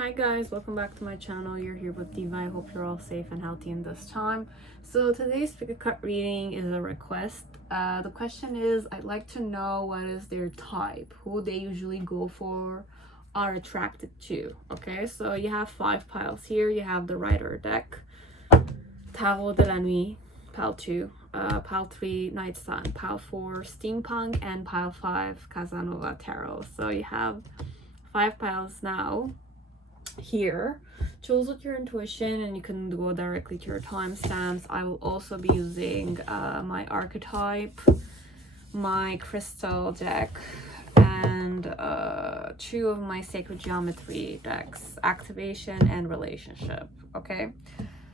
Hi guys, welcome back to my channel. You're here with Diva. I hope you're all safe and healthy in this time. So today's pick a card reading is a request. The question is, I'd like to know what is their type, who they usually go for, are attracted to. Okay, so you have 5 piles here. You have the Rider deck, Tarot de la Nuit, pile 2, pile 3, Night Sun, pile 4, Steampunk, and pile 5, Casanova Tarot. So you have 5 piles now. Here, choose with your intuition, and you can go directly to your timestamps. I will also be using my archetype, my crystal deck, and 2 of my sacred geometry decks, activation and relationship. Okay,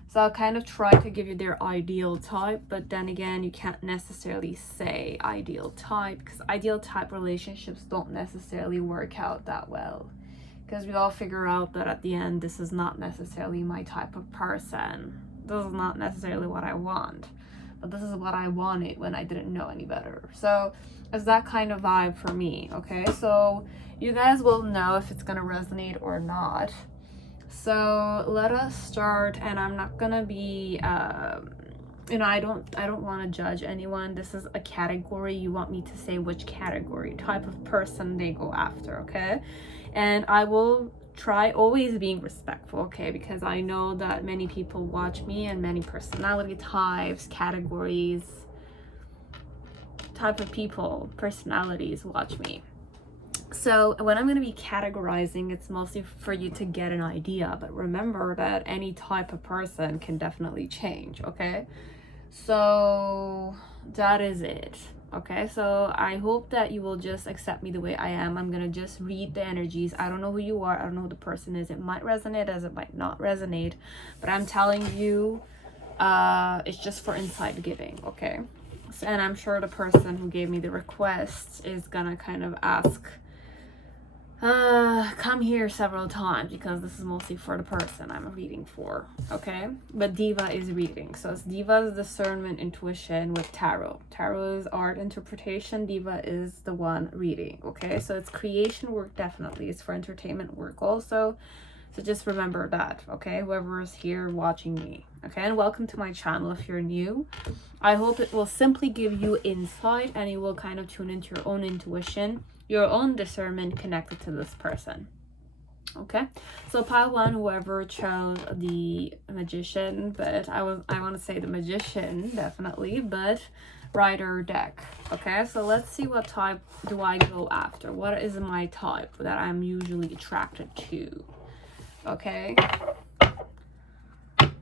so I'll kind of try to give you their ideal type, but then again, you can't necessarily say ideal type because ideal type relationships don't necessarily work out that well. Because we all figure out that at the end, this is not necessarily my type of person. This is not necessarily what I want. But this is what I wanted when I didn't know any better. So it's that kind of vibe for me, okay? So you guys will know if it's going to resonate or not. So let us start, and I'm not going to be... I don't want to judge anyone. This is a category. You want me to say which category, type of person they go after, okay? And I will try always being respectful, okay? Because I know that many people watch me and many personality types, categories, type of people, personalities watch me. So when I'm going to be categorizing, it's mostly for you to get an idea. But remember that any type of person can definitely change, okay? So that is it. Okay, so I hope that you will just accept me the way I am. I'm gonna just read the energies. I don't know who you are. I don't know who the person is. It might resonate as it might not resonate. But I'm telling you, it's just for insight giving, okay? So, and I'm sure the person who gave me the request is gonna kind of ask, come here several times, because this is mostly for the person I'm reading for, okay? But Diva is reading, so it's Diva's discernment, intuition with tarot. Tarot is art interpretation. Diva is the one reading, okay? So it's creation work, definitely. It's for entertainment work also. So just remember that, okay? Whoever is here watching me, okay? And welcome to my channel if you're new. I hope it will simply give you insight, and you will kind of tune into your own intuition, your own discernment connected to this person. Okay, so pile 1, whoever chose the magician, but I want to say the magician definitely, but Rider deck. Okay, so let's see what type do I go after. What is my type that I'm usually attracted to? Okay,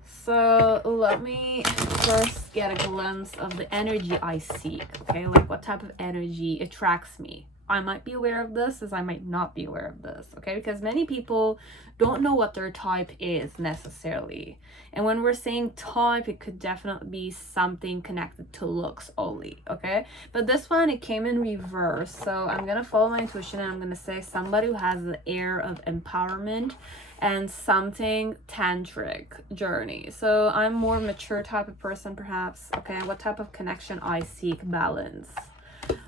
so let me first get a glimpse of the energy I seek. Okay, like what type of energy attracts me. I might be aware of this, as I might not be aware of this, okay? Because many people don't know what their type is necessarily. And when we're saying type, it could definitely be something connected to looks only, okay? But this one, it came in reverse. So I'm going to follow my intuition, and I'm going to say somebody who has the air of empowerment and something tantric journey. So I'm more mature type of person, perhaps, okay? What type of connection I seek? Balance.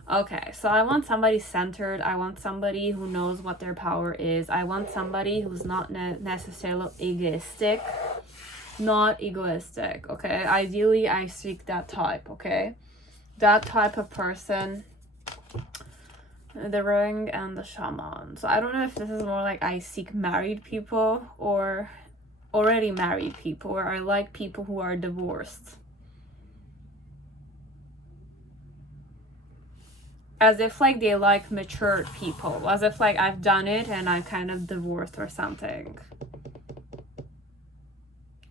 Okay, so I want somebody centered. I want somebody who knows what their power is. I want somebody who's not necessarily egoistic. Not egoistic, okay? Ideally, I seek that type, okay? That type of person. The ring and the shaman. So I don't know if this is more like I seek married people or already married people, or I like people who are divorced. As if like they like mature people, as if like I've done it and I'm kind of divorced or something,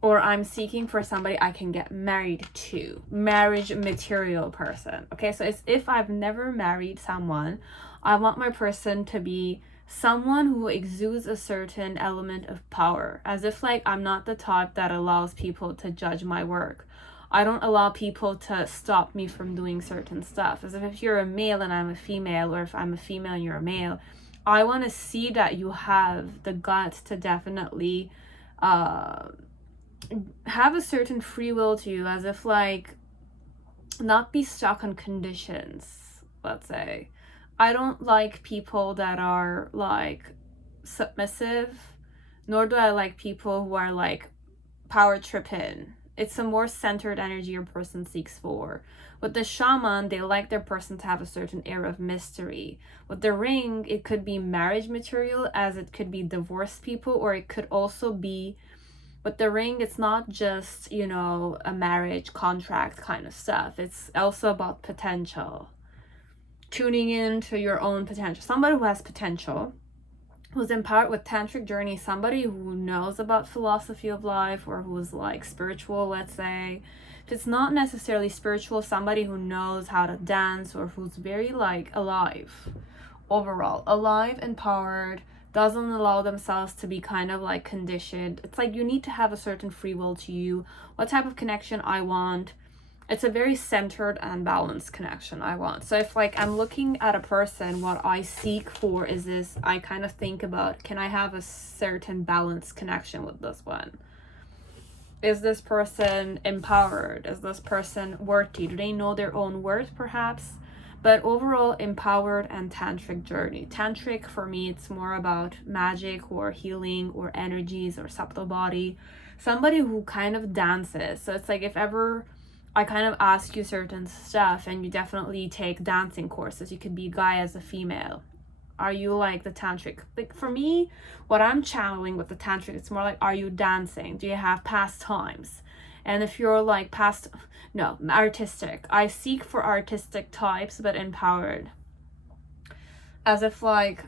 or I'm seeking for somebody I can get married to, marriage material person. Okay, so it's if I've never married someone, I want my person to be someone who exudes a certain element of power, as if like I'm not the type that allows people to judge my work. I don't allow people to stop me from doing certain stuff. As if you're a male and I'm a female, or if I'm a female and you're a male, I want to see that you have the guts to definitely have a certain free will to you, as if like not be stuck on conditions, let's say. I don't like people that are like submissive, nor do I like people who are like power tripping. It's a more centered energy your person seeks for. With the shaman, they like their person to have a certain air of mystery. With the ring, it could be marriage material, as it could be divorced people, or it could also be, with the ring, it's not just, you know, a marriage contract kind of stuff. It's also about potential. Tuning into your own potential. Somebody who has potential, who's empowered with tantric journey, somebody who knows about philosophy of life, or who's like spiritual, let's say. If it's not necessarily spiritual, somebody who knows how to dance, or who's very like alive, overall alive, empowered, doesn't allow themselves to be kind of like conditioned. It's like you need to have a certain free will to you. What type of connection I want, it's a very centered and balanced connection I want. So if like I'm looking at a person, what I seek for is this, I kind of think about, can I have a certain balanced connection with this one? Is this person empowered? Is this person worthy? Do they know their own worth, perhaps? But overall, empowered and tantric journey. Tantric, for me, it's more about magic or healing or energies or subtle body. Somebody who kind of dances. So it's like if ever I kind of ask you certain stuff and you definitely take dancing courses. You could be a guy as a female. Are you like the tantric? Like for me, what I'm channeling with the tantric, it's more like, are you dancing? Do you have pastimes? And if you're like artistic. I seek for artistic types, but empowered. As if like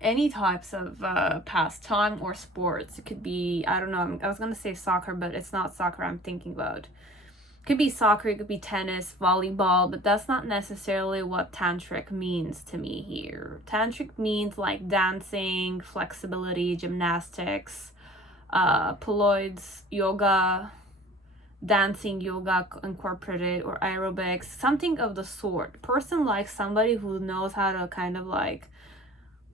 any types of pastime or sports. It could be, I don't know, I was gonna say soccer, but it's not soccer I'm thinking about. It could be soccer, it could be tennis, volleyball, but that's not necessarily what tantric means to me here. Tantric means like dancing, flexibility, gymnastics, puloids, yoga, dancing, yoga incorporated, or aerobics, something of the sort. Person like somebody who knows how to kind of like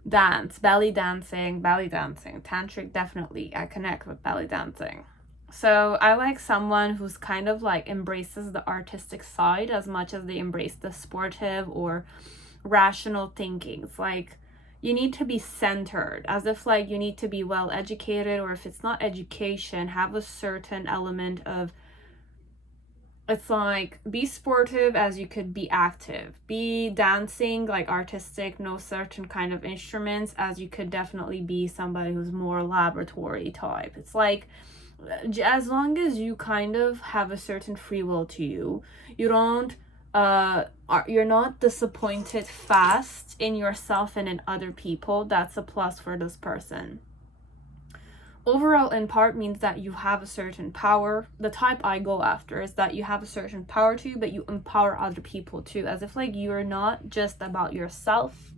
dance, belly dancing. Tantric, definitely, I connect with belly dancing. So I like someone who's kind of like embraces the artistic side as much as they embrace the sportive or rational thinking. It's like you need to be centered, as if like you need to be well educated, or if it's not education, have a certain element of, it's like be sportive as you could be active, be dancing like artistic, know certain kind of instruments, as you could definitely be somebody who's more laboratory type. It's like as long as you kind of have a certain free will to you, you don't you're not disappointed fast in yourself and in other people, that's a plus for this person. Overall, in part, means that you have a certain power. The type I go after is that you have a certain power to you, but you empower other people too, as if like you're not just about yourself,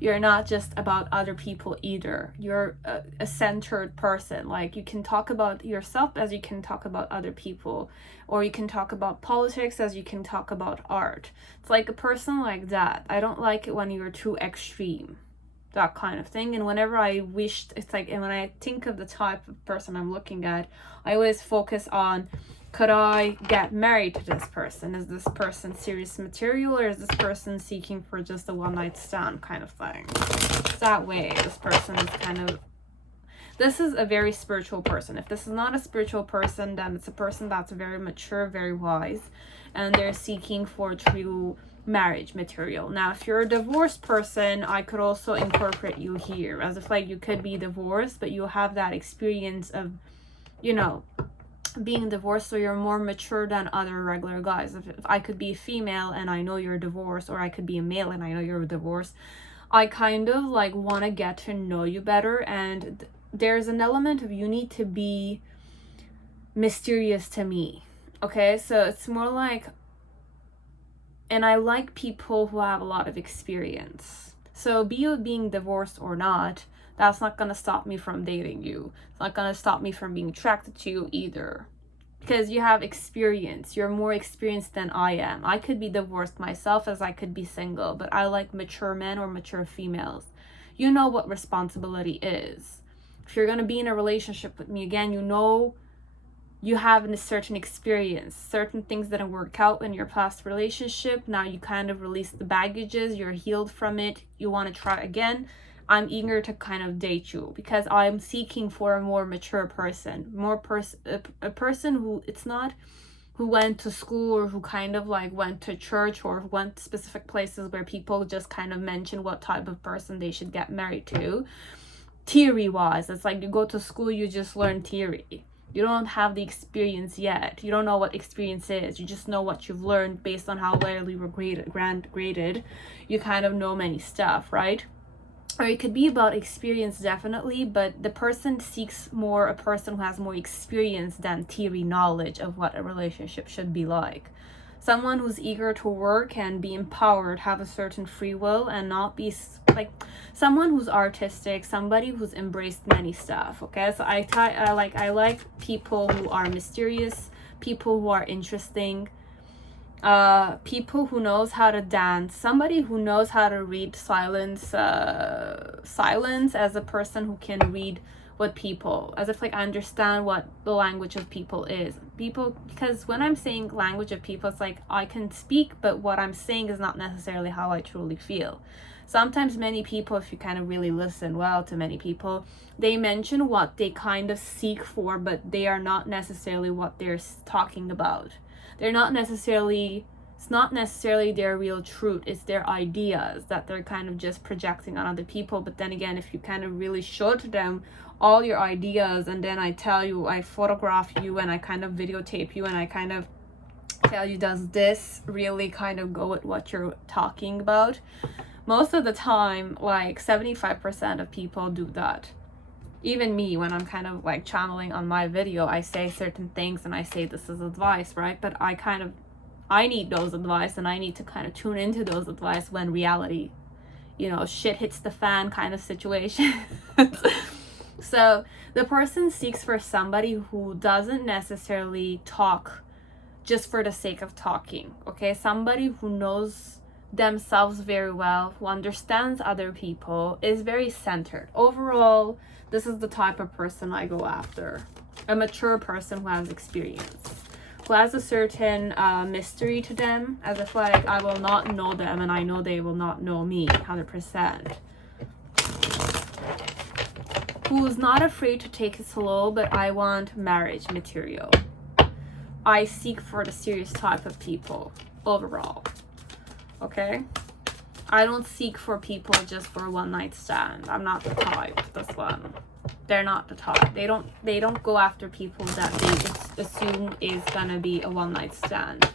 you're not just about other people either. You're a centered person. Like you can talk about yourself as you can talk about other people, or you can talk about politics as you can talk about art. It's like a person like that. I don't like it when you're too extreme, that kind of thing. And whenever I wished, it's like, and when I think of the type of person I'm looking at, I always focus on, could I get married to this person? Is this person serious material, or is this person seeking for just a one night stand kind of thing? That way, this person is kind of, this is a very spiritual person. If this is not a spiritual person, then it's a person that's very mature, very wise, and they're seeking for true marriage material. Now, if you're a divorced person, I could also incorporate you here, as if like you could be divorced, but you have that experience of, you know, being divorced, so you're more mature than other regular guys. If I could be a female and I know you're divorced, or I could be a male and I know you're divorced, I kind of like want to get to know you better, and there's an element of you need to be mysterious to me. Okay, so it's more like, and I like people who have a lot of experience. So be you being divorced or not, that's not gonna stop me from dating you. It's not gonna stop me from being attracted to you either, because you have experience. You're more experienced than I am. I could be divorced myself as I could be single, but I like mature men or mature females. You know what responsibility is. If you're gonna be in a relationship with me, again, you know you have a certain experience, certain things that didn't work out in your past relationship. Now you kind of release the baggages, you're healed from it, you want to try again. I'm eager to kind of date you, because I'm seeking for a more mature person, a person who, it's not who went to school or who kind of like went to church or went to specific places where people just kind of mention what type of person they should get married to. Theory wise, it's like you go to school, you just learn theory. You don't have the experience yet. You don't know what experience is. You just know what you've learned based on how well you were graded. You kind of know many stuff, right? Or it could be about experience, definitely, but the person seeks more a person who has more experience than theory knowledge of what a relationship should be like. Someone who's eager to work and be empowered, have a certain free will, and not be like someone who's artistic, somebody who's embraced many stuff. Okay, so I like people who are mysterious, people who are interesting, people who knows how to dance, somebody who knows how to read silence as a person who can read what people, as if like I understand what the language of people is. People, because when I'm saying language of people, it's like I can speak, but what I'm saying is not necessarily how I truly feel. Sometimes many people, if you kind of really listen well to many people, they mention what they kind of seek for, but they are not necessarily what they're talking about. They're not necessarily, it's not necessarily their real truth, it's their ideas that they're kind of just projecting on other people. But then again, if you kind of really show to them all your ideas, and then I tell you, I photograph you and I kind of videotape you and I kind of tell you, does this really kind of go with what you're talking about? Most of the time, like 75% of people do that. Even me, when I'm kind of like channeling on my video, I say certain things and I say this is advice, right? But I need those advice, and I need to kind of tune into those advice when reality, shit hits the fan kind of situation. So the person seeks for somebody who doesn't necessarily talk just for the sake of talking, okay? Somebody who knows themselves very well, who understands other people, is very centered. Overall, this is the type of person I go after. A mature person who has experience, who has a certain mystery to them, as if like I will not know them and I know they will not know me 100%. Who's not afraid to take it slow, but I want marriage material. I seek for the serious type of people overall. Okay? I don't seek for people just for a one night stand. I'm not the type, this one. They're not the type. They don't go after people that they just assume is gonna be a one night stand.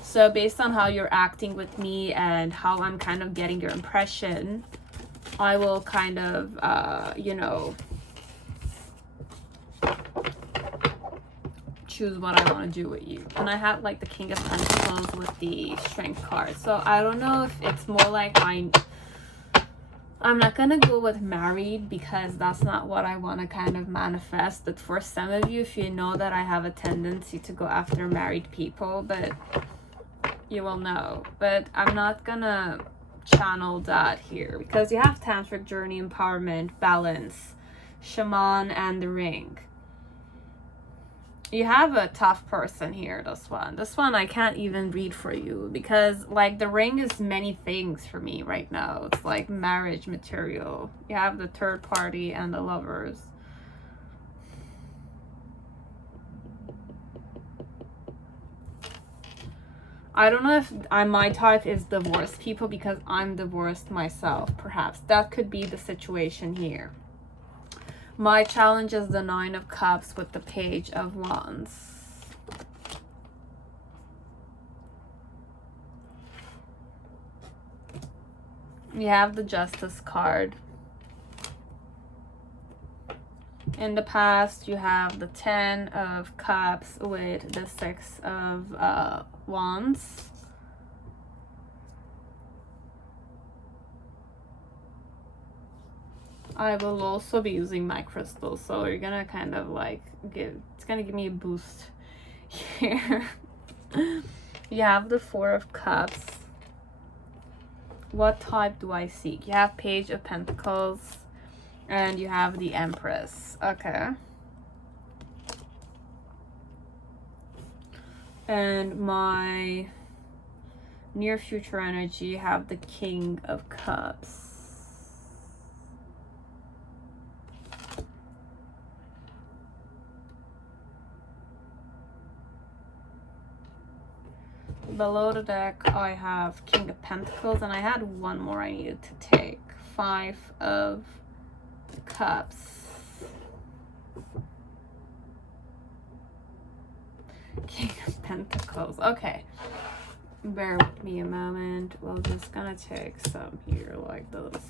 So based on how you're acting with me and how I'm kind of getting your impression, I will kind of choose what I want to do with you. And I have like the King of Pentacles with the Strength card. So I don't know if it's more like I'm not gonna go with married, because that's not what I want to kind of manifest. But for some of you, if you know that I have a tendency to go after married people, but you will know. But I'm not gonna channel that here, because you have Tantric Journey, Empowerment, Balance, Shaman, and the Ring. You have a tough person here, this one I can't even read for you, because like the Ring is many things for me right now. It's like marriage material. You have the Third Party and the Lovers. I don't know if my type is divorced people, because I'm divorced myself. Perhaps that could be the situation here. My challenge is the Nine of Cups with the Page of Wands. You have the Justice card. In the past, you have the Ten of Cups with the Six of Wands. I will also be using my crystals, so you're gonna kind of like it's gonna give me a boost here. You have the Four of Cups. What type do I seek? You have Page of Pentacles, and you have the Empress. Okay. And my near future energy, you have the King of Cups. below the deck, I have King of Pentacles, and I had one more I needed to take. 5 of Cups. King of Pentacles. Okay. Bear with me a moment. We're just gonna take some here like this.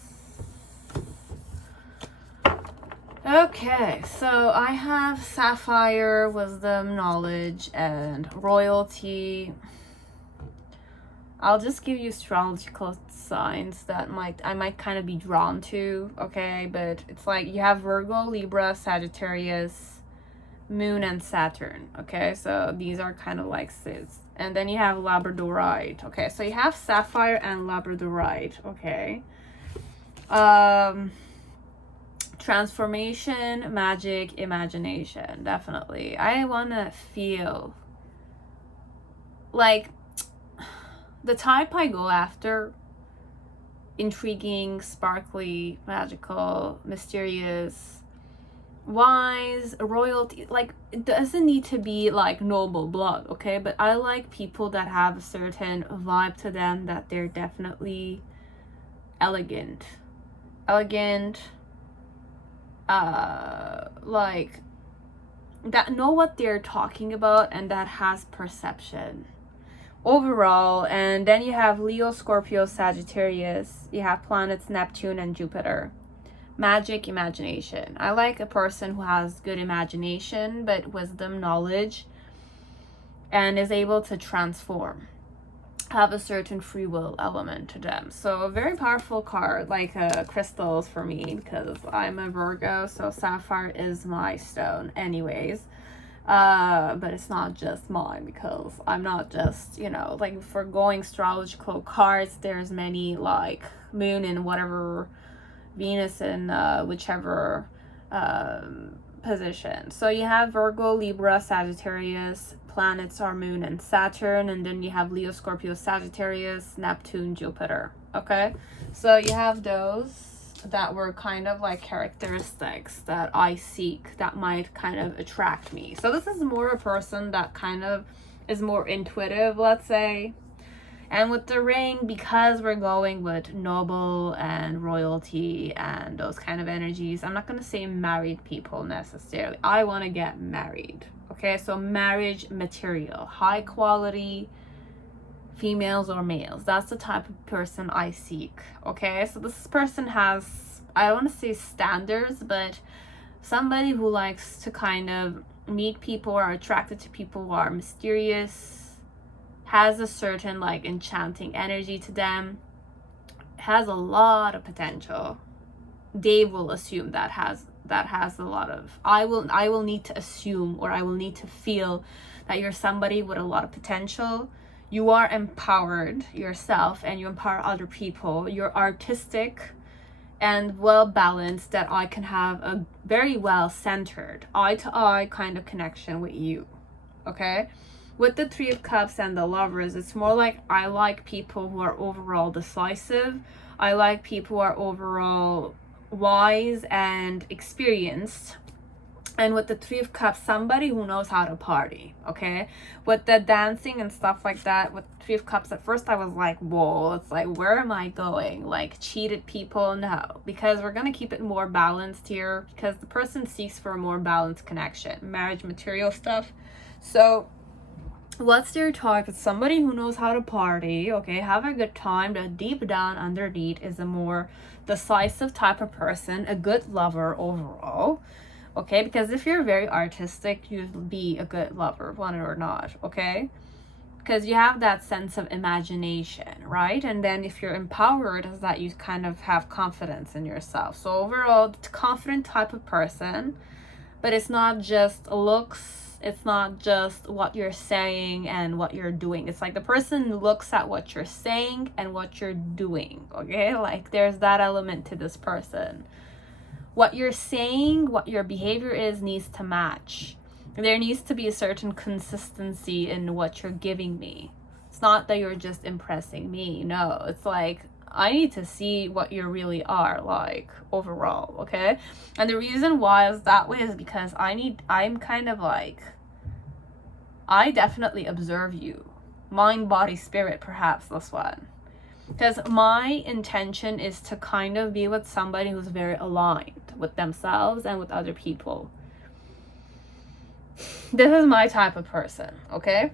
Okay, so I have Sapphire, Wisdom, Knowledge, and Royalty. I'll just give you astrological signs that I might kind of be drawn to, okay? But it's like you have Virgo, Libra, Sagittarius, Moon, and Saturn, okay? So these are kind of like sis. And then you have Labradorite, okay? So you have Sapphire and Labradorite, okay? Transformation, magic, imagination, definitely. I want to feel like the type I go after: intriguing, sparkly, magical, mysterious, wise, royalty. Like, it doesn't need to be like noble blood, okay? But I like people that have a certain vibe to them, that they're definitely elegant, like that know what they're talking about, and that has perception overall. And then you have Leo, Scorpio, Sagittarius. You have planets Neptune and Jupiter. Magic, imagination. I like a person who has good imagination, but wisdom, knowledge, and is able to transform, have a certain free will element to them. So a very powerful card, like crystals for me, because I'm a Virgo, so sapphire is my stone anyways. But it's not just mine, because I'm not just, you know, like for going astrological cards, there's many, like moon in whatever, Venus in whichever position. So you have Virgo, Libra, Sagittarius. Planets are Moon and Saturn, and then you have Leo, Scorpio, Sagittarius, Neptune, Jupiter. Okay, so you have those that were kind of like characteristics that I seek, that might kind of attract me. So this is more a person that kind of is more intuitive, let's say. And with the ring, because we're going with noble and royalty and those kind of energies, I'm not going to say married people necessarily. I want to get married. Okay, so marriage material, high quality, females or males. That's the type of person I seek. Okay, so this person has, I don't want to say standards, but somebody who likes to kind of meet people or are attracted to people who are mysterious, has a certain like enchanting energy to them, has a lot of potential. They will assume that has a lot of, I will need to assume, or I will need to feel that you're somebody with a lot of potential. You are empowered yourself and you empower other people. You're artistic and well balanced, that I can have a very well centered eye to eye kind of connection with you. Okay, with the Three of Cups and the Lovers, it's more like I like people who are overall decisive. I like people who are overall wise and experienced. And with the Three of Cups, somebody who knows how to party. Okay, with the dancing and stuff like that, with Three of Cups, at first I was like, whoa, it's like, where am I going? Like cheated people? No, because we're gonna keep it more balanced here, because the person seeks for a more balanced connection, marriage material stuff. So what's their type? It's somebody who knows how to party, okay, have a good time, but deep down underneath is a more decisive type of person, a good lover overall. Okay, because if you're very artistic, you'll be a good lover, want it or not, okay? Because you have that sense of imagination, right? And then if you're empowered, is that you kind of have confidence in yourself. So overall, the confident type of person, but it's not just looks, it's not just what you're saying and what you're doing. It's like the person looks at what you're saying and what you're doing, okay? Like there's that element to this person. What you're saying, what your behavior is, needs to match. There needs to be a certain consistency in what you're giving me. It's not that you're just impressing me. No, it's like I need to see what you really are like overall, okay? And the reason why is that way is because I'm kind of like, I definitely observe you. mind, body, spirit, perhaps this one. Because my intention is to kind of be with somebody who's very aligned with themselves and with other people. This is my type of person, okay?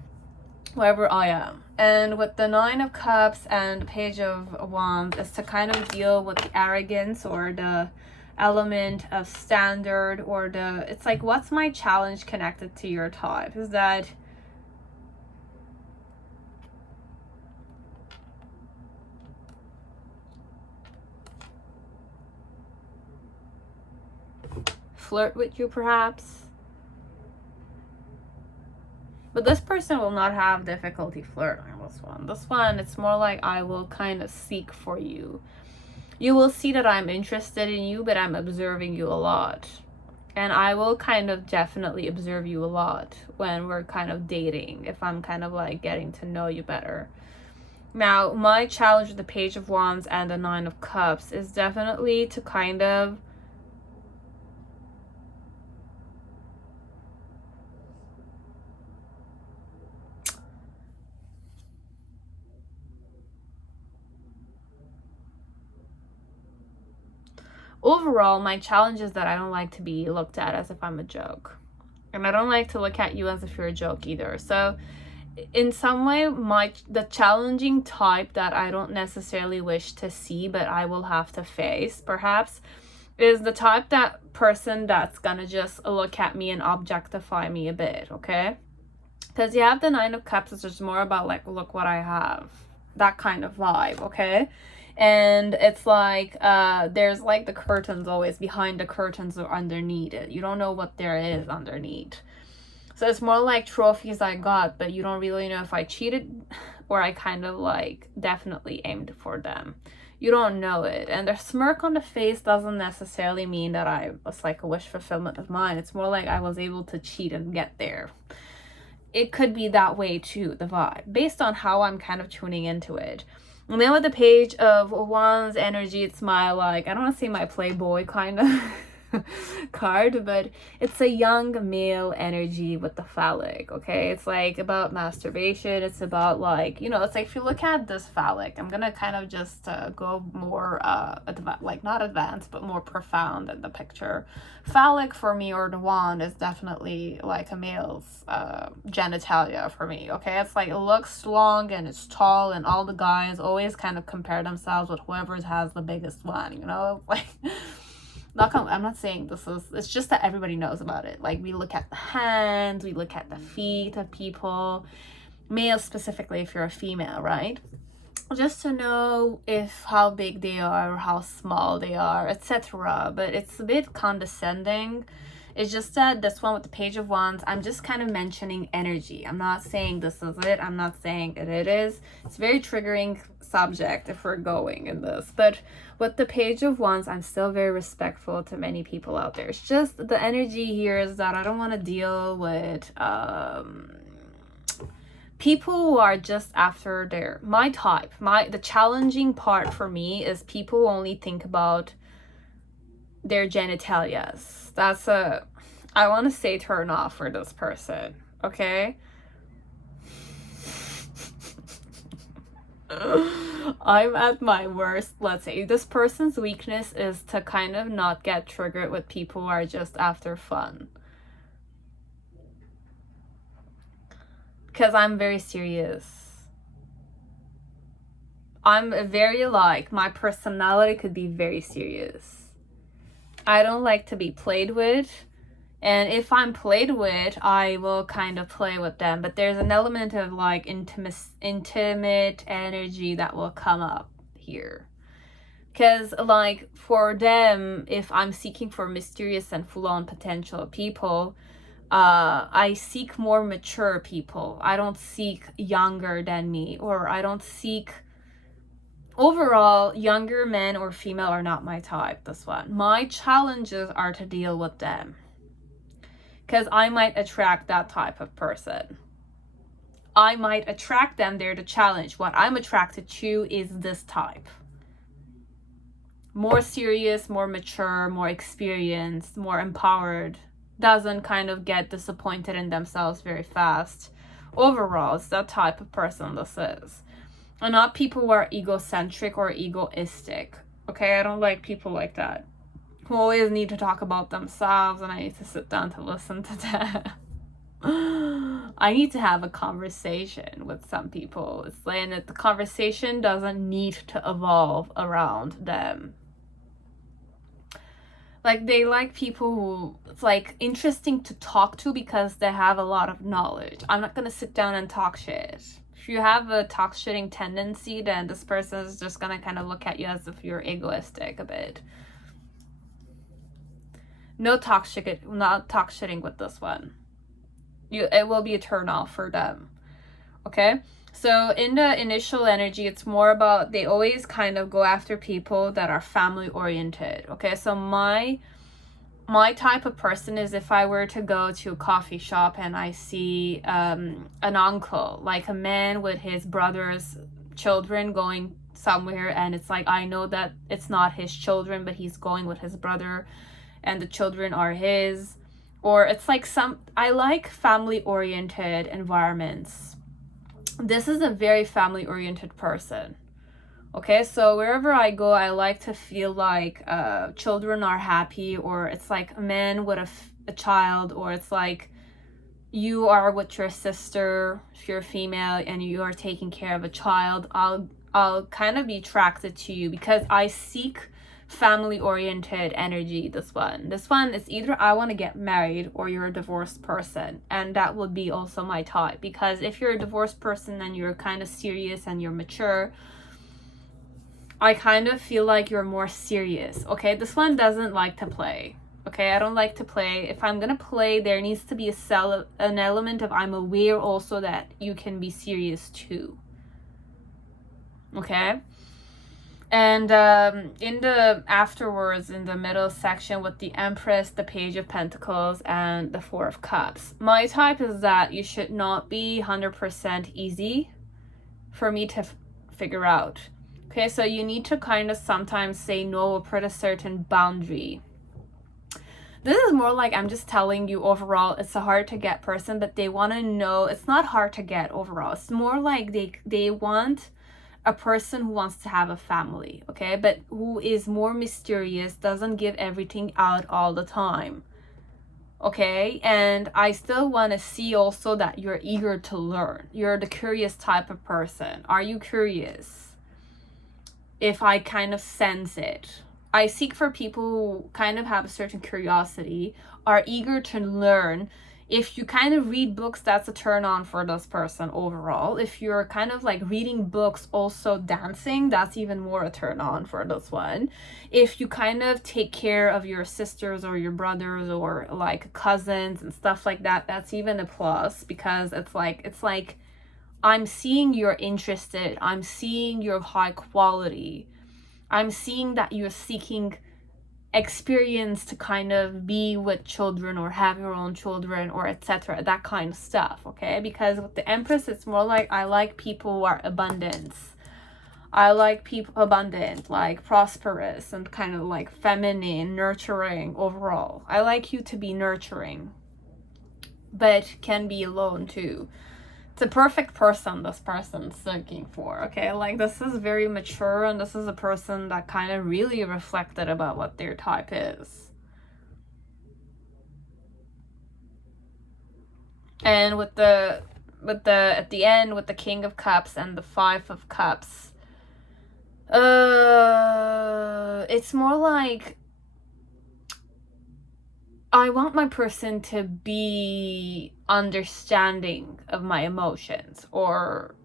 Wherever I am. And with the Nine of Cups and Page of Wands is to kind of deal with the arrogance or the element of standard, or it's like, what's my challenge connected to your type? Is that flirt with you, perhaps? But this person will not have difficulty flirting this one. This one, it's more like I will kind of seek for you. You will see that I'm interested in you, but I'm observing you a lot. And I will kind of definitely observe you a lot when we're kind of dating, if I'm kind of like getting to know you better. Now, my challenge with the Page of Wands and the Nine of Cups is definitely to kind of overall, my challenge is that I don't like to be looked at as if I'm a joke. And I don't like to look at you as if you're a joke either. So in some way, the challenging type that I don't necessarily wish to see, but I will have to face, perhaps, is the type that person that's gonna just look at me and objectify me a bit, okay? Because you have the Nine of Cups, it's just more about like, look what I have. That kind of vibe, okay? And it's like, there's like the curtains always behind the curtains or underneath it. You don't know what there is underneath. So it's more like trophies I got, but you don't really know if I cheated or I kind of like definitely aimed for them. You don't know it. And the smirk on the face doesn't necessarily mean that it's like a wish fulfillment of mine. It's more like I was able to cheat and get there. It could be that way too, the vibe, based on how I'm kind of tuning into it. And then with the Page of Wands energy, it's my, like, I don't want to say my playboy kind of card, but it's a young male energy with the phallic, okay? It's like about masturbation. It's about like, you know, it's like if you look at this phallic, I'm gonna kind of just go more like not advanced but more profound in the picture. Phallic for me, or the wand, is definitely like a male's genitalia for me, okay? It's like it looks long and it's tall, and all the guys always kind of compare themselves with whoever has the biggest one, you know? Like I'm not saying this is, it's just that everybody knows about it. Like, we look at the hands, we look at the feet of people, males specifically if you're a female, right? Just to know if how big they are or how small they are, etc. But it's a bit condescending. It's just that this one with the Page of Wands, I'm just kind of mentioning energy. I'm not saying this is it. I'm not saying it is. It's a very triggering subject if we're going in this. But with the Page of Wands, I'm still very respectful to many people out there. It's just the energy here is that I don't want to deal with people who are just after my type. The challenging part for me is people who only think about their genitalias. That's I want to say turn off for this person, okay? I'm at my worst. Let's say this person's weakness is to kind of not get triggered with people who are just after fun. Because I'm very serious. I'm very like, my personality could be very serious. I don't like to be played with. And if I'm played with, I will kind of play with them. But there's an element of like intimate energy that will come up here. Because like for them, if I'm seeking for mysterious and full-on potential people, I seek more mature people. I don't seek younger than me, or I don't seek... Overall, younger men or female are not my type, this one. My challenges are to deal with them. Because I might attract that type of person. I might attract them, they're the challenge. What I'm attracted to is this type. More serious, more mature, more experienced, more empowered. Doesn't kind of get disappointed in themselves very fast. Overall, it's that type of person this is. And not people who are egocentric or egoistic. Okay, I don't like people like that, who always need to talk about themselves, and I need to sit down to listen to that. I need to have a conversation with some people. It's like that the conversation doesn't need to evolve around them. Like, they like people who it's like interesting to talk to because they have a lot of knowledge. I'm not gonna sit down and talk shit. If you have a talk shitting tendency, then this person is just gonna kind of look at you as if you're egoistic a bit. Not talk shitting with this one. It will be a turn off for them. Okay? So in the initial energy, it's more about they always kind of go after people that are family oriented. Okay? So my type of person is if I were to go to a coffee shop and I see an uncle, like a man with his brother's children going somewhere, and it's like I know that it's not his children, but he's going with his brother and the children are his. Or it's like I like family oriented environments. This is a very family oriented person. Okay, so wherever I go, I like to feel like children are happy, or it's like a man with a child, or it's like you are with your sister if you're female and you are taking care of a child. I'll kind of be attracted to you because I seek family oriented energy. This one is either I want to get married or you're a divorced person, and that would be also my type. Because if you're a divorced person and you're kind of serious and you're mature, I kind of feel like you're more serious. Okay, this one doesn't like to play. Okay, I don't like to play. If I'm gonna play, there needs to be an element of I'm aware also that you can be serious too. Okay. And in the afterwards, in the middle section with the Empress, the Page of Pentacles, and the Four of Cups, my type is that you should not be 100% easy for me to figure out. Okay, so you need to kind of sometimes say no or put a certain boundary. This is more like I'm just telling you overall it's a hard to get person, but they want to know it's not hard to get overall. It's more like they want a person who wants to have a family, okay, but who is more mysterious, doesn't give everything out all the time. Okay, and I still want to see also that you're eager to learn. You're the curious type of person. Are you curious? If I kind of sense it. I seek for people who kind of have a certain curiosity, are eager to learn. If you kind of read books, that's a turn on for this person overall. If you're kind of like reading books, also dancing, that's even more a turn on for this one. If you kind of take care of your sisters or your brothers or like cousins and stuff like that, that's even a plus, because it's like I'm seeing you're interested. I'm seeing you're high quality. I'm seeing that you're seeking experience to kind of be with children or have your own children or etc. That kind of stuff, okay? Because with the Empress, it's more like I like people who are abundance. I like people abundant, like prosperous and kind of like feminine, nurturing overall. I like you to be nurturing, but can be alone too. It's a perfect person this person's looking for, okay? Like, this is very mature, and this is a person that kind of really reflected about what their type is. And with the at the end, with the King of Cups and the Five of Cups, it's more like I want my person to be understanding of my emotions, or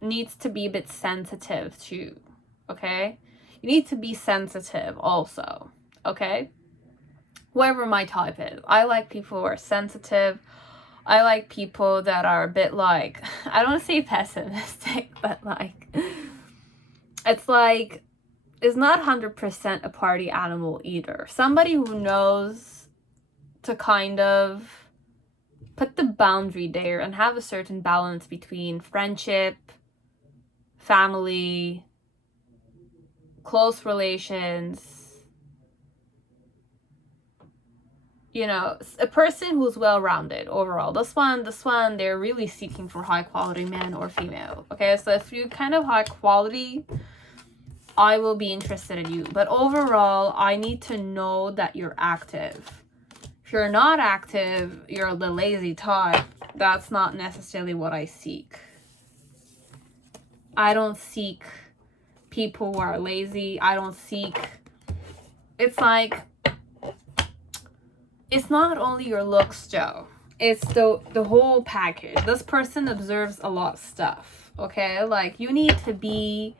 needs to be a bit sensitive too, okay? You need to be sensitive also, okay? Whoever my type is. I like people who are sensitive. I like people that are a bit like, I don't want to say pessimistic, but like, it's like, it's not 100% a party animal either. Somebody who knows to kind of put the boundary there and have a certain balance between friendship, family, close relations. you know, a person who's well-rounded overall. This one, they're really seeking for high quality man or female. Okay, so if you're kind of high quality, I will be interested in you. But overall, I need to know that you're active. If you're not active, you're the lazy type. That's not necessarily what I seek. I don't seek people who are lazy. I don't seek... It's like... It's not only your looks, Joe. It's the whole package. This person observes a lot of stuff, okay? Like, you need to be,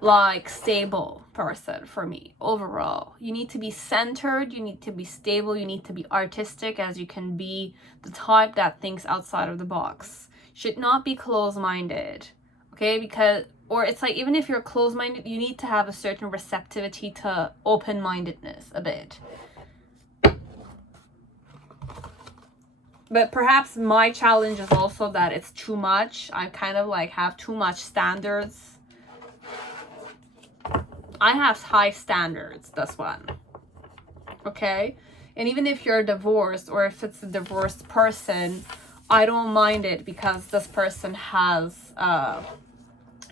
like, stable person for me, overall. You need to be centered. You need to be stable. You need to be artistic, as you can be the type that thinks outside of the box. Should not be closed-minded, okay? Because... Or it's like, even if you're closed-minded, you need to have a certain receptivity to open-mindedness a bit. But perhaps my challenge is also that it's too much. I kind of like have too much standards. I have high standards, this one. Okay? And even if you're divorced, or if it's a divorced person, I don't mind it because this person has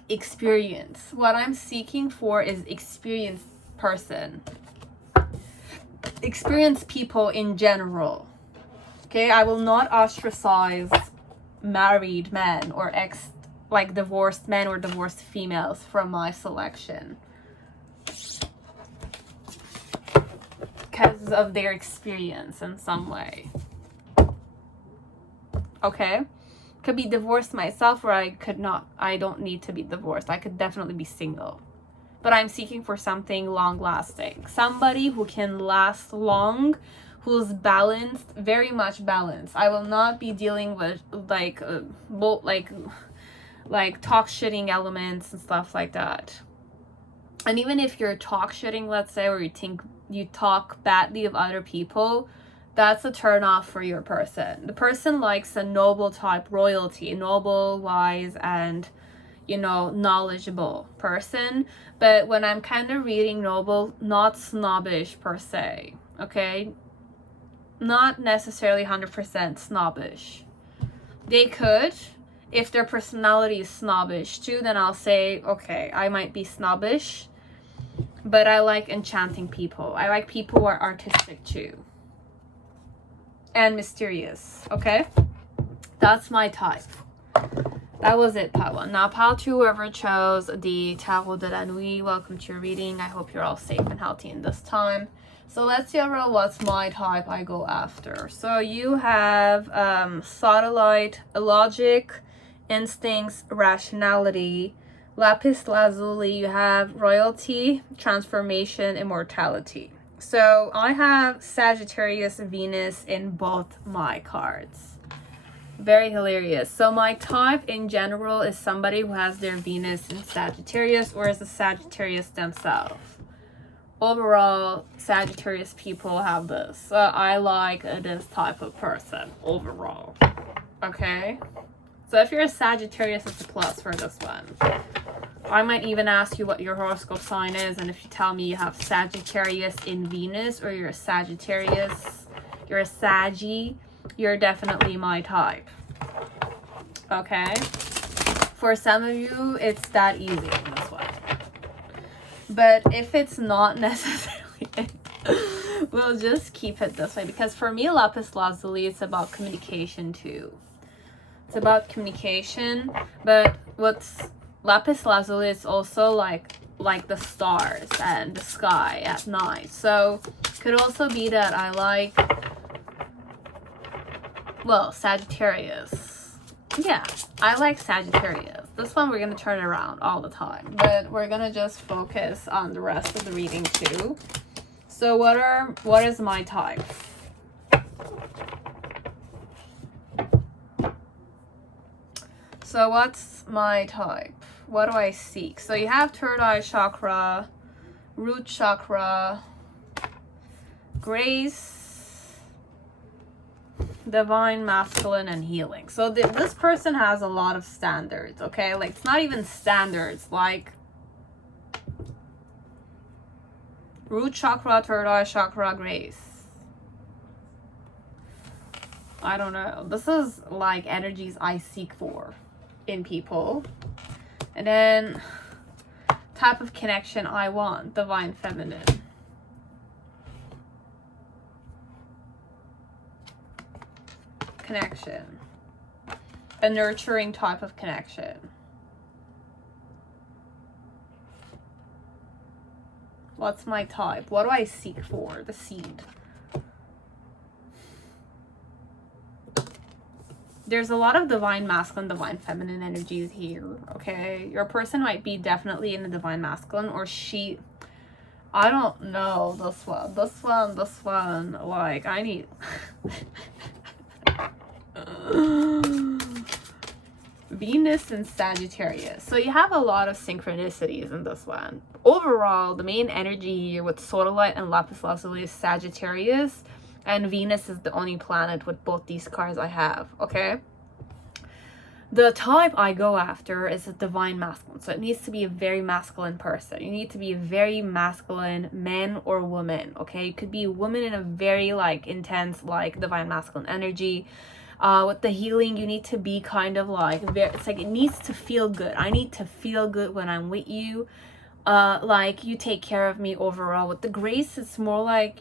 experience. What I'm seeking for is experienced person. Experienced people in general. Okay, I will not ostracize married men or divorced men or divorced females from my selection because of their experience in some way. Okay, could be divorced myself, or I don't need to be divorced. I could definitely be single, but I'm seeking for something long lasting, somebody who can last long, who's balanced, very much balanced. I will not be dealing with like talk shitting elements and stuff like that. And even if you're talk shitting, let's say, or you talk badly of other people, that's a turn off for your person. The person likes a noble type royalty, noble, wise, and, you know, knowledgeable person. But when I'm kind of reading noble, not snobbish per se, okay? Not necessarily 100% snobbish. They could, if their personality is snobbish too, then I'll say, okay, I might be snobbish, but I like enchanting people. I like people who are artistic too. And mysterious, okay? That's my type. That was it, pile 1. Now, pile 2, whoever chose the Tarot de la Nuit, welcome to your reading. I hope you're all safe and healthy in this time. So let's see overall what's my type I go after. So you have satellite, logic, instincts, rationality. Lapis lazuli, you have royalty, transformation, immortality. So I have Sagittarius, Venus in both my cards. Very hilarious. So my type in general is somebody who has their Venus in Sagittarius, or is a Sagittarius themselves. Overall, Sagittarius people have this. So I like this type of person overall. Okay? So if you're a Sagittarius, it's a plus for this one. I might even ask you what your horoscope sign is, and if you tell me you have Sagittarius in Venus, or you're a Sagittarius, you're a Saggy, you're definitely my type. Okay? For some of you, it's that easy in this one. But if it's not necessarily, we'll just keep it this way. Because for me, lapis lazuli, it's about communication too. It's about communication. But what's lapis lazuli is also like the stars and the sky at night. So could also be that I like, well, Sagittarius. Yeah, I like Sagittarius. This one we're going to turn around all the time, but we're going to just focus on the rest of the reading too. So what is my type? So what's my type? What do I seek? So you have third eye chakra, root chakra, grace, divine masculine, and healing. So this person has a lot of standards, okay? Like, it's not even standards, like root chakra, third eye chakra, grace. I don't know. This is like energies I seek for in people. And then type of connection I want, divine feminine. Connection. A nurturing type of connection. What's my type? What do I seek for? The seed. There's a lot of divine masculine, divine feminine energies here, okay? Your person might be definitely in the divine masculine, or she... I don't know, this one. Like, I need... Venus and Sagittarius. So you have a lot of synchronicities in this one. Overall, the main energy here with Sodalite and Lapis Lazuli is Sagittarius. And Venus is the only planet with both these cards I have, okay? The type I go after is a divine masculine. So it needs to be a very masculine person. You need to be a very masculine man or woman, okay? You could be a woman in a very, like, intense, like, divine masculine energy. With the healing, you need to be kind of like, it's like it needs to feel good. I need to feel good when I'm with you. Like, you take care of me overall. With the grace, it's more like...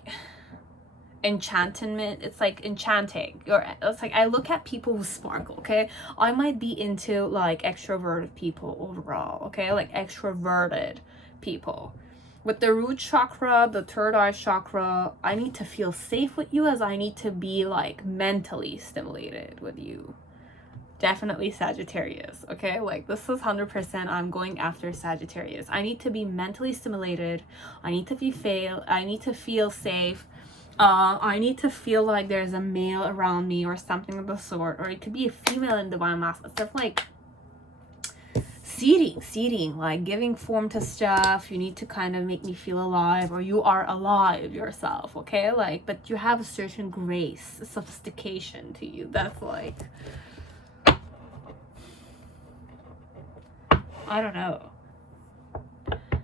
enchantment. It's like enchanting, or it's like I look at people who sparkle, okay? I might be into like extroverted people overall, okay? Like extroverted people. With the root chakra, the third eye chakra, I need to feel safe with you, as I need to be like mentally stimulated with you. Definitely Sagittarius, okay? Like, this is 100% I'm going after Sagittarius. I need to be mentally stimulated. I need to feel safe. I need to feel like there's a male around me or something of the sort, or it could be a female in divine masculine. Stuff like seeding, like giving form to stuff. You need to kind of make me feel alive, or you are alive yourself, okay? Like, but you have a certain grace, a sophistication to you. That's like, I don't know.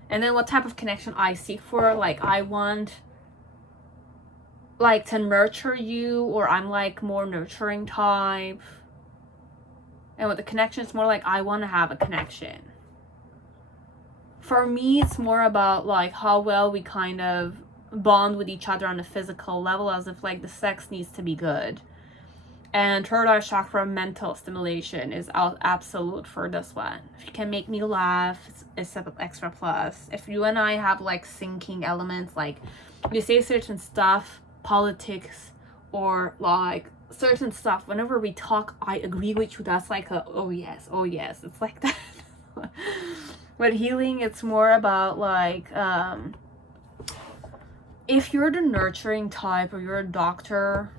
And then what type of connection I seek for, like, I want like to nurture you, or I'm like more nurturing type. And with the connection, it's more like I want to have a connection. For me, it's more about like how well we kind of bond with each other on a physical level, as if like the sex needs to be good. And third eye chakra, mental stimulation is absolute for this one. If you can make me laugh, it's an extra plus. If you and I have like syncing elements, like you say certain stuff, politics, or like certain stuff, whenever we talk I agree with you, that's like a oh yes, it's like that. With healing, it's more about like if you're the nurturing type, or you're a doctor,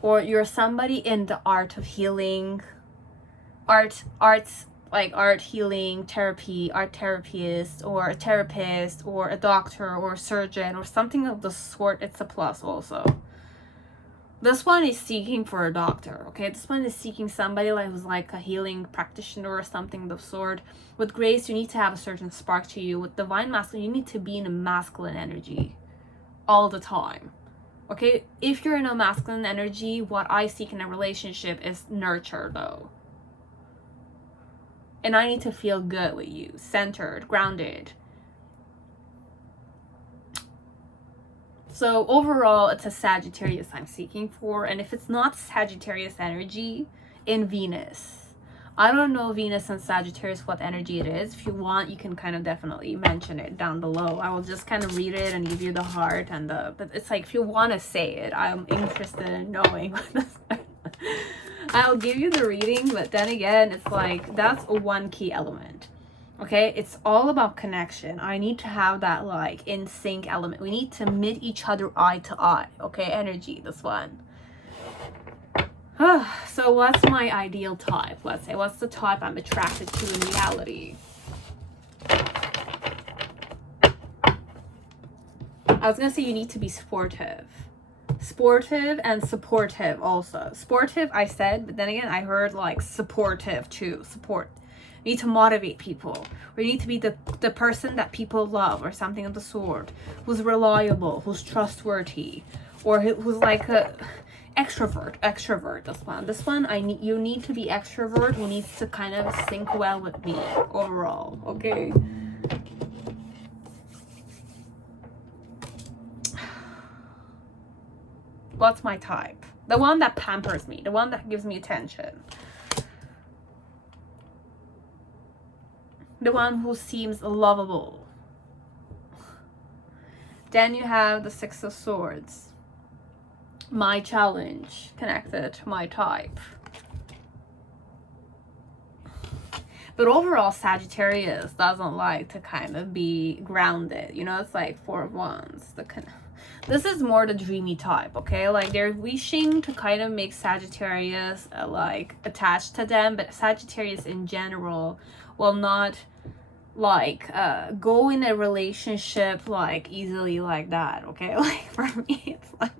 or you're somebody in the art of healing, arts like art healing, therapy, art therapist, or a therapist, or a doctor, or a surgeon, or something of the sort, it's a plus also. This one is seeking for a doctor, okay? This one is seeking somebody like who's like a healing practitioner or something of the sort. With grace, you need to have a certain spark to you. With divine masculine, you need to be in a masculine energy all the time, okay? If you're in a masculine energy, what I seek in a relationship is nurture, though. And I need to feel good with you, centered, grounded. So overall, it's a Sagittarius I'm seeking for. And if it's not Sagittarius energy, in Venus. I don't know Venus and Sagittarius what energy it is. If you want, you can kind of definitely mention it down below. I will just kind of read it and give you the heart and the... But it's like, if you want to say it, I'm interested in knowing what this... I'll give you the reading, but then again, it's like, that's one key element, okay? It's all about connection. I need to have that, like, in sync element. We need to meet each other eye to eye, okay? Energy, this one. So what's my ideal type? Let's say, what's the type I'm attracted to in reality? I was gonna say you need to be sportive and supportive also. Sportive, I said, but then again, I heard like supportive too. Support. You need to motivate people. Or you need to be the person that people love, or something of the sort. Who's reliable, who's trustworthy, or who's like a... extrovert. This one you need to be extrovert, who needs to kind of sync well with me overall. Okay, what's my type? The one that pampers me, the one that gives me attention, the one who seems lovable. Then you have the Six of Swords, my challenge, connected to my type. But overall, Sagittarius doesn't like to kind of be grounded. You know, it's like Four of Wands. This is more the dreamy type, okay? Like, they're wishing to kind of make Sagittarius like attached to them, but Sagittarius in general will not like go in a relationship like easily like that, okay? Like, for me, it's like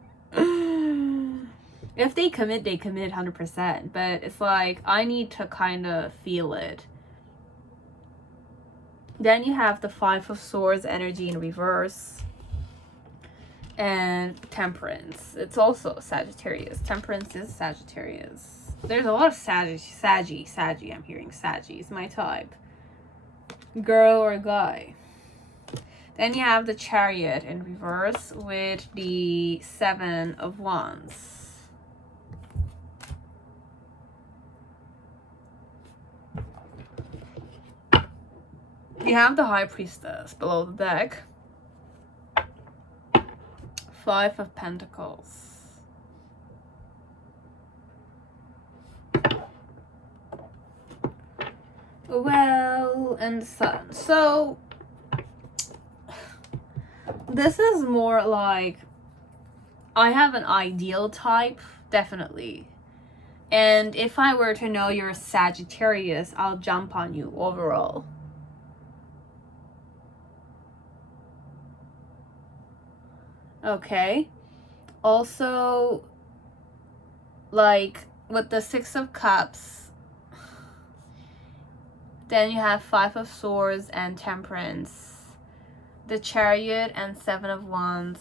if they commit 100%, but it's like I need to kind of feel it. Then you have the Five of Swords energy in reverse, and Temperance. It's also Sagittarius. Temperance is Sagittarius. There's a lot of Saggy. I'm hearing Saggy is my type, girl or guy. Then you have the Chariot in reverse with the Seven of Wands. You have the High Priestess below the deck. Five of Pentacles. Well, and the Sun. So this is more like I have an ideal type, definitely. And if I were to know you're a Sagittarius, I'll jump on you overall. Okay. Also, like with the Six of Cups, then you have Five of Swords and Temperance, the Chariot and Seven of Wands.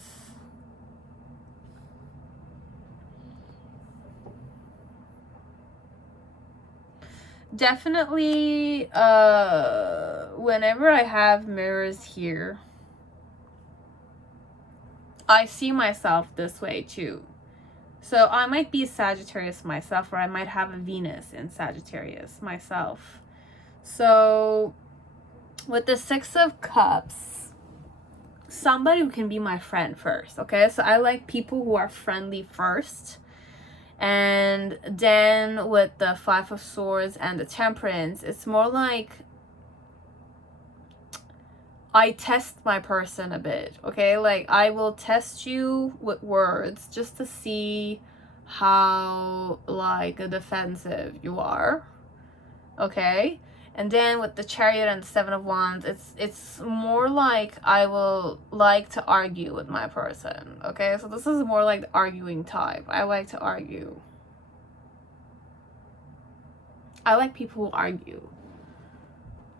Definitely, whenever I have mirrors here, I see myself this way too. So I might be a Sagittarius myself, or I might have a Venus in Sagittarius myself. So with the Six of Cups, somebody who can be my friend first, okay? So I like people who are friendly first. And then with the Five of Swords and the Temperance, it's more like I test my person a bit, okay? Like, I will test you with words just to see how, like, defensive you are, okay? And then with the Chariot and the Seven of Wands, it's more like I will like to argue with my person, okay? So this is more like the arguing type. I like to argue. I like people who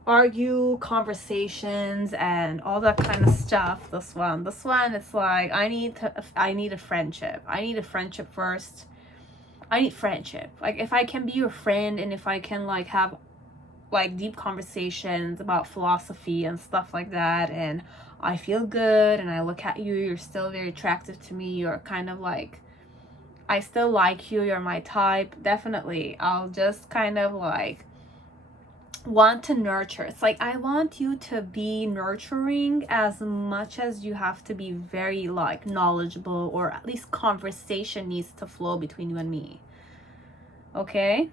argue, conversations, and all that kind of stuff. This one, it's like I need a friendship. I need a friendship first. I need friendship. Like, if I can be your friend, and if I can like have like deep conversations about philosophy and stuff like that, and I feel good, and I look at you, you're still very attractive to me, you're kind of like, I still like you, you're my type, definitely I'll just kind of like want to nurture. It's like I want you to be nurturing as much as you have to be very like knowledgeable, or at least conversation needs to flow between you and me, okay?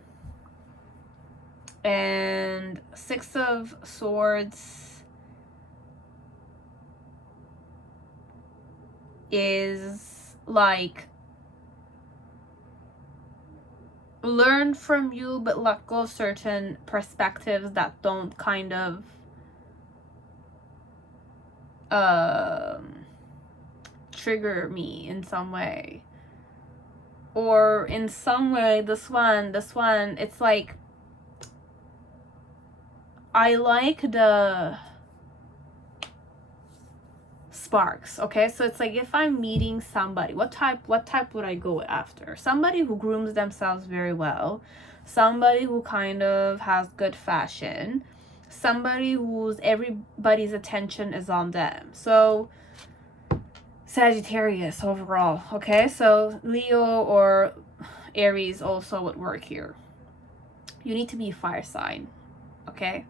And Six of Swords is like learn from you, but let go of certain perspectives that don't kind of trigger me in some way, or in some way. This one, it's like I like the sparks. Okay, so it's like if I'm meeting somebody, what type would I go after? Somebody who grooms themselves very well, somebody who kind of has good fashion, somebody whose everybody's attention is on them. So Sagittarius overall. Okay, so Leo or Aries also would work here. You need to be a fire sign. Okay,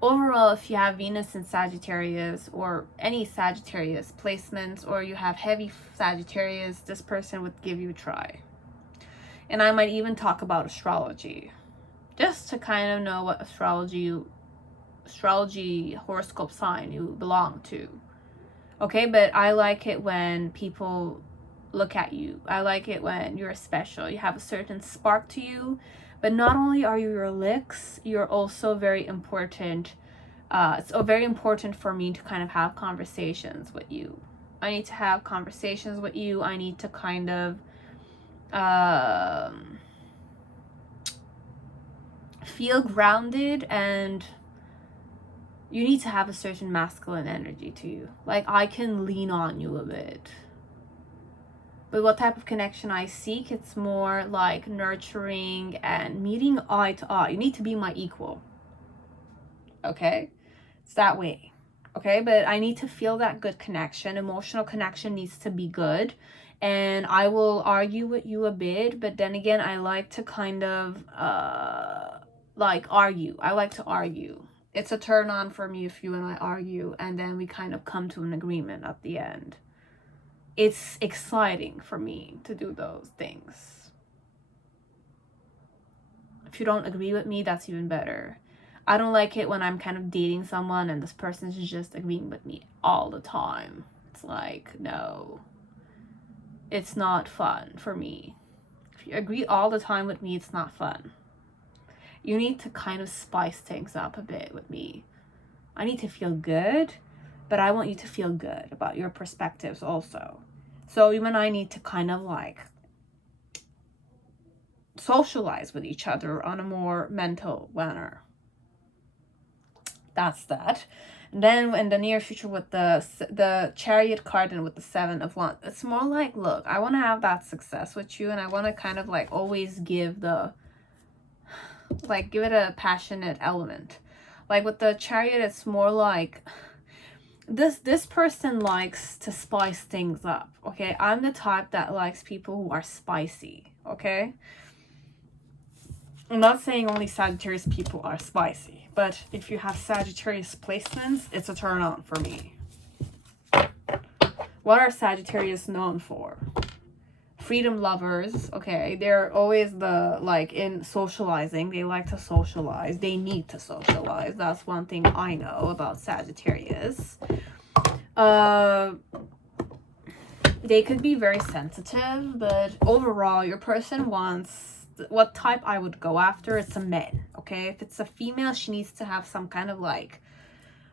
overall, if you have Venus in Sagittarius or any Sagittarius placements, or you have heavy Sagittarius, this person would give you a try. And I might even talk about astrology, just to kind of know what astrology horoscope sign you belong to. Okay, but I like it when people look at you. I like it when you're special. You have a certain spark to you. But not only are you your licks, you're also very important. It's very important for me to kind of have conversations with you. I need to have conversations with you. I need to kind of feel grounded, and you need to have a certain masculine energy to you. Like, I can lean on you a bit. But what type of connection I seek, it's more like nurturing and meeting eye to eye. You need to be my equal. Okay? It's that way. Okay? But I need to feel that good connection. Emotional connection needs to be good. And I will argue with you a bit. But then again, I like to kind of argue. I like to argue. It's a turn on for me if you and I argue. And then we kind of come to an agreement at the end. It's exciting for me to do those things. If you don't agree with me, that's even better. I don't like it when I'm kind of dating someone and this person's just agreeing with me all the time. It's like, no. It's not fun for me. If you agree all the time with me, it's not fun. You need to kind of spice things up a bit with me. I need to feel good, but I want you to feel good about your perspectives also. So you and I need to kind of like socialize with each other on a more mental manner. That's that. And then in the near future with the Chariot card and with the Seven of Wands, it's more like, look, I want to have that success with you, and I want to kind of like always give it a passionate element. Like with the Chariot, it's more like this person likes to spice things up. Okay, I'm the type that likes people who are spicy. Okay, I'm not saying only Sagittarius people are spicy, but if you have Sagittarius placements, it's a turn on for me. What are Sagittarius known for? Freedom lovers. Okay, they're always in socializing. They like to socialize. They need to socialize. That's one thing I know about Sagittarius. They could be very sensitive, but overall, your person wants, what type I would go after, it's a man. Okay, if it's a female, she needs to have some kind of like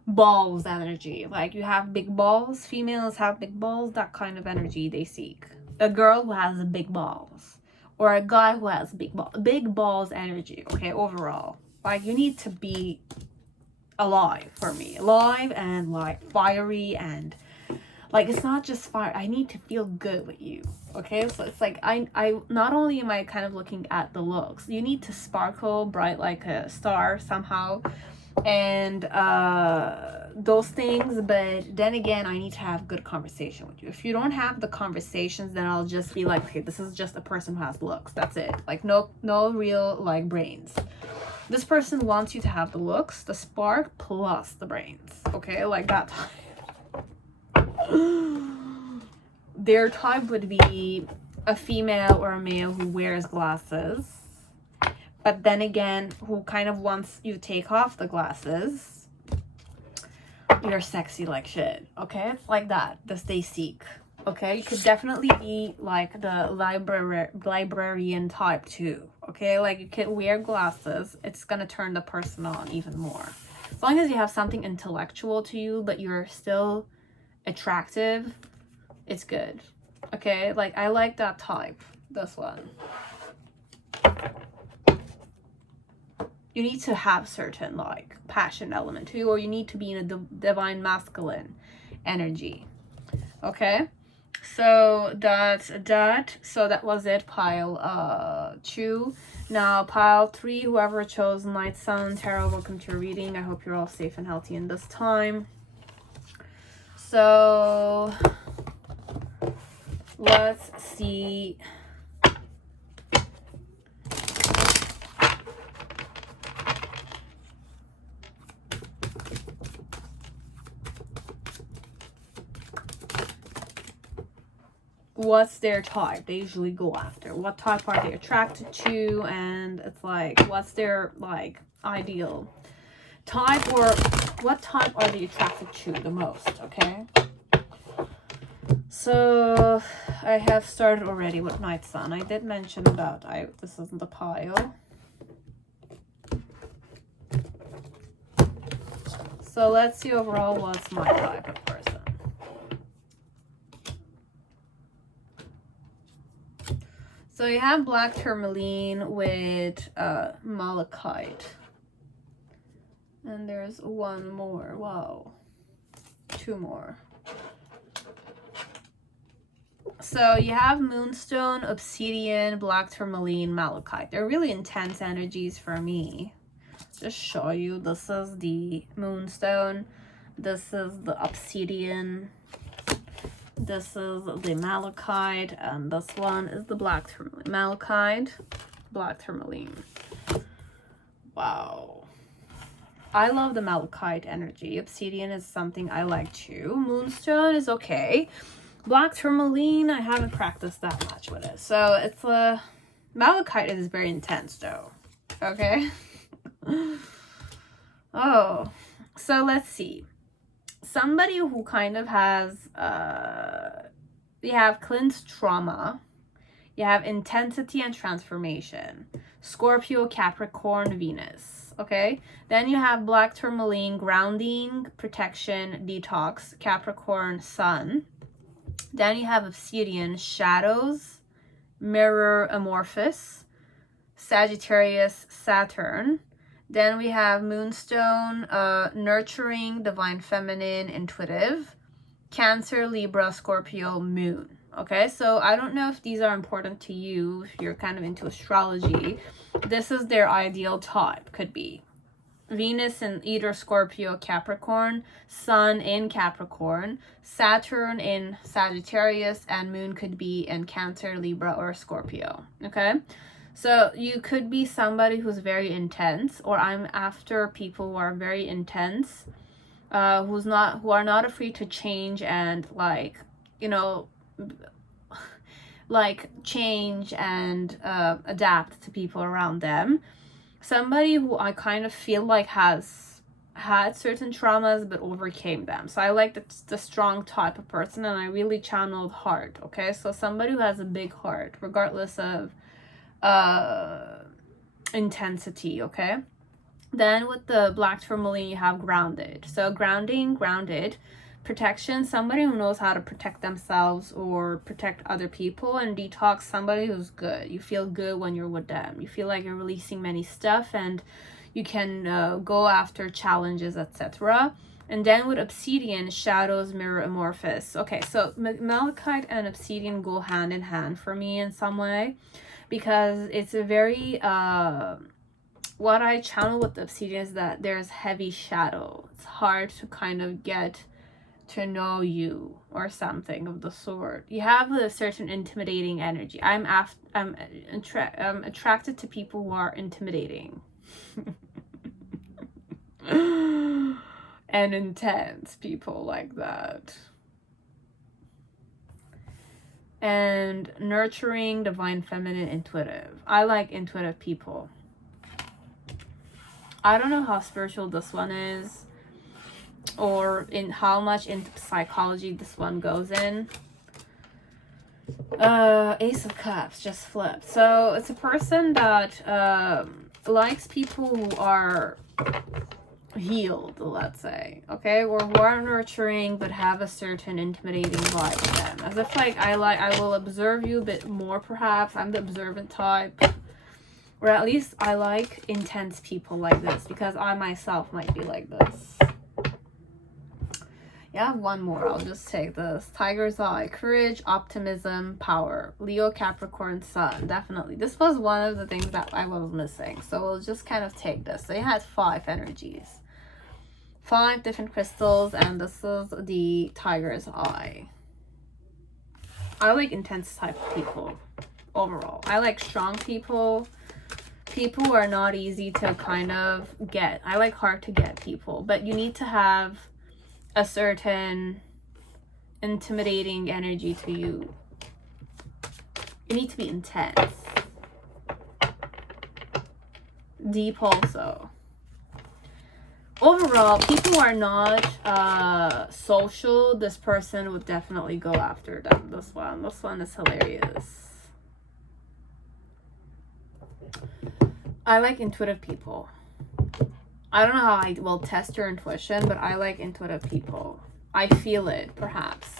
balls energy. Like, you have big balls, females have big balls, that kind of energy they seek. A girl who has big balls, or a guy who has big balls energy. Okay, overall, like, you need to be alive for me, alive and like fiery, and like, it's not just fire. I need to feel good with you. Okay, so it's like I not only am I kind of looking at the looks, you need to sparkle bright like a star somehow, and those things. But then again, I need to have good conversation with you. If you don't have the conversations, then I'll just be like, okay, this is just a person who has looks, that's it. Like, no real like brains. This person wants you to have the looks, the spark, plus the brains. Okay, like that type. Their type would be a female or a male who wears glasses, but then again, who kind of wants you to take off the glasses. You're sexy like shit. Okay, it's like that. This they seek. Okay, you could definitely be like the librarian type too. Okay, like, you could wear glasses. It's gonna turn the person on even more. As long as you have something intellectual to you, but you're still attractive, it's good. Okay, like, I like that type. This one. You need to have certain like passion element to you, or you need to be in a divine masculine energy. Okay, so that's that. So that was it, pile 2. Now pile 3, whoever chose Night Sun Tarot, welcome to your reading. I hope you're all safe and healthy in this time. So let's see. What's their type they usually go after? What type are they attracted to? And it's like, what's their like ideal type, or what type are they attracted to the most? Okay, so I have started already with Night Sun. I did mention that this isn't a pile. So let's see overall what's my type of person. So you have black tourmaline with malachite. And there's one more. Wow. 2 more. So you have moonstone, obsidian, black tourmaline, malachite. They're really intense energies for me. Just show you. This is the moonstone. This is the obsidian. This is the malachite, and this one is the black tourmaline. Malachite, black tourmaline. Wow. I love the malachite energy. Obsidian is something I like too. Moonstone is okay. Black tourmaline, I haven't practiced that much with it. So it's malachite is very intense though. Okay. Oh, so let's see. Somebody who kind of has, you have cleansed trauma, you have intensity and transformation, Scorpio, Capricorn, Venus, okay? Then you have black tourmaline, grounding, protection, detox, Capricorn, Sun. Then you have obsidian, shadows, mirror, amorphous, Sagittarius, Saturn. Then we have moonstone, nurturing, divine feminine, intuitive, Cancer, Libra, Scorpio, moon. Okay, so I don't know if these are important to you, if you're kind of into astrology. This is their ideal type, could be Venus in either Scorpio, Capricorn, Sun in Capricorn, Saturn in Sagittarius, and moon could be in Cancer, Libra, or Scorpio. Okay, so you could be somebody who's very intense, or I'm after people who are very intense, who are not afraid to change and like, you know, like change and adapt to people around them. Somebody who I kind of feel like has had certain traumas but overcame them. So I like the strong type of person, and I really channeled heart. Okay, so somebody who has a big heart regardless of intensity. Okay, then with the black tourmaline you have grounded. So grounded, protection, somebody who knows how to protect themselves or protect other people. And detox, somebody who's good. You feel good when you're with them. You feel like you're releasing many stuff and you can go after challenges, etc. And then with obsidian, shadows, mirror, amorphous. Okay, so malachite and obsidian go hand in hand for me in some way, because it's a very what I channel with the obsidian is that there's heavy shadow. It's hard to kind of get to know you or something of the sort. You have a certain intimidating energy. I'm attracted to people who are intimidating and intense people like that. And nurturing, divine feminine, intuitive. I like intuitive people. I don't know how spiritual this one is, or in how much into psychology this one goes in. Ace of Cups just flipped. So it's a person that likes people who are healed, let's say, okay, or who are nurturing but have a certain intimidating vibe to them, as if like I will observe you a bit more. Perhaps I'm the observant type, or at least I like intense people like this, because I myself might be like this. Yeah, I have one more. I'll just take this. Tiger's Eye, courage, optimism, power. Leo, Capricorn, Sun. Definitely. This was one of the things that I was missing. So we'll just kind of take this. So you had 5 energies. 5 different crystals, and this is the Tiger's Eye. I like intense type of people overall. I like strong people. People who are not easy to kind of get. I like hard to get people, but you need to have a certain intimidating energy to you. You need to be intense. Deep also. Overall, people who are not social, this person would definitely go after them. This one is hilarious. I like intuitive people. I don't know how I will test your intuition, but I like intuitive people. I feel it, perhaps.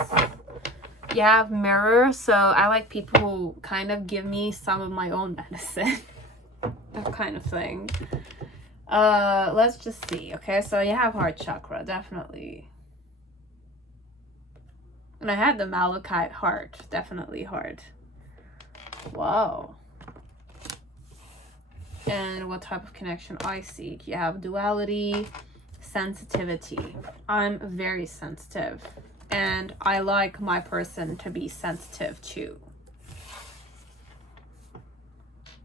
You have Mirror, so I like people who kind of give me some of my own medicine. That kind of thing. Let's just see. Okay, so you have Heart Chakra, definitely. And I had the Malachite Heart, definitely heart. Wow. And what type of connection I seek? You have duality, sensitivity. I'm very sensitive, and I like my person to be sensitive too.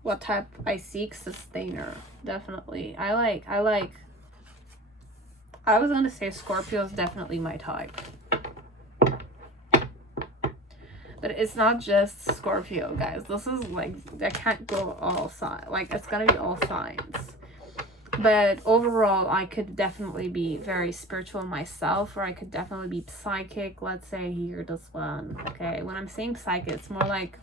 What type I seek? Sustainer, definitely. I was gonna say Scorpio is definitely my type, but it's not just Scorpio, guys. This is like, I can't go all signs. Like, it's gonna be all signs. But overall, I could definitely be very spiritual myself, or I could definitely be psychic. Let's say here, this one. Okay, when I'm saying psychic, it's more like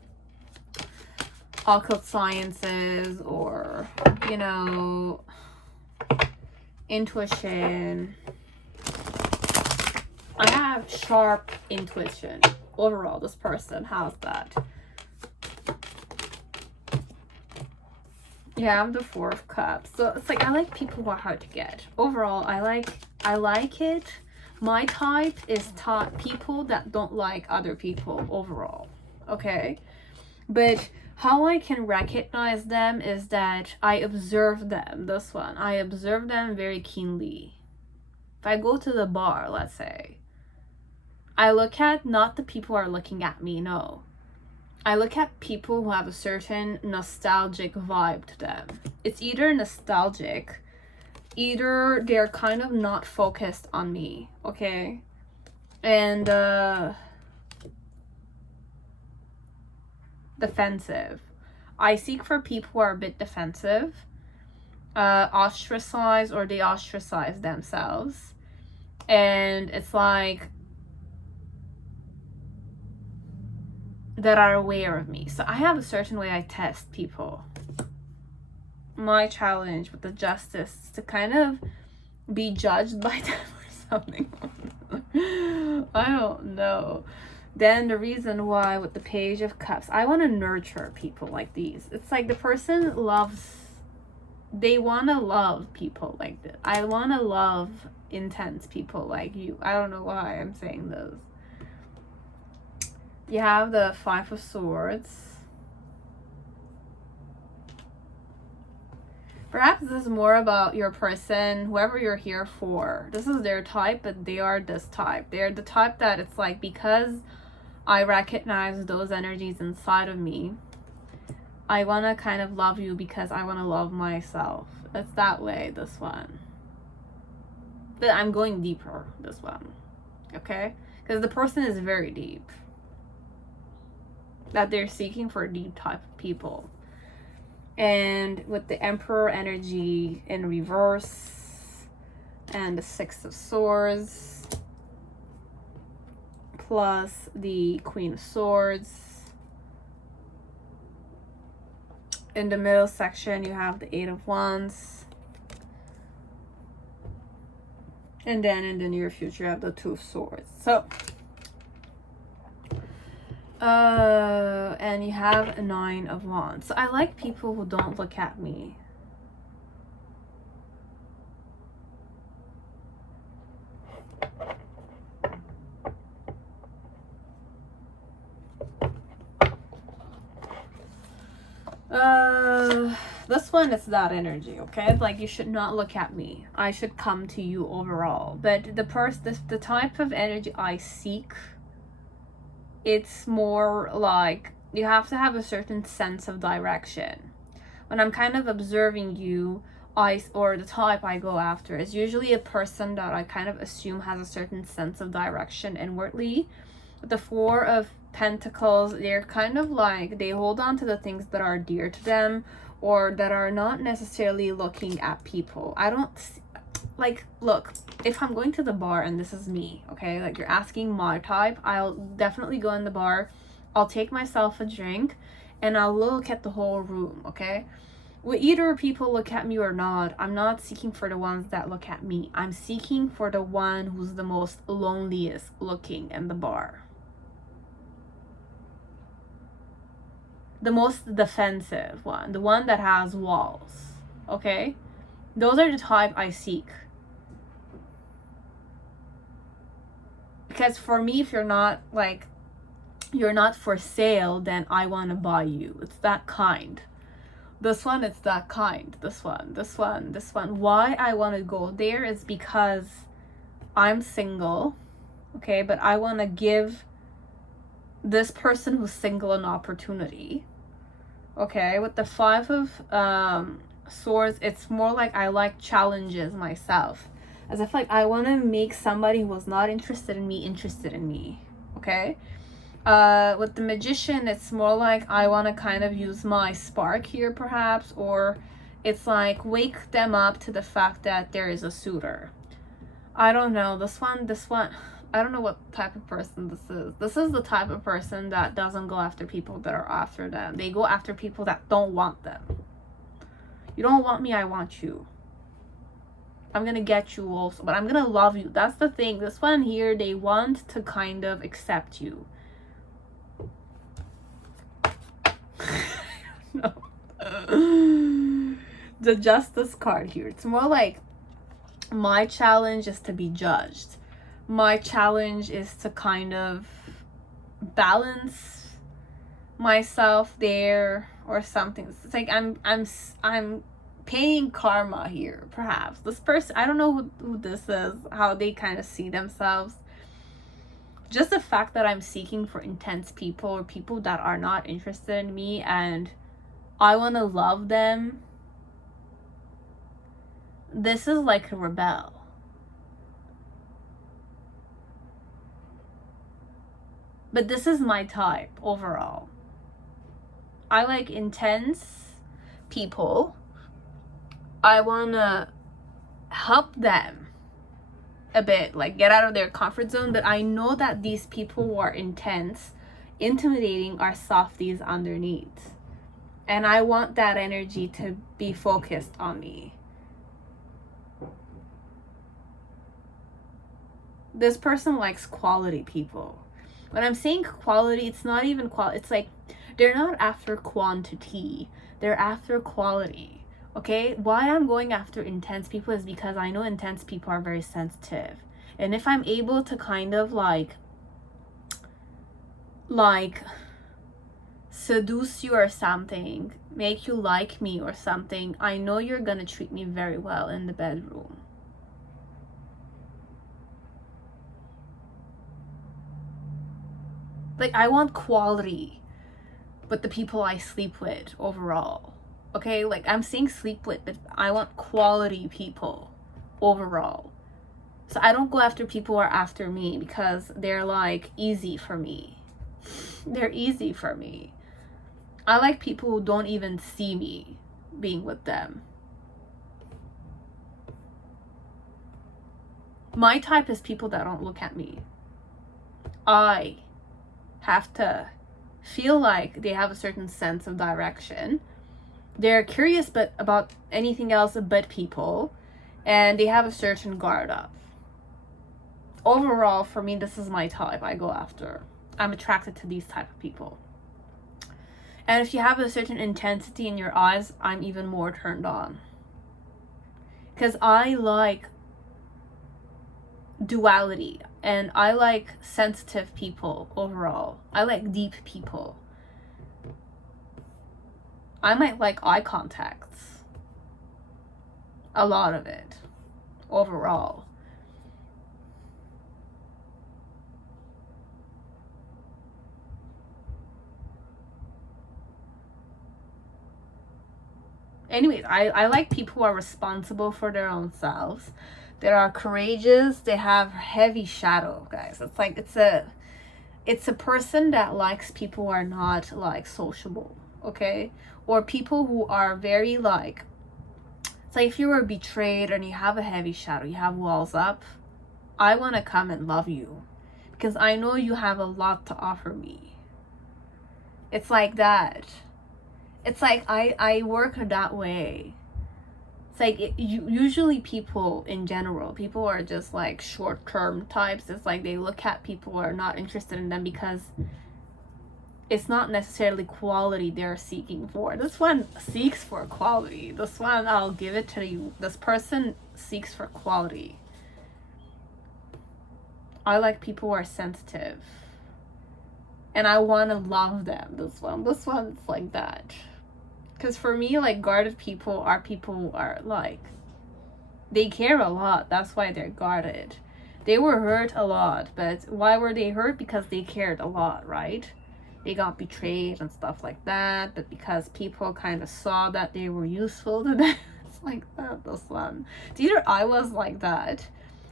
occult sciences, or, you know, intuition. I have sharp intuition. Overall, this person has that. Yeah, I'm the 4 of Cups. So it's like, I like people who are hard to get. Overall, I like it. My type is people that don't like other people overall. Okay? But how I can recognize them is that I observe them. This one. I observe them very keenly. If I go to the bar, let's say, I look at not the people who are looking at me, no. I look at people who have a certain nostalgic vibe to them. It's either nostalgic, either they're kind of not focused on me, okay? And defensive. I seek for people who are a bit defensive, ostracized, or they ostracize themselves. And it's like, that are aware of me. So I have a certain way I test people. My challenge with the justice is to kind of be judged by them or something. I don't know. Then the reason why with the Page of Cups, I want to nurture people like these. It's like the person they want to love people like this. I want to love intense people like you. I don't know why I'm saying this. You have the 5 of Swords. Perhaps this is more about your person, whoever you're here for. This is their type, but they are this type. They're the type that it's like, because I recognize those energies inside of me, I want to kind of love you because I want to love myself. It's that way, this one. But I'm going deeper, this one. Okay? Because the person is very deep. That they're seeking for deep type of people. And with the Emperor energy in reverse, and the 6 of Swords, plus the Queen of Swords. In the middle section, you have the 8 of Wands. And then in the near future, you have the 2 of Swords. So, and you have a 9 of Wands. So I like people who don't look at me. This one is that energy, okay? Like, you should not look at me. I should come to you overall. But the type of energy I seek, it's more like you have to have a certain sense of direction. When I'm kind of observing you, or the type I go after is usually a person that I kind of assume has a certain sense of direction inwardly. The Four of Pentacles, they're kind of like, they hold on to the things that are dear to them, or that are not necessarily looking at people. I don't like, look, if I'm going to the bar and this is me, okay, like you're asking my type, I'll definitely go in the bar, I'll take myself a drink, and I'll look at the whole room, okay? Will either people look at me or not, I'm not seeking for the ones that look at me. I'm seeking for the one who's the most loneliest looking in the bar. The most defensive one, the one that has walls, okay? Those are the type I seek. Because for me, if you're not for sale, then I want to buy you. It's that kind. This one, it's that kind. This one. Why I want to go there is because I'm single, okay? But I want to give this person who's single an opportunity, okay? With the Five of Swords, it's more like I like challenges myself. As if like I want to make somebody who was not interested in me, okay? With the Magician, it's more like I want to kind of use my spark here perhaps, or it's like wake them up to the fact that there is a suitor. I don't know, this one, I don't know what type of person this is. This is the type of person that doesn't go after people that are after them. They go after people that don't want them. You don't want me, I want you. I'm gonna get you also, but I'm gonna love you. That's the thing. This one here, they want to kind of accept you. No. The Justice card here. It's more like my challenge is to be judged. My challenge is to kind of balance myself there or something. It's like I'm paying karma here, perhaps. This person, I don't know who this is, how they kind of see themselves. Just the fact that I'm seeking for intense people or people that are not interested in me and I want to love them. This is like a rebel. But this is my type overall. I like intense people. I want to help them a bit, like get out of their comfort zone, but I know that these people who are intense, intimidating, are softies underneath. And I want that energy to be focused on me. This person likes quality people. When I'm saying quality, it's not even quality. It's like they're not after quantity. They're after quality. Okay? Why I'm going after intense people is because I know intense people are very sensitive. And if I'm able to kind of like seduce you or something, make you like me or something, I know you're gonna treat me very well in the bedroom. Like, I want quality with the people I sleep with overall. Okay? Like, I'm saying sleep with, but I want quality people overall. So I don't go after people who are after me because they're like easy for me. They're easy for me. I like people who don't even see me being with them. My type is people that don't look at me. I have to feel like they have a certain sense of direction. They're curious but about anything else but people, and they have a certain guard up. Overall, for me, this is my type I go after. I'm attracted to these type of people. And if you have a certain intensity in your eyes, I'm even more turned on. Because I like duality. And I like sensitive people overall. I like deep people. I might like eye contacts. A lot of it. Overall. Anyways, I like people who are responsible for their own selves. They are courageous. They have heavy shadow, guys. It's like it's a person that likes people who are not like sociable, okay? Or people who are very like, it's like if you were betrayed and you have a heavy shadow, you have walls up, I want to come and love you because I know you have a lot to offer me. It's like that. It's like I work that way. It's like usually people in general, people are just like short-term types. It's like they look at people who are not interested in them because it's not necessarily quality they're seeking for. This one seeks for quality. This one, I'll give it to you. This person seeks for quality. I like people who are sensitive. And I want to love them. This one's like that. Because for me, like, guarded people are people who are, like, they care a lot. That's why they're guarded. They were hurt a lot. But why were they hurt? Because they cared a lot, right? They got betrayed and stuff like that. But because people kind of saw that they were useful to them. It's like that, this one. It's either I was like that,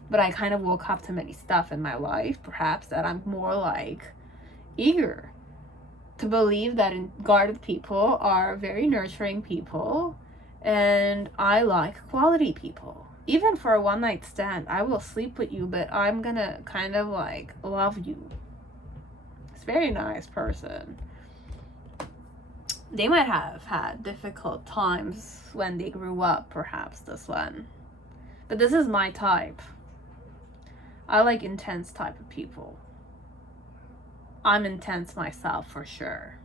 but I kind of woke up to many stuff in my life, perhaps, that I'm more, like, eager to believe that guarded people are very nurturing people, and I like quality people. Even for a one night stand, I will sleep with you, but I'm gonna kind of like love you. It's a very nice person. They might have had difficult times when they grew up, perhaps, this one. But this is my type. I like intense type of people. I'm intense myself for sure.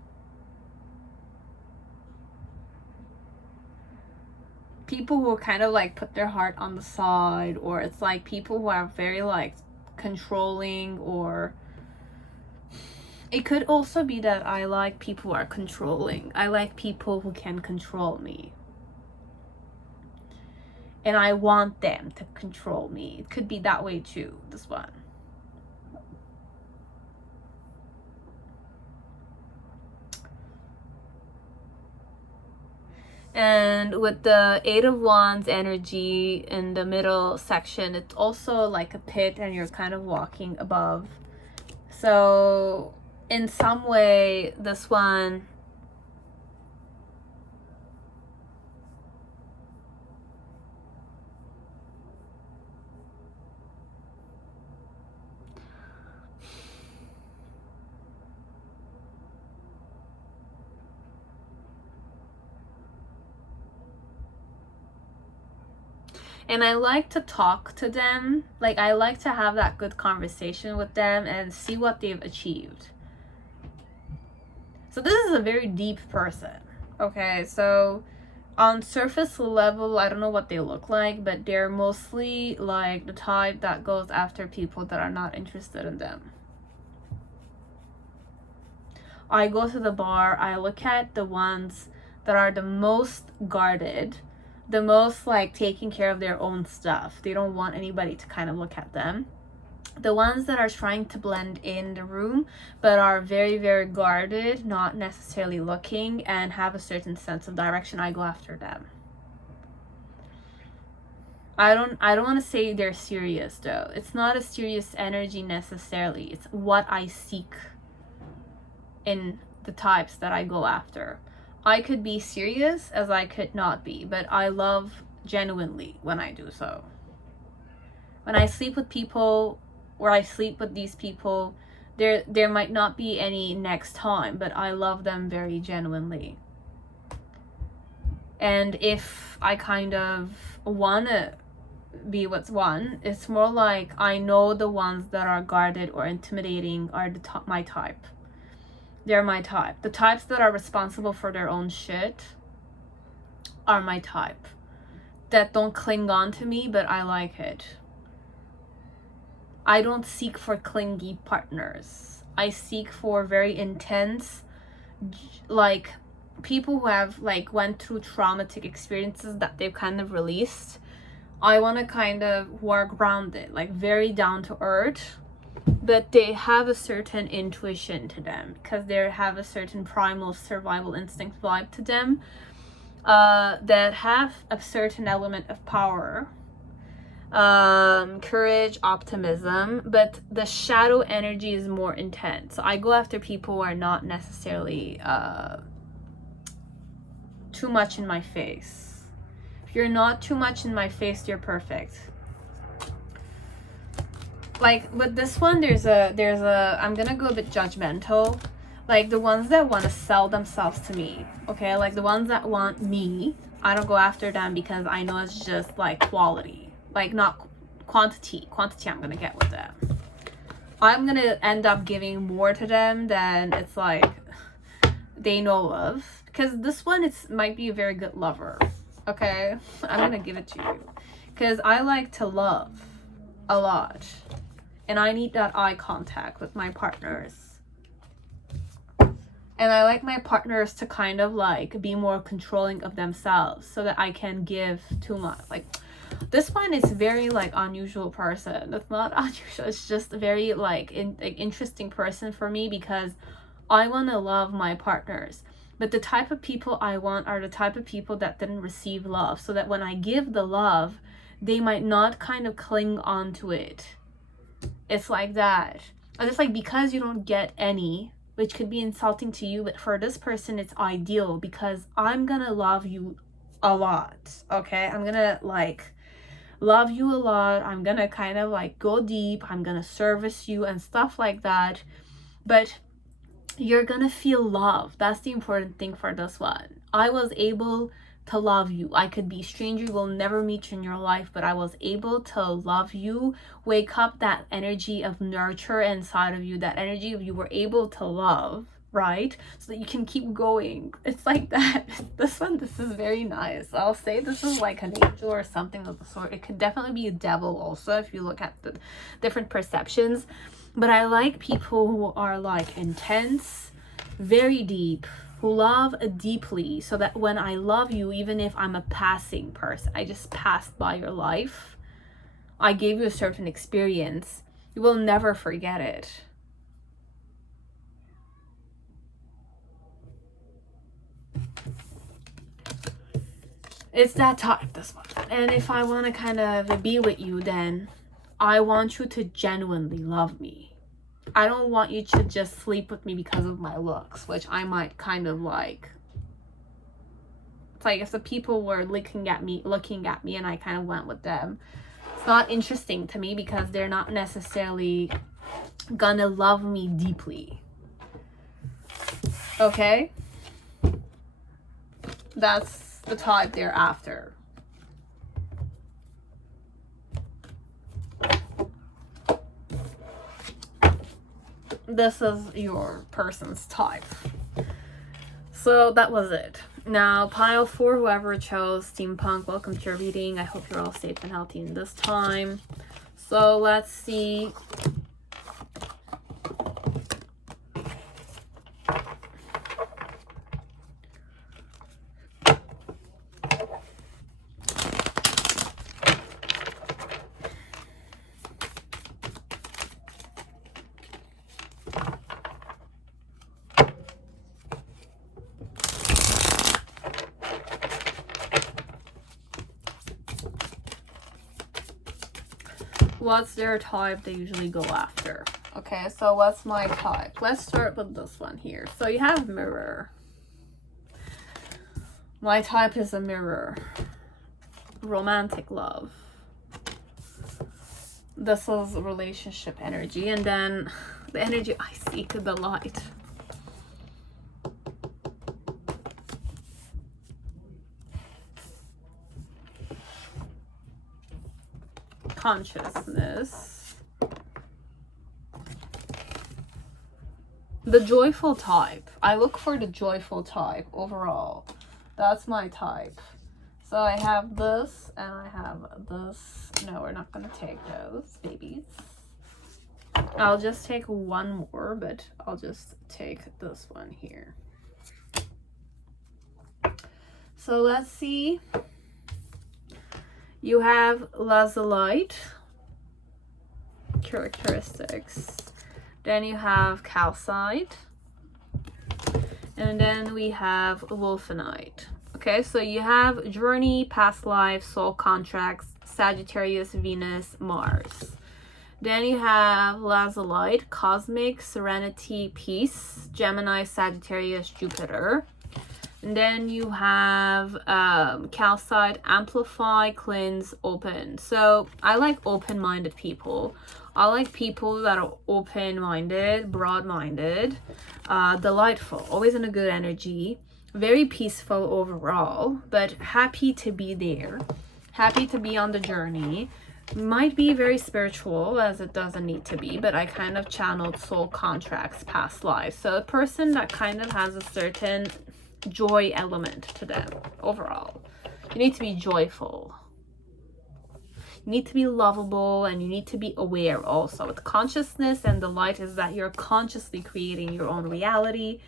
People who kind of like put their heart on the side, or it's like people who are very like controlling, or it could also be that I like people who are controlling. I like people who can control me. And I want them to control me. It could be that way too, this one. And with the Eight of Wands energy in the middle section, it's also like a pit and you're kind of walking above. So in some way, this one, and I like to talk to them. Like, I like to have that good conversation with them and see what they've achieved. So this is a very deep person. Okay, so on surface level, I don't know what they look like, but they're mostly like the type that goes after people that are not interested in them. I go to the bar, I look at the ones that are the most guarded, the most like taking care of their own stuff. They don't want anybody to kind of look at them. The ones that are trying to blend in the room but are very, very guarded, not necessarily looking, and have a certain sense of direction, I go after them. I don't want to say they're serious though. It's not a serious energy necessarily. It's what I seek in the types that I go after. I could be serious as I could not be, but I love genuinely when I do so. When I sleep with people, or I sleep with these people, there might not be any next time, but I love them very genuinely. And if I kind of wanna be with one, it's more like I know the ones that are guarded or intimidating are my type. They're my type. The types that are responsible for their own shit are my type. That don't cling on to me, but I like it. I don't seek for clingy partners. I seek for very intense, like, people who have like went through traumatic experiences that they've kind of released. I want to kind of, who are grounded, like very down to earth, but they have a certain intuition to them because they have a certain primal survival instinct vibe to them, that have a certain element of power, courage, optimism, but the shadow energy is more intense. So I go after people who are not necessarily too much in my face. If you're not too much in my face, you're perfect. Like with this one, there's a I'm gonna go a bit judgmental. Like the ones that want to sell themselves to me, okay? Like the ones that want me, I don't go after them because I know it's just like quality, like not quantity. Quantity I'm gonna get with them. I'm gonna end up giving more to them than it's like they know of. Because this one, might be a very good lover, okay? I'm gonna give it to you. Because I like to love a lot. And I need that eye contact with my partners. And I like my partners to kind of like be more controlling of themselves so that I can give too much. Like this one is very like unusual person. It's not unusual. It's just a very like interesting person for me because I want to love my partners. But the type of people I want are the type of people that didn't receive love. So that when I give the love, they might not kind of cling on to it. It's like that. And it's like because you don't get any, which could be insulting to you, but for this person it's ideal because I'm gonna love you a lot, okay? I'm gonna like love you a lot. I'm gonna kind of like go deep. I'm gonna service you and stuff like that. But you're gonna feel love. That's the important thing for this one. I was able to love you. I could be a stranger, you will never meet you in your life, but I was able to love you, wake up that energy of nurture inside of you, that energy of you were able to love, right? So that you can keep going. It's like that. This is very nice. I'll say this is like an angel or something of the sort. It could definitely be a devil also if you look at the different perceptions. But I like people who are like intense, very deep, who love deeply, so that when I love you, even if I'm a passing person, I just passed by your life, I gave you a certain experience, you will never forget it. It's that type, this one. And if I want to kind of be with you, then I want you to genuinely love me. I don't want you to just sleep with me because of my looks, which I might kind of like. It's like if the people were looking at me and I kind of went with them, it's not interesting to me because they're not necessarily gonna love me deeply. Okay? That's the type they're after. This is your person's type. So that was it. Now, pile 4, whoever chose Steampunk, welcome to your reading. I hope you're all safe and healthy in this time. So let's see. What's their type they usually go after? Okay, so what's my type? Let's start with this one here. So you have mirror. My type is a mirror. Romantic love. This is relationship energy. And then the energy I seek, the light. Consciousness. The joyful type. I look for the joyful type overall. That's my type. So I have this and I have this. No, we're not gonna take those babies. I'll just take one more, but I'll just take this one here. So let's see. You have lazulite characteristics. Then you have calcite. And then we have wolfenite. Okay, so you have journey, past life, soul contracts, Sagittarius, Venus, Mars. Then you have lazulite, cosmic, serenity, peace, Gemini, Sagittarius, Jupiter. And then you have calcite, amplify, cleanse, open. So I like open-minded people. I like people that are open-minded, broad-minded, delightful, always in a good energy, very peaceful overall, but happy to be there, happy to be on the journey. Might be very spiritual, as it doesn't need to be, but I kind of channeled soul contracts, past lives. So a person that kind of has a certain joy element to them overall. You need to be joyful. You need to be lovable, and you need to be aware also. With consciousness and the light is that you're consciously creating your own reality.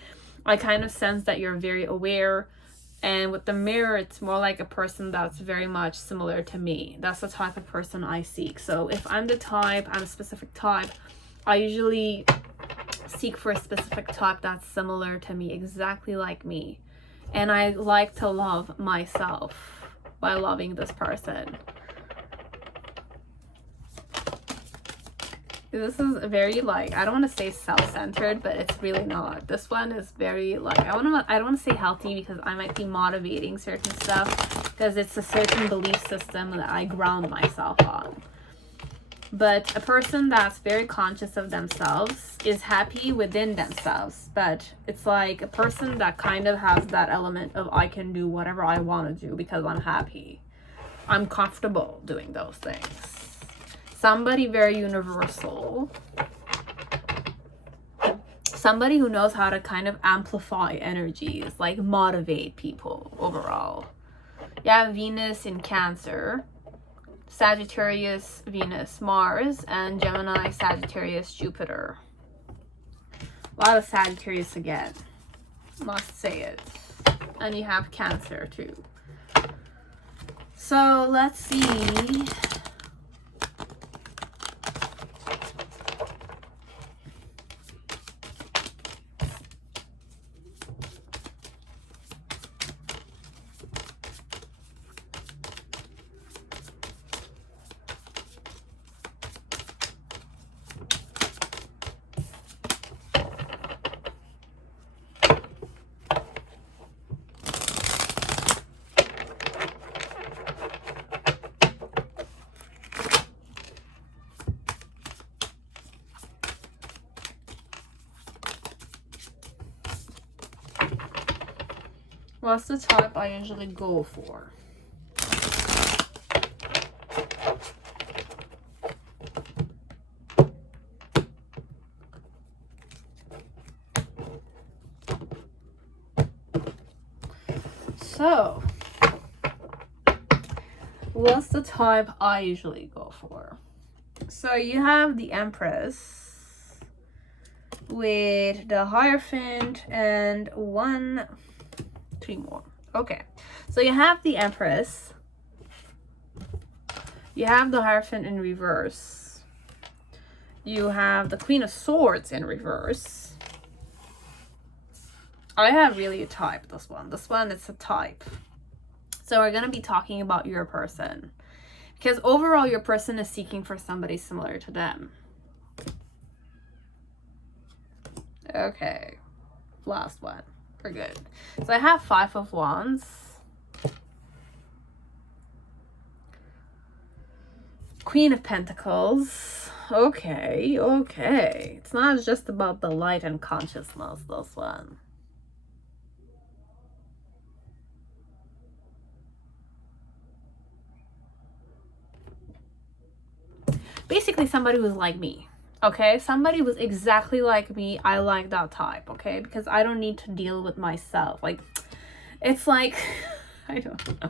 I kind of sense that you're very aware. And with the mirror, it's more like a person that's very much similar to me. That's the type of person I seek. So if I'm the type, I'm a specific type, I usually seek for a specific type that's similar to me, exactly like me. And I like to love myself by loving this person. This is very, like, I don't want to say self-centered, but it's really not. This one is very, like, I don't want to say healthy, because I might be motivating certain stuff, because it's a certain belief system that I ground myself on. But a person that's very conscious of themselves is happy within themselves. But it's like a person that kind of has that element of I can do whatever I want to do because I'm happy. I'm comfortable doing those things. Somebody very universal. Somebody who knows how to kind of amplify energies, like motivate people overall. You have Venus in Cancer, Sagittarius, Venus, Mars, and Gemini, Sagittarius, Jupiter. A lot of Sagittarius again. Must say it. And you have Cancer too. So let's see. What's the type I usually go for? So, what's the type I usually go for? So you have the Empress with the Hierophant and three more. Okay, so you have the Empress, you have the Hierophant in reverse, you have the Queen of Swords in reverse. I have really a type, this one it's a type. So we're going to be talking about your person, because overall your person is seeking for somebody similar to them. Okay, last one. We're good. So I have 5 of Wands, Queen of Pentacles. Okay. It's not just about the light and consciousness, this one. Basically somebody who's like me. Okay, somebody was exactly like me. I like that type, okay? Because I don't need to deal with myself. Like, it's like, I don't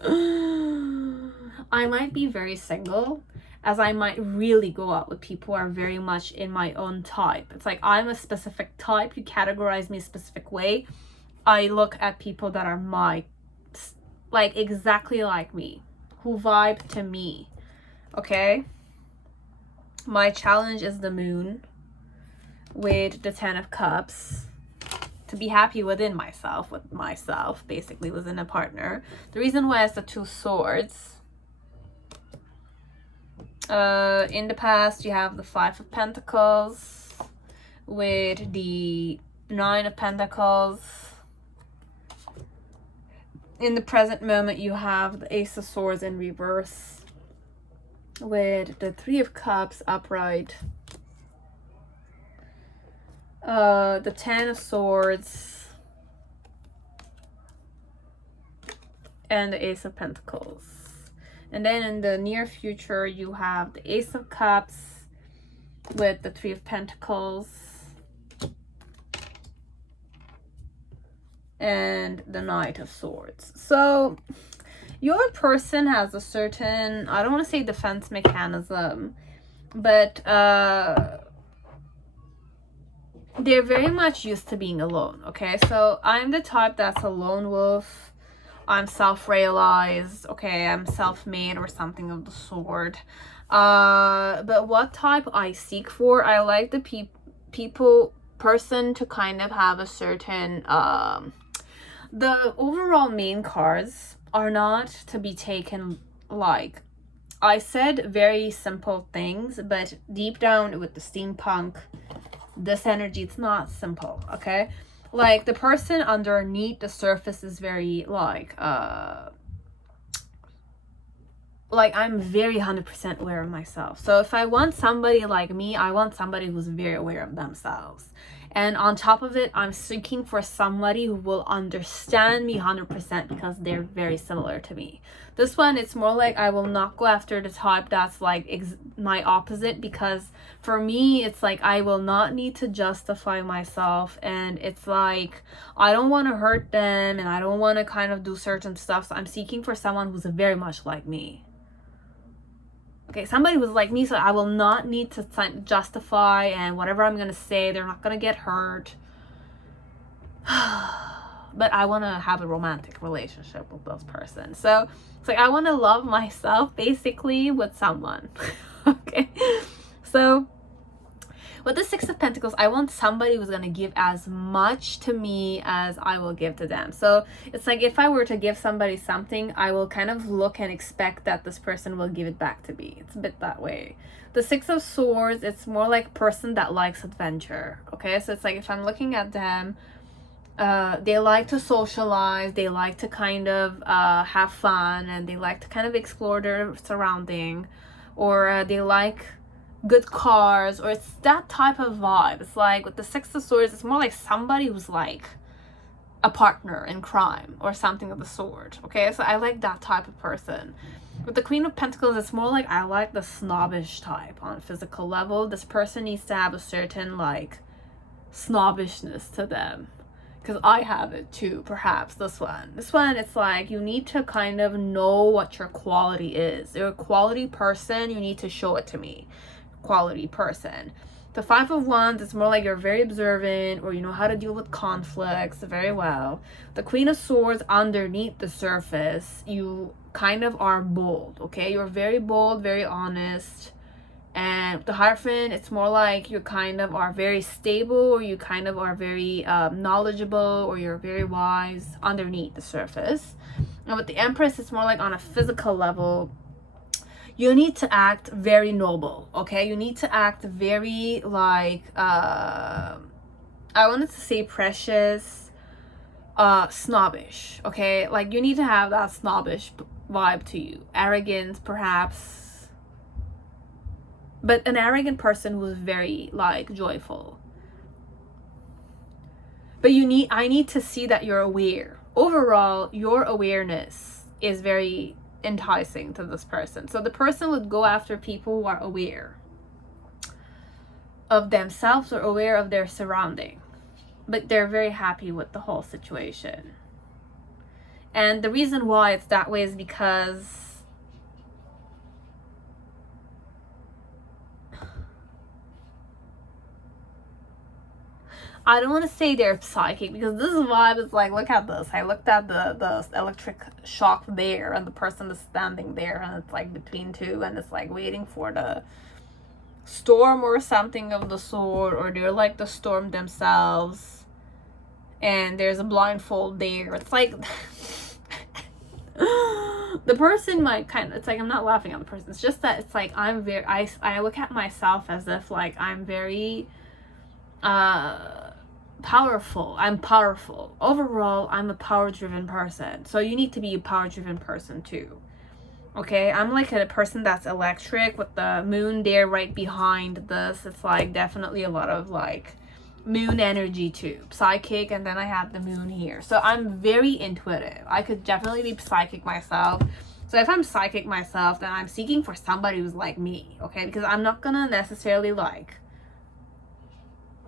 know. I might be very single, as I might really go out with people who are very much in my own type. It's like, I'm a specific type. You categorize me a specific way. I look at people that are my like exactly like me, who vibe to me. Okay, my challenge is the moon with the 10 of cups, to be happy within myself, with myself, basically within a partner. The reason why it's the 2 swords. In the past, you have the 5 of Pentacles with the 9 of Pentacles. In the present moment, you have the Ace of Swords in reverse with the 3 of Cups upright. The 10 of Swords and the Ace of Pentacles. And then in the near future, you have the Ace of Cups with the 3 of Pentacles and the Knight of Swords. So your person has a certain, I don't want to say defense mechanism, but they're very much used to being alone. Okay, so I'm the type that's a lone wolf. I'm self-realized, okay, I'm self-made or something of the sort. But what type I seek for, I like the person to kind of have a certain, the overall main cards are not to be taken like, I said very simple things, but deep down with the steampunk, this energy, it's not simple, okay? Like, the person underneath the surface is very, like I'm very 100% aware of myself. So if I want somebody like me, I want somebody who's very aware of themselves. And on top of it, I'm seeking for somebody who will understand me 100% because they're very similar to me. This one, it's more like I will not go after the type that's like my opposite, because for me, it's like I will not need to justify myself. And it's like, I don't want to hurt them and I don't want to kind of do certain stuff. So I'm seeking for someone who's very much like me. Okay, somebody who's like me, so I will not need to justify, and whatever I'm going to say, they're not going to get hurt. But I want to have a romantic relationship with this person. So it's like I want to love myself, basically, with someone. Okay, so with the 6 of Pentacles, I want somebody who's going to give as much to me as I will give to them. So it's like if I were to give somebody something, I will kind of look and expect that this person will give it back to me. It's a bit that way. The 6 of Swords, it's more like a person that likes adventure. Okay, so it's like if I'm looking at them, they like to socialize, they like to kind of have fun, and they like to kind of explore their surrounding, or they like good cars, or it's that type of vibe. It's like with the 6 of Swords, it's more like somebody who's like a partner in crime or something of the sort. Okay, so I like that type of person. With the Queen of Pentacles, it's more like I like the snobbish type on a physical level. This person needs to have a certain like snobbishness to them, because I have it too. Perhaps this one, it's like you need to kind of know what your quality is. You're a quality person, you need to show it to me. Quality person. The 5 of Wands, it's more like you're very observant, or you know how to deal with conflicts very well. The Queen of Swords, underneath the surface, you kind of are bold. Okay, you're very bold, very honest. And the Hierophant, it's more like you kind of are very stable, or you kind of are very knowledgeable, or you're very wise underneath the surface. And with the Empress, it's more like on a physical level, you need to act very noble. Okay, you need to act very like I wanted to say precious, snobbish. Okay, like you need to have that snobbish vibe to you. Arrogance, perhaps, but an arrogant person who's very like joyful. But I need to see that you're aware. Overall, your awareness is very enticing to this person. So the person would go after people who are aware of themselves or aware of their surrounding, but they're very happy with the whole situation. And the reason why it's that way is because I don't want to say they're psychic, because this vibe is like, look at this. I looked at the electric shock there, and the person is standing there, and it's like between two, and it's like waiting for the storm or something of the sort, or they're like the storm themselves, and there's a blindfold there. It's like the person might kind of, it's like, I'm not laughing at the person, it's just that it's like I'm very, I look at myself as if like I'm very powerful. I'm powerful. Overall, I'm a power-driven person. So you need to be a power-driven person too. Okay, I'm like a person that's electric with the moon there right behind this. It's like definitely a lot of like moon energy too. Psychic, and then I have the moon here. So I'm very intuitive. I could definitely be psychic myself. So if I'm psychic myself, then I'm seeking for somebody who's like me, okay? Because I'm not gonna necessarily like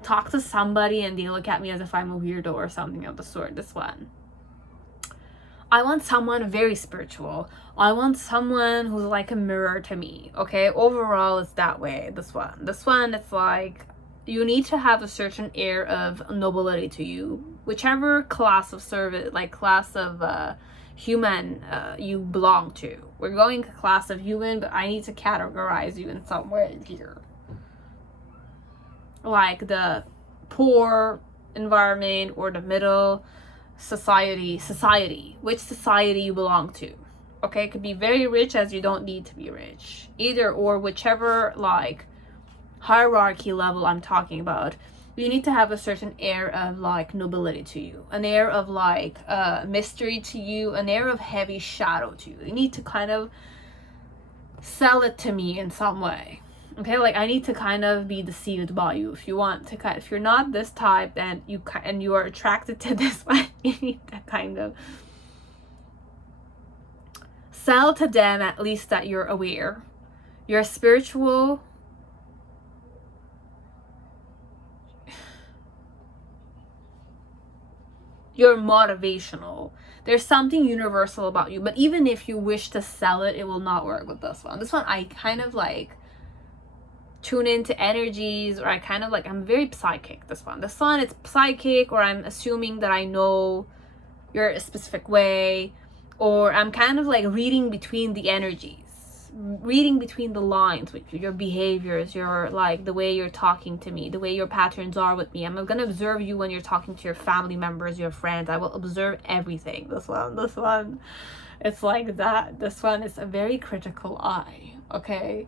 talk to somebody and they look at me as if I'm a weirdo or something of the sort. This one, I want someone very spiritual. I want someone who's like a mirror to me, okay? Overall, it's that way. This one, it's like you need to have a certain air of nobility to you, whichever class of service, like class of human you belong to. We're going to class of human, but I need to categorize you in some way here. Like the poor environment or the middle society, which society you belong to. Okay, it could be very rich, as you don't need to be rich. Either or, whichever like hierarchy level I'm talking about, you need to have a certain air of like nobility to you, an air of like mystery to you, an air of heavy shadow to you. You need to kind of sell it to me in some way. Okay, like I need to kind of be deceived by you. If you want to if you're not this type, then you are attracted to this one, you need to kind of sell to them at least that you're aware, you're spiritual, you're motivational. There's something universal about you. But even if you wish to sell it, it will not work with this one. This one, I kind of like tune into energies, or I kind of like, I'm very psychic. This one, it's psychic, or I'm assuming that I know you're a specific way, or I'm kind of like reading between the energies, reading between the lines with you, your behaviors, your like the way you're talking to me, the way your patterns are with me. I'm gonna observe you when you're talking to your family members, your friends. I will observe everything. This one, it's like that. This one is a very critical eye, okay?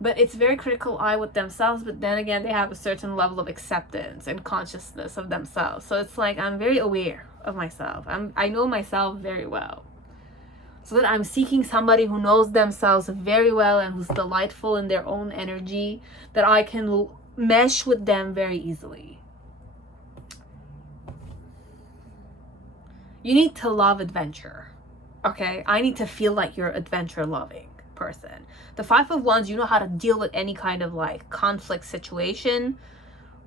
But it's very critical eye with themselves, but then again, they have a certain level of acceptance and consciousness of themselves. So it's like I'm very aware of myself. I know myself very well. So that I'm seeking somebody who knows themselves very well and who's delightful in their own energy, that I can mesh with them very easily. You need to love adventure, okay? I need to feel like you're adventure loving person. The Five of Wands, you know how to deal with any kind of like conflict situation,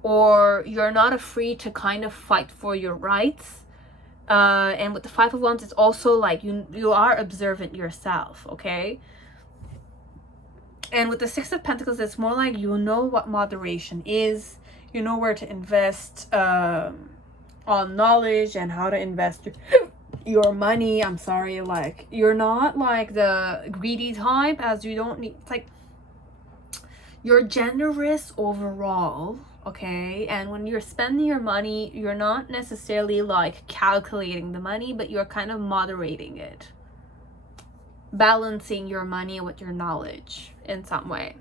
or you're not afraid to kind of fight for your rights. And with the Five of Wands, it's also like you are observant yourself, okay? And with the Six of Pentacles, it's more like you know what moderation is. You know where to invest on knowledge and how to invest your money. I'm sorry, like you're not like the greedy type, as you don't need, it's like you're generous overall, okay? And when you're spending your money, you're not necessarily like calculating the money, but you're kind of moderating it, balancing your money with your knowledge in some way,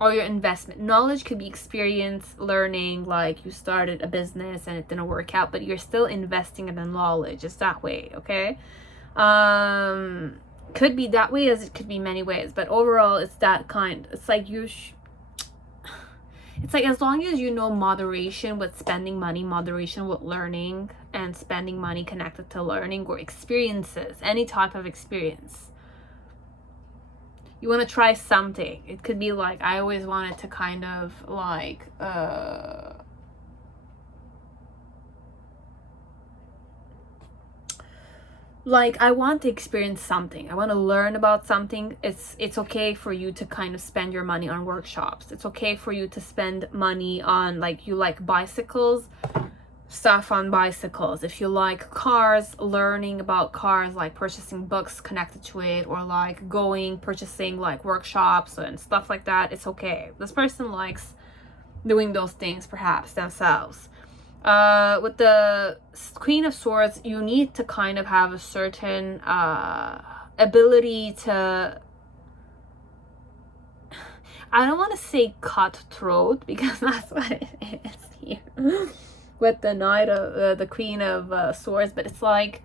or your investment. Knowledge could be experience, learning, like you started a business and it didn't work out, but you're still investing in the knowledge. It's that way, okay? Could be that way, as it could be many ways, but overall it's that kind. It's like it's like as long as you know moderation with spending money, moderation with learning, and spending money connected to learning or experiences, any type of experience. You want to try something. It could be like, I always wanted to kind of like like, I want to experience something. I want to learn about something. It's okay for you to kind of spend your money on workshops. It's okay for you to spend money on, like, you like bicycles, stuff on bicycles. If you like cars, learning about cars, like purchasing books connected to it, or like purchasing like workshops and stuff like that, it's okay. This person likes doing those things perhaps themselves. With the Queen of Swords, you need to kind of have a certain ability to, I don't want to say cutthroat, because that's what it is here with the the Queen of Swords, but it's like,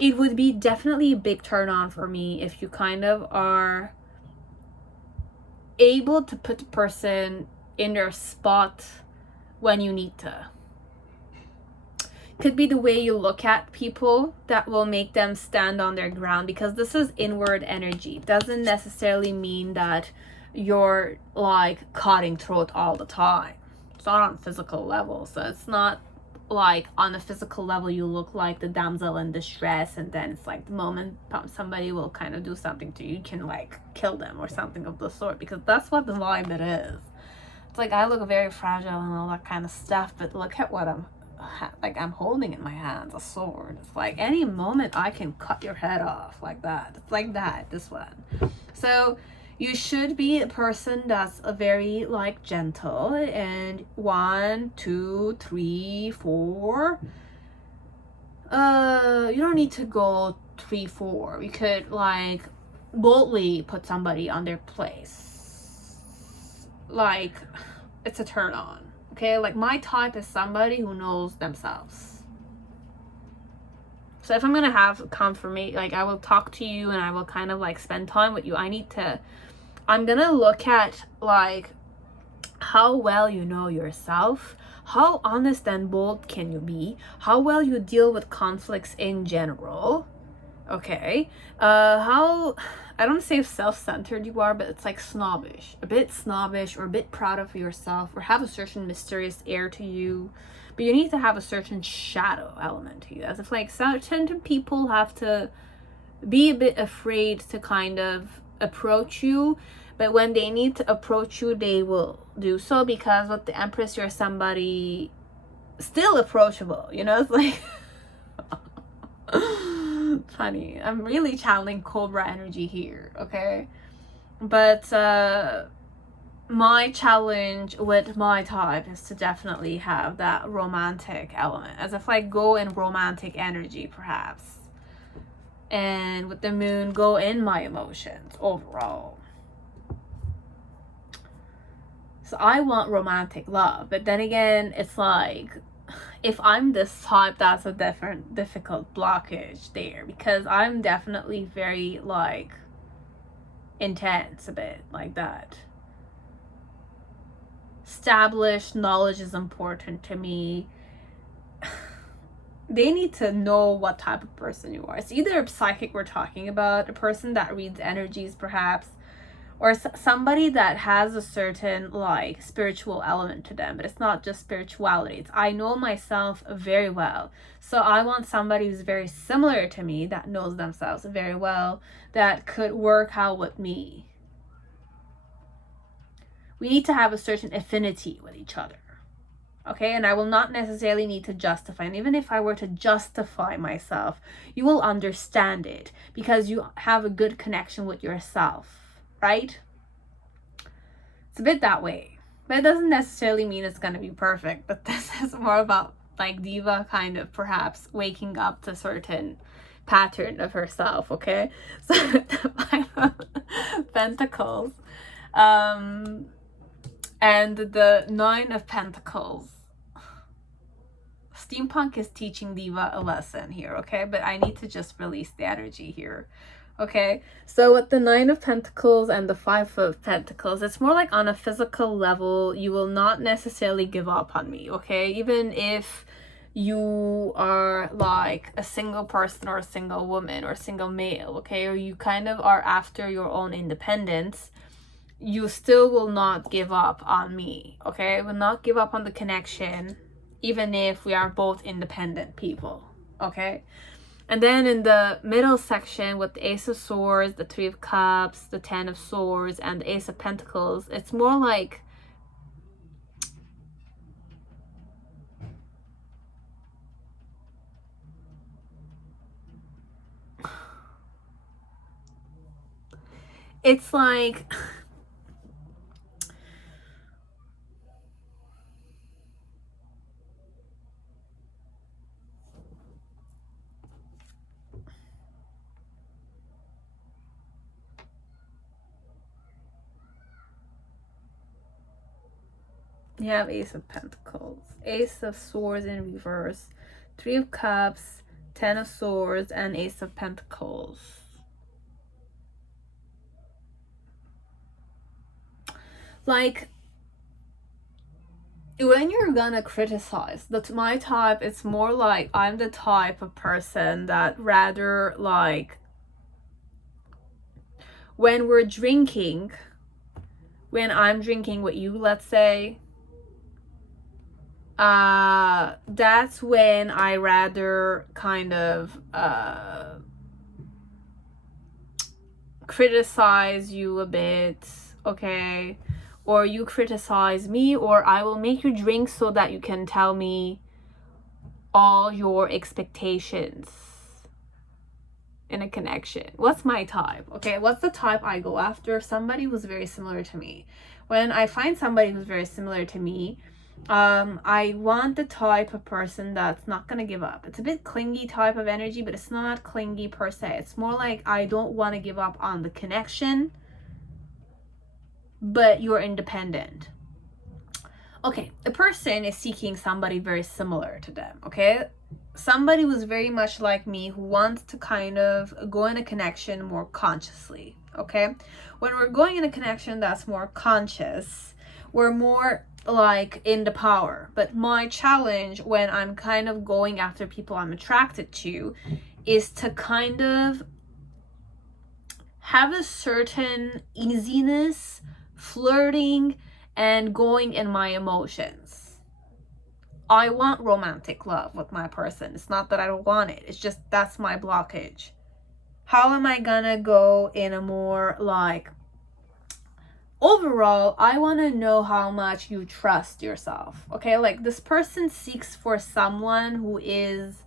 it would be definitely a big turn on for me if you kind of are able to put the person in their spot when you need to. Could be the way you look at people that will make them stand on their ground, because this is inward energy. It doesn't necessarily mean that you're like cutting throat all the time. It's not on physical level, so it's not like on a physical level you look like the damsel in distress, and then it's like the moment somebody will kind of do something to you, you can like kill them or something of the sort, because that's what the vibe it is. It's like, I look very fragile and all that kind of stuff, but look at what I'm holding in my hands, a sword. It's like any moment I can cut your head off, like that. It's like that, this one. So you should be a person that's a very like gentle, and 1, 2, 3, 4. You don't need to go 3, 4. You could like boldly put somebody on their place. Like, it's a turn on. Okay, like my type is somebody who knows themselves. So if I'm gonna have confirmation, like I will talk to you and I will kind of like spend time with you, I'm gonna look at like how well you know yourself, how honest and bold can you be, how well you deal with conflicts in general. Okay, how, I don't say self-centered you are, but it's like snobbish, a bit snobbish, or a bit proud of yourself, or have a certain mysterious air to you. But you need to have a certain shadow element to you, as if like certain people have to be a bit afraid to kind of approach you, but when they need to approach you, they will do so, because with the Empress, you're somebody still approachable, you know. It's like funny. I'm really channeling Cobra energy here, okay? But my challenge with my type is to definitely have that romantic element, as if like go in romantic energy perhaps, and with the Moon, go in my emotions overall. So I want romantic love, but then again, it's like, if I'm this type, that's a difficult blockage there, because I'm definitely very like intense, a bit like that. Established knowledge is important to me. They need to know what type of person you are. It's either a psychic we're talking about, a person that reads energies perhaps, or somebody that has a certain like spiritual element to them, but it's not just spirituality. It's, I know myself very well, so I want somebody who's very similar to me, that knows themselves very well, that could work out with me. We need to have a certain affinity with each other, okay? And I will not necessarily need to justify, and even if I were to justify myself, you will understand it, because you have a good connection with yourself, right? It's a bit that way, but it doesn't necessarily mean it's going to be perfect. But this is more about like Diva kind of perhaps waking up to certain pattern of herself, okay? So the 5 of Pentacles and the 9 of Pentacles, Steampunk is teaching Diva a lesson here, okay? But I need to just release the energy here. Okay, so with the 9 of Pentacles and the 5 of Pentacles, it's more like on a physical level, you will not necessarily give up on me, okay? Even if you are like a single person or a single woman or a single male, okay? Or you kind of are after your own independence, you still will not give up on me, okay? I will not give up on the connection, even if we are both independent people. okay? And then in the middle section with the Ace of Swords, the Three of Cups, the Ten of Swords, and the Ace of Pentacles, it's more like it's like you have Ace of Pentacles, Ace of Swords in reverse, Three of Cups, Ten of Swords, and Ace of Pentacles. Like, when you're gonna criticize, that's my type, it's more like I'm the type of person that rather, like, when we're drinking, when I'm drinking with you, let's say, that's when I rather kind of criticize you a bit, okay? Or you criticize me, or I will make you drink so that you can tell me all your expectations in a connection. What's my type? Okay, what's the type I go after? Somebody who's very similar to me. When I find somebody who's very similar to me, I want the type of person that's not gonna give up. It's a bit clingy type of energy, but it's not clingy per se. It's more like I don't want to give up on the connection, but you're independent. Okay, the person is seeking somebody very similar to them, okay? Somebody who's very much like me, who wants to kind of go in a connection more consciously, okay? When we're going in a connection that's more conscious, we're more like in the power. But my challenge when I'm kind of going after people I'm attracted to is to kind of have a certain easiness, flirting, and going in my emotions. I want romantic love with my person. It's not that I don't want it. It's just that's my blockage. How am I gonna go in a more like, overall, I want to know how much you trust yourself, okay? Like, this person seeks for someone who is,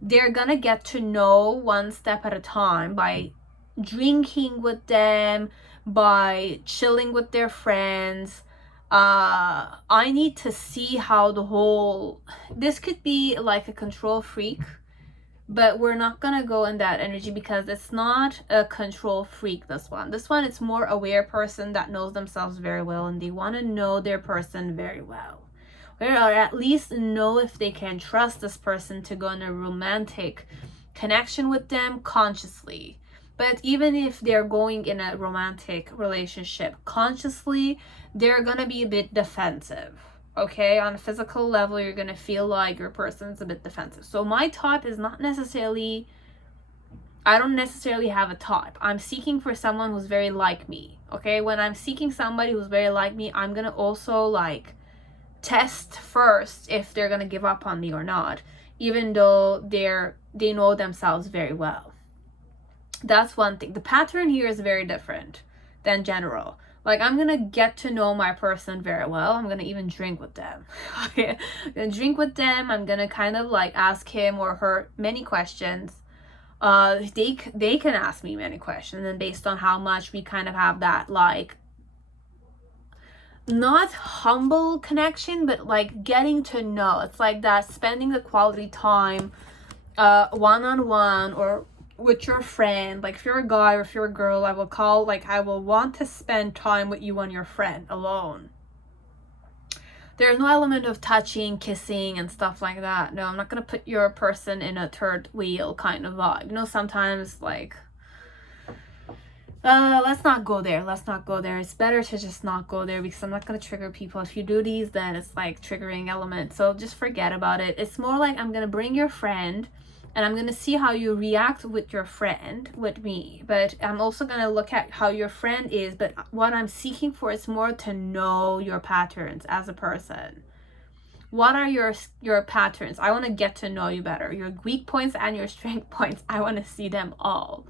they're gonna get to know one step at a time by drinking with them, by chilling with their friends. I need to see how the whole, this could be like a control freak, but we're not gonna go in that energy because it's not a control freak. This one it's more aware person that knows themselves very well, and they want to know their person very well, or at least know if they can trust this person to go in a romantic connection with them consciously. But even if they're going in a romantic relationship consciously, they're gonna be a bit defensive, okay? On a physical level, you're gonna feel like your person's a bit defensive. So my type is not necessarily, I don't necessarily have a type. I'm seeking for someone who's very like me, okay? When I'm seeking somebody who's very like me, I'm gonna also like test first if they're gonna give up on me or not, even though they know themselves very well. That's one thing. The pattern here is very different than general. Like, I'm gonna get to know my person very well. I'm gonna even drink with them. I'm gonna drink with them. I'm gonna kind of like ask him or her many questions. They can ask me many questions, and based on how much we kind of have that, like, not humble connection, but like getting to know. It's like that, spending the quality time one-on-one or with your friend. Like, if you're a guy or if you're a girl, I will want to spend time with you and your friend alone. There's no element of touching, kissing, and stuff like that. No, I'm not gonna put your person in a third wheel kind of vibe. You know, sometimes like, let's not go there. It's better to just not go there, because I'm not gonna trigger people. If you do these, then it's like triggering element, so just forget about it. It's more like I'm gonna bring your friend and I'm gonna see how you react with your friend with me, but I'm also gonna look at how your friend is. But what I'm seeking for is more to know your patterns as a person. What are your patterns? I want to get to know you better. Your weak points and your strength points, I want to see them all.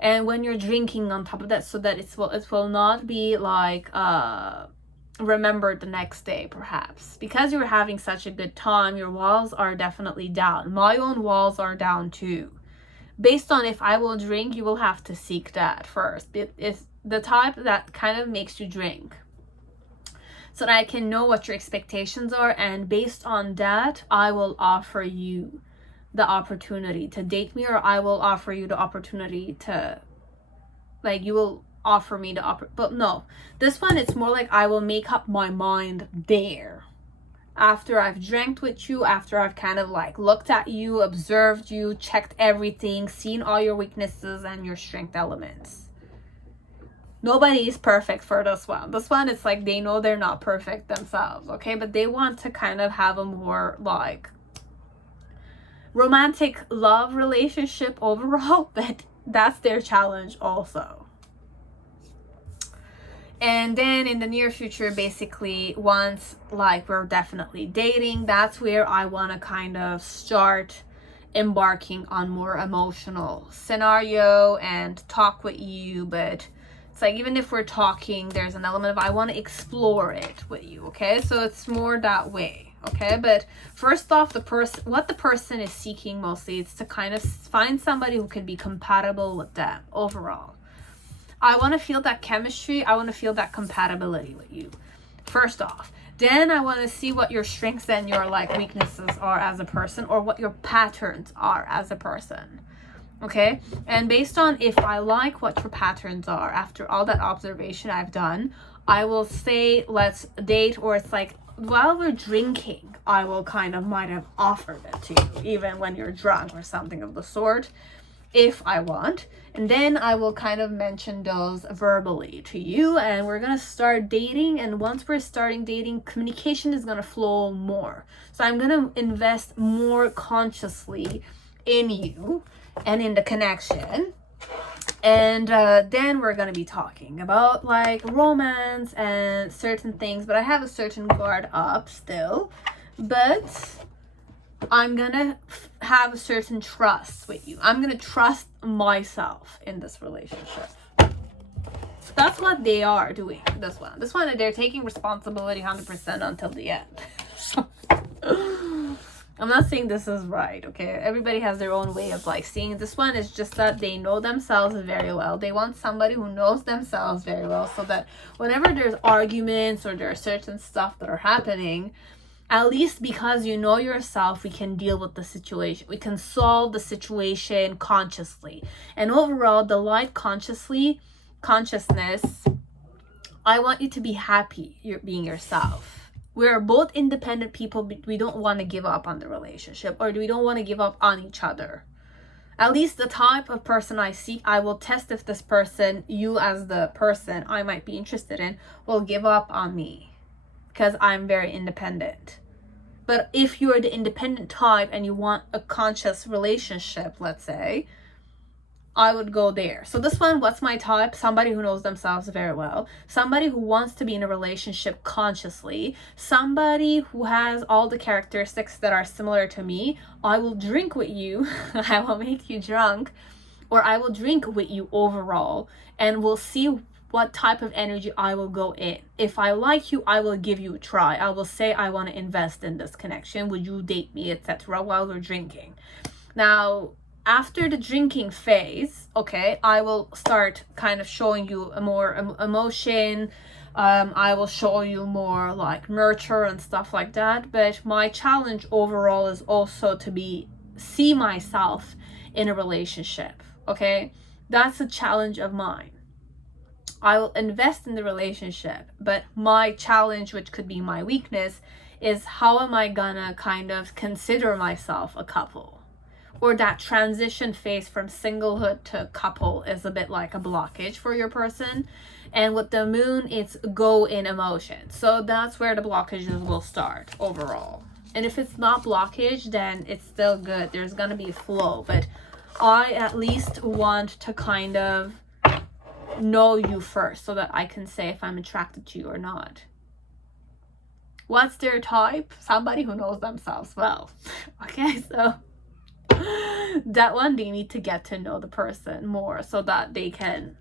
And when you're drinking on top of that, so that it will not be like remembered the next day, perhaps. Because you're having such a good time, your walls are definitely down. My own walls are down too. Based on if I will drink, you will have to seek that first. It's the type that kind of makes you drink, so that I can know what your expectations are, and based on that, I will offer you the opportunity to date me, or I will offer you the opportunity to, like, you will offer me the but no, this one, it's more like I will make up my mind there. After I've drank with you, after I've kind of like looked at you, observed you, checked everything, seen all your weaknesses and your strength elements. Nobody is perfect for this one. This one, it's like they know they're not perfect themselves, okay? But they want to kind of have a more like romantic love relationship overall, but that's their challenge also. And then in the near future, basically, once like we're definitely dating, that's where I want to kind of start embarking on more emotional scenario and talk with you. But it's like, even if we're talking, there's an element of I want to explore it with you, okay? So it's more that way, okay? But first off, what the person is seeking mostly is to kind of find somebody who can be compatible with them overall. I want to feel that chemistry. I want to feel that compatibility with you, first off. Then I want to see what your strengths and your like weaknesses are as a person, or what your patterns are as a person. Okay? And based on if I like what your patterns are, after all that observation I've done, I will say, let's date, or it's like, while we're drinking, I will kind of might have offered it to you, even when you're drunk or something of the sort, if I want. And then I will kind of mention those verbally to you, and we're gonna start dating. And once we're starting dating, communication is gonna flow more. So I'm gonna invest more consciously in you and in the connection. And then we're gonna be talking about like romance and certain things, but I have a certain guard up still. But I'm gonna have a certain trust with you. I'm gonna trust myself in this relationship. That's what they are doing. This one, they're taking responsibility 100% until the end. I'm not saying this is right, okay? Everybody has their own way of like seeing. This one is just that they know themselves very well. They want somebody who knows themselves very well, so that whenever there's arguments or there are certain stuff that are happening, at least because you know yourself, we can deal with the situation. We can solve the situation consciously. And overall, the light consciousness, I want you to be happy you're being yourself. We're both independent people, but we don't want to give up on the relationship, or we don't want to give up on each other. At least the type of person I seek, I will test if this person, you as the person I might be interested in, will give up on me, because I'm very independent. But if you're the independent type and you want a conscious relationship, let's say, I would go there. So this one, what's my type? Somebody who knows themselves very well. Somebody who wants to be in a relationship consciously. Somebody who has all the characteristics that are similar to me. I will drink with you. I will make you drunk. Or I will drink with you overall. And we'll see what type of energy I will go in. If I like you, I will give you a try. I will say I want to invest in this connection. Would you date me, etc. while we're drinking? Now, after the drinking phase, okay, I will start kind of showing you a more emotion. I will show you more like nurture and stuff like that. But my challenge overall is also to see myself in a relationship, okay? That's a challenge of mine. I will invest in the relationship, but my challenge, which could be my weakness, is how am I gonna kind of consider myself a couple? Or that transition phase from singlehood to couple is a bit like a blockage for your person. And with the moon, it's go in emotion. So that's where the blockages will start overall. And if it's not blockage, then it's still good. There's gonna be flow, but I at least want to kind of know you first, so that I can say if I'm attracted to you or not. What's their type? Somebody who knows themselves well. Okay, so that one, they need to get to know the person more so that they can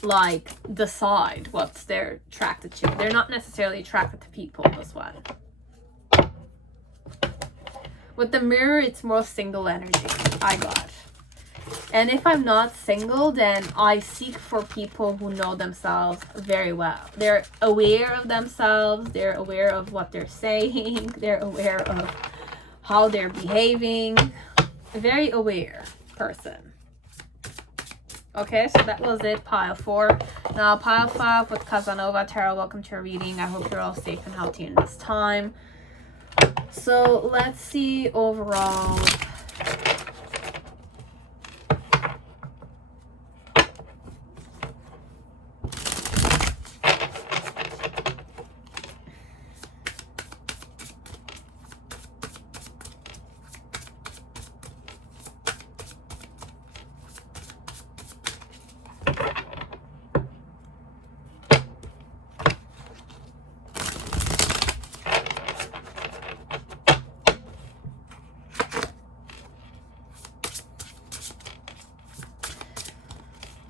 like decide what's they're attracted to. They're not necessarily attracted to people, this one. With the mirror, it's more single energy, I got. And if I'm not single, then I seek for people who know themselves very well. They're aware of themselves, they're aware of what they're saying, they're aware of how they're behaving. A very aware person. Okay, so that was it, pile 4. Now, pile 5 with Casanova Tarot. Welcome to your reading. I hope you're all safe and healthy in this time. So, let's see overall.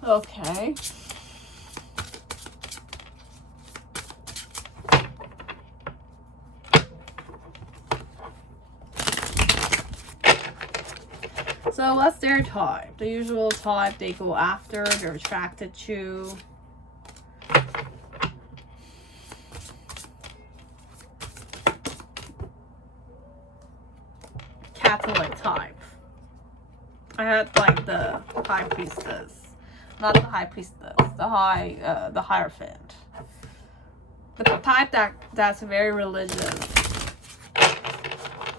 Okay. So what's their type? The usual type they go after, they're attracted to. Catholic type. I had like the High Priestess. Not the High Priestess, the Hierophant. The type that's very religious.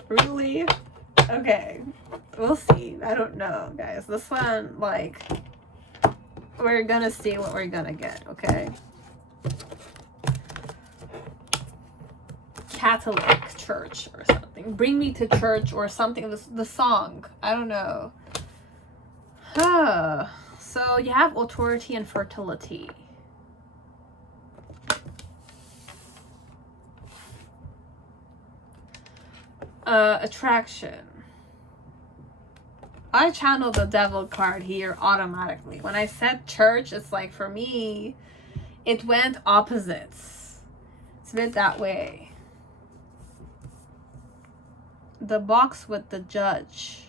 Really? Okay. We'll see. I don't know, guys. This one, like, we're gonna see what we're gonna get, okay? Catholic church or something. Bring me to church or something. The song. I don't know. Huh. So you have authority and fertility. Attraction. I channel the devil card here automatically. When I said church, it's like for me, it went opposites. It's a bit that way. The box with the judge.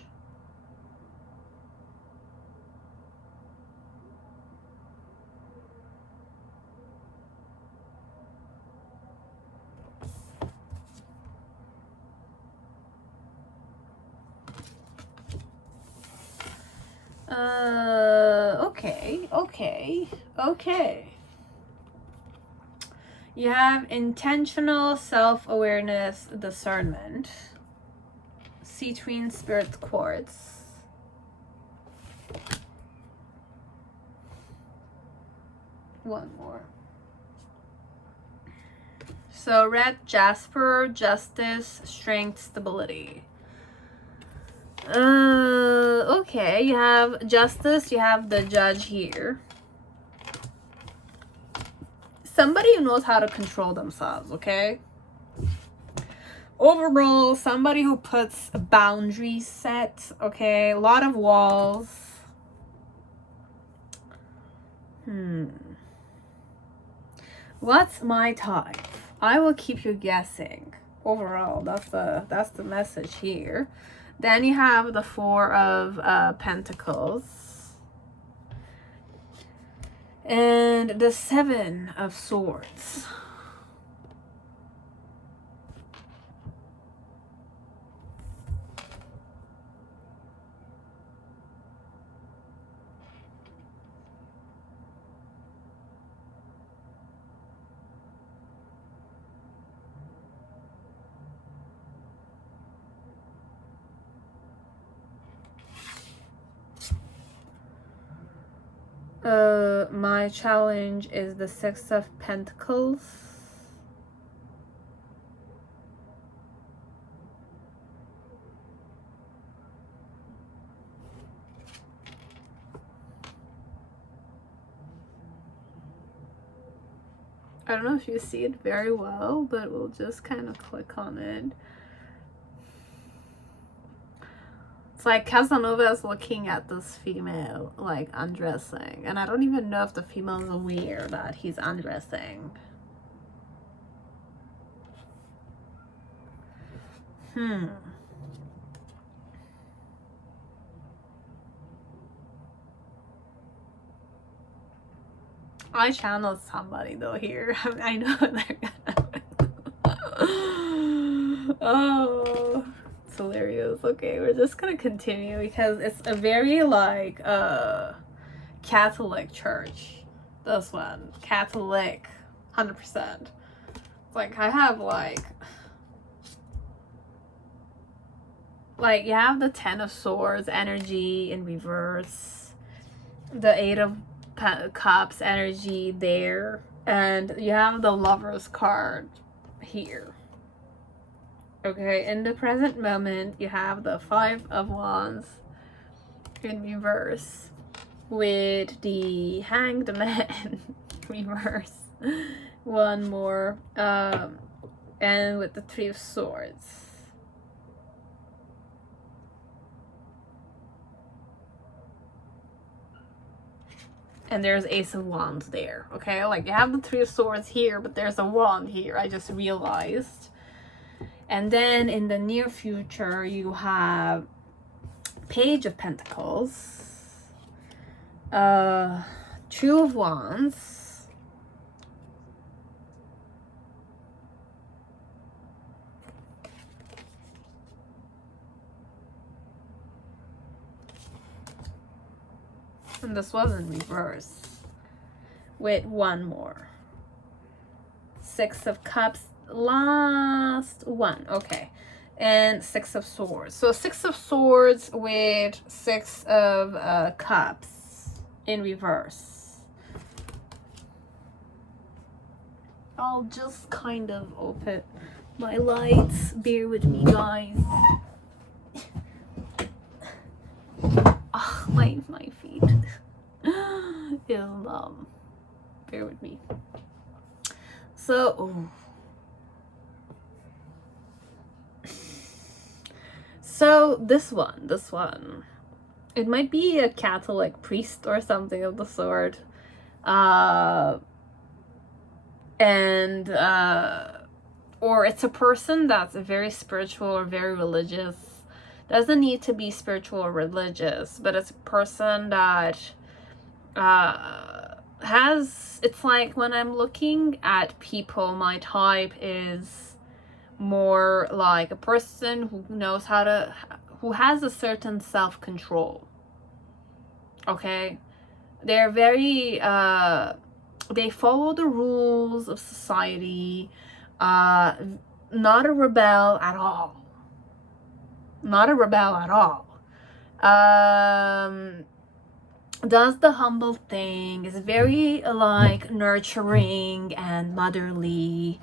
Okay. You have intentional self-awareness, discernment, citrine spirit quartz, one more. So red jasper, justice, strength, stability. Okay, you have justice, you have the judge here. Somebody who knows how to control themselves, okay? Overall, somebody who puts boundaries set, okay? A lot of walls. What's my type? I will keep you guessing. Overall, that's the message here. Then you have the 4 of Pentacles. And the 7 of Swords. My challenge is the 6 of Pentacles. I don't know if you see it very well, but we'll just kind of click on it. It's like Casanova is looking at this female, like, undressing. And I don't even know if the female is aware that he's undressing. I channeled somebody though here. I know they're gonna. Oh, it's hilarious. Okay, we're just gonna continue because it's a very like Catholic church. This one, Catholic, 100%. Like I have like you have the 10 of Swords energy in reverse, the 8 of Cups energy there, and you have the Lover's card here. Okay, in the present moment you have the 5 of Wands in reverse with the Hanged Man reverse, one more, and with the 3 of Swords. And there's Ace of Wands there, okay? Like, you have the 3 of Swords here, but there's a wand here, I just realized. And then in the near future, you have Page of Pentacles, 2 of Wands, and this was in reverse with one more, 6 of Cups, last one, okay, and 6 of Swords. So 6 of Swords with 6 of Cups in reverse. I'll just kind of open my lights, bear with me guys. Oh, my feet is numb. Bear with me. So, so this one, it might be a Catholic priest or something of the sort, and or it's a person that's very spiritual or very religious. Doesn't need to be spiritual or religious, but it's a person that has, it's like when I'm looking at people, my type is more like a person who knows how to, who has a certain self-control. Okay, they're very they follow the rules of society, not a rebel at all. Not a rebel at all. Does the humble thing, is very like nurturing and motherly.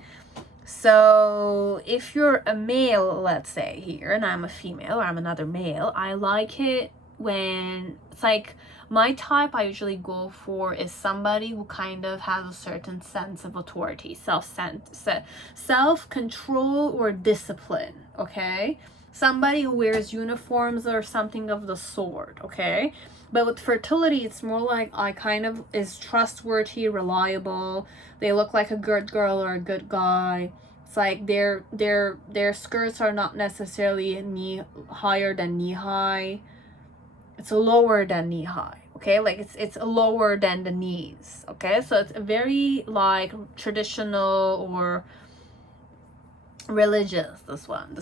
So if you're a male, let's say here, and I'm a female or I'm another male, I like it when it's like my type I usually go for is somebody who kind of has a certain sense of authority, self-control or discipline, okay? Somebody who wears uniforms or something of the sort, okay? But with fertility, it's more like I kind of is trustworthy, reliable. They look like a good girl or a good guy. It's like their skirts are not necessarily knee higher than knee high. It's lower than knee high, okay? Like it's lower than the knees, okay? So it's a very like traditional or religious. This one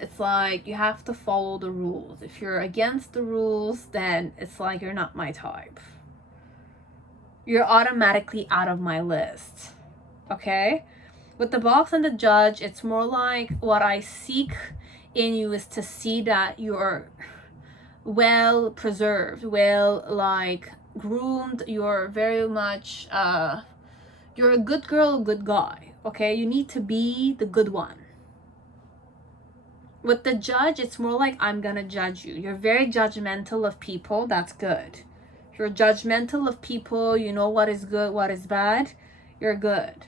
it's like you have to follow the rules. If you're against the rules, then it's like you're not my type. You're automatically out of my list, okay? With the box and the judge, it's more like what I seek in you is to see that you're well preserved, well like groomed, you're very much you're a good girl, good guy, okay? You need to be the good one. With the judge, it's more like I'm gonna judge you. You're very judgmental of people. That's good. You're judgmental of people. You know what is good, what is bad. You're good.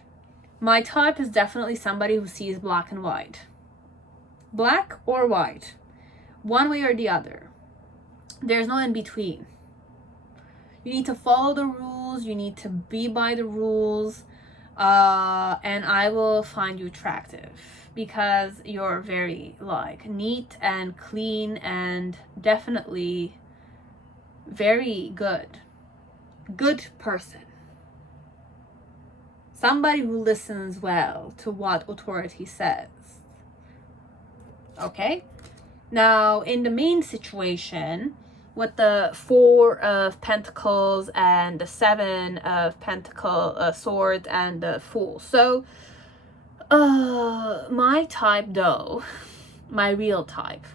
My type is definitely somebody who sees black and white. Black or white. One way or the other. There's no in between. You need to follow the rules. You need to be by the rules. And I will find you attractive because you're very like neat and clean and definitely very good person. Somebody who listens well to what authority says. Okay? Now, in the main situation, with the 4 of Pentacles and the 7 of Swords and the Fool. So, my type though, my real type,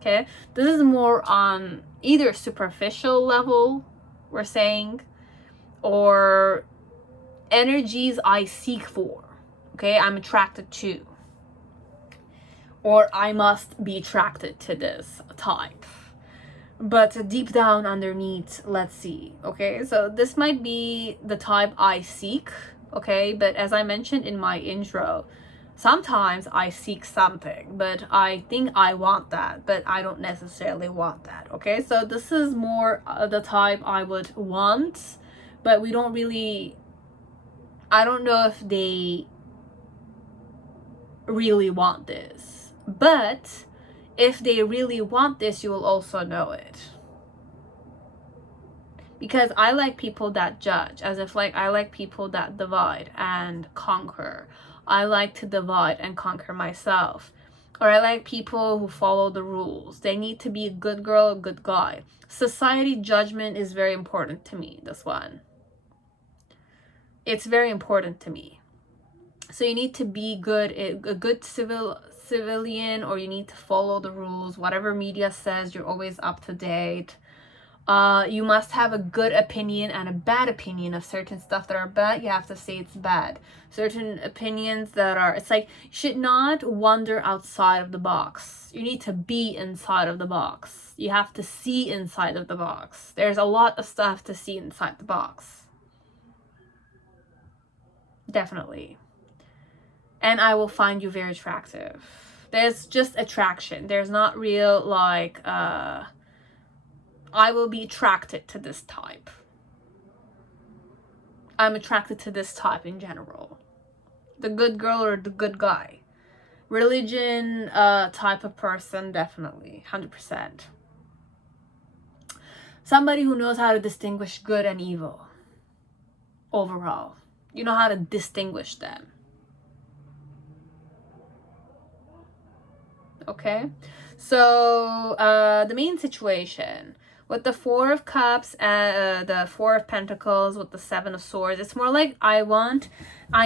okay? This is more on either superficial level, we're saying, or energies I seek for, okay? I'm attracted to. Or I must be attracted to this type. But deep down underneath, let's see, okay? So this might be the type I seek, okay? But as I mentioned in my intro, sometimes I seek something, but I think I want that, but I don't necessarily want that, okay? So this is more the type I would want, but we don't really, I don't know if they really want this. But if they really want this, you will also know it. Because I like people that judge, as if like I like people that divide and conquer. I like to divide and conquer myself. Or I like people who follow the rules. They need to be a good girl, a good guy. Society judgment is very important to me, this one. It's very important to me. So you need to be good, a good civilian, or you need to follow the rules. Whatever media says, you're always up to date. You must have a good opinion and a bad opinion of certain stuff that are bad. You have to say it's bad. Certain opinions that are, it's like, you should not wander outside of the box. You need to be inside of the box. You have to see inside of the box. There's a lot of stuff to see inside the box. Definitely. And I will find you very attractive. There's just attraction. There's not real, like, I will be attracted to this type. I'm attracted to this type in general. The good girl or the good guy. Religion type of person, definitely. 100%. Somebody who knows how to distinguish good and evil. Overall. You know how to distinguish them. Okay, so the main situation with the 4 of Cups and the 4 of Pentacles with the 7 of Swords, it's more like I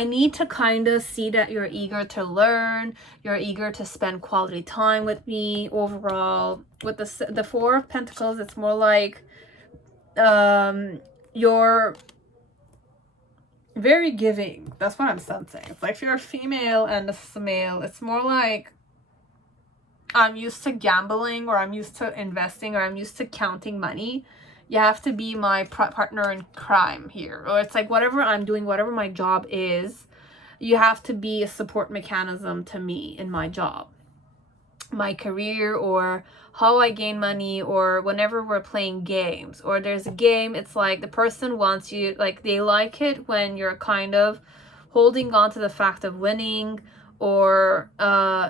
need to kind of see that you're eager to learn, you're eager to spend quality time with me overall. With the 4 of Pentacles, it's more like you're very giving. That's what I'm sensing. It's like if you're a female and this is a male, it's more like I'm used to gambling, or I'm used to investing, or I'm used to counting money. You have to be my partner in crime here. Or it's like whatever I'm doing, whatever my job is, you have to be a support mechanism to me in my job, my career, or how I gain money, or whenever we're playing games or there's a game, it's like the person wants you, like they like it when you're kind of holding on to the fact of winning, or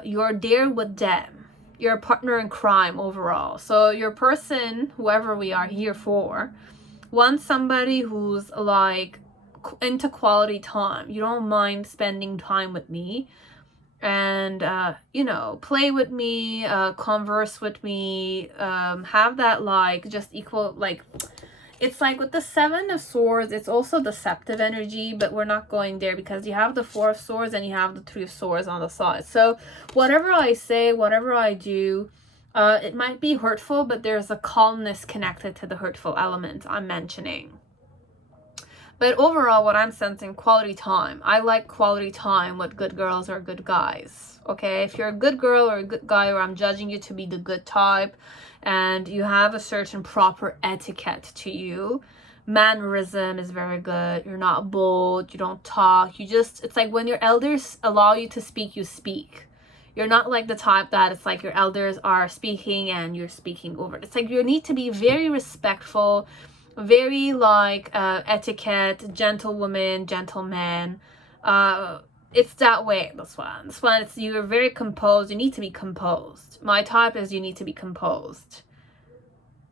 you're there with them. You're a partner in crime overall. So your person, whoever we are here for, wants somebody who's like into quality time. You don't mind spending time with me and you know, play with me, converse with me, have that like just equal, like it's like with the 7 of Swords, it's also deceptive energy, but we're not going there because you have the 4 of Swords and you have the 3 of Swords on the side. So whatever I say, whatever I do, it might be hurtful, but there's a calmness connected to the hurtful element I'm mentioning. But overall, what I'm sensing, quality time. I like quality time with good girls or good guys. Okay, if you're a good girl or a good guy, or I'm judging you to be the good type, and you have a certain proper etiquette to you, mannerism is very good. You're not bold. You don't talk. It's like when your elders allow you to speak, you speak. You're not like the type that it's like your elders are speaking and you're speaking over. It's like you need to be very respectful, very like etiquette, gentlewoman, gentleman. It's that way. This one, it's you're very composed. You need to be composed. My type is you need to be composed.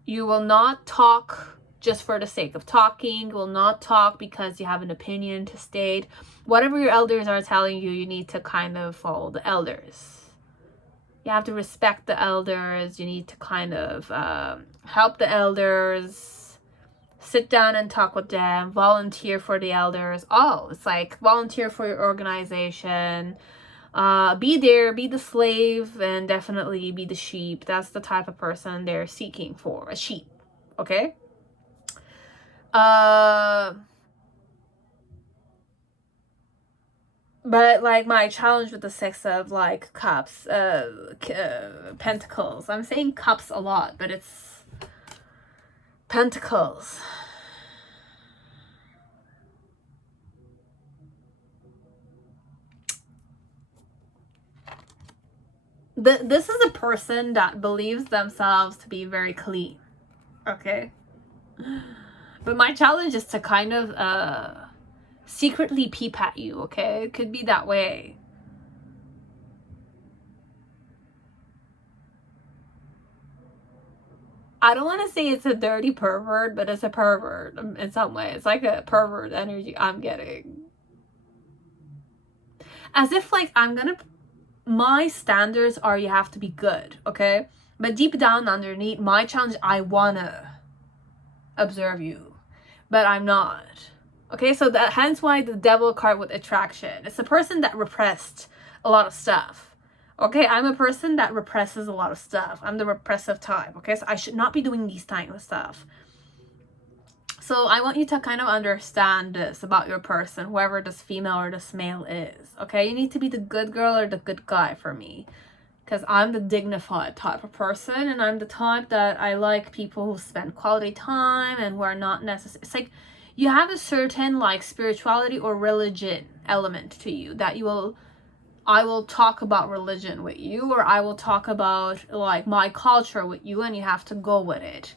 You will not talk just for the sake of talking. You will not talk because you have an opinion to state. Whatever your elders are telling you, you need to kind of follow the elders. You have to respect the elders. You need to kind of help the elders. Sit down and talk with them. Volunteer for the elders. Oh, it's like volunteer for your organization. Be there, be the slave, and definitely be the sheep. That's the type of person they're seeking for. A sheep. Okay? But like my challenge with the Six of like Cups, Pentacles. I'm saying cups a lot, but it's Pentacles. This is a person that believes themselves to be very clean. Okay? But my challenge is to kind of secretly peep at you, okay? It could be that way. I don't want to say it's a dirty pervert, but it's a pervert in some way. It's like a pervert energy I'm getting. As if like my standards are you have to be good, okay? But deep down underneath, my challenge, I wanna observe you, but I'm not. Okay, so that hence why the devil card with attraction. It's a person that repressed a lot of stuff. Okay, I'm a person that represses a lot of stuff. I'm the repressive type. Okay, so I should not be doing these type of stuff. So I want you to kind of understand this about your person, whoever this female or this male is. Okay, you need to be the good girl or the good guy for me. Because I'm the dignified type of person, and I'm the type that I like people who spend quality time and who are not necessarily... It's like you have a certain like spirituality or religion element to you that I will talk about religion with you, or I will talk about like my culture with you, and you have to go with it.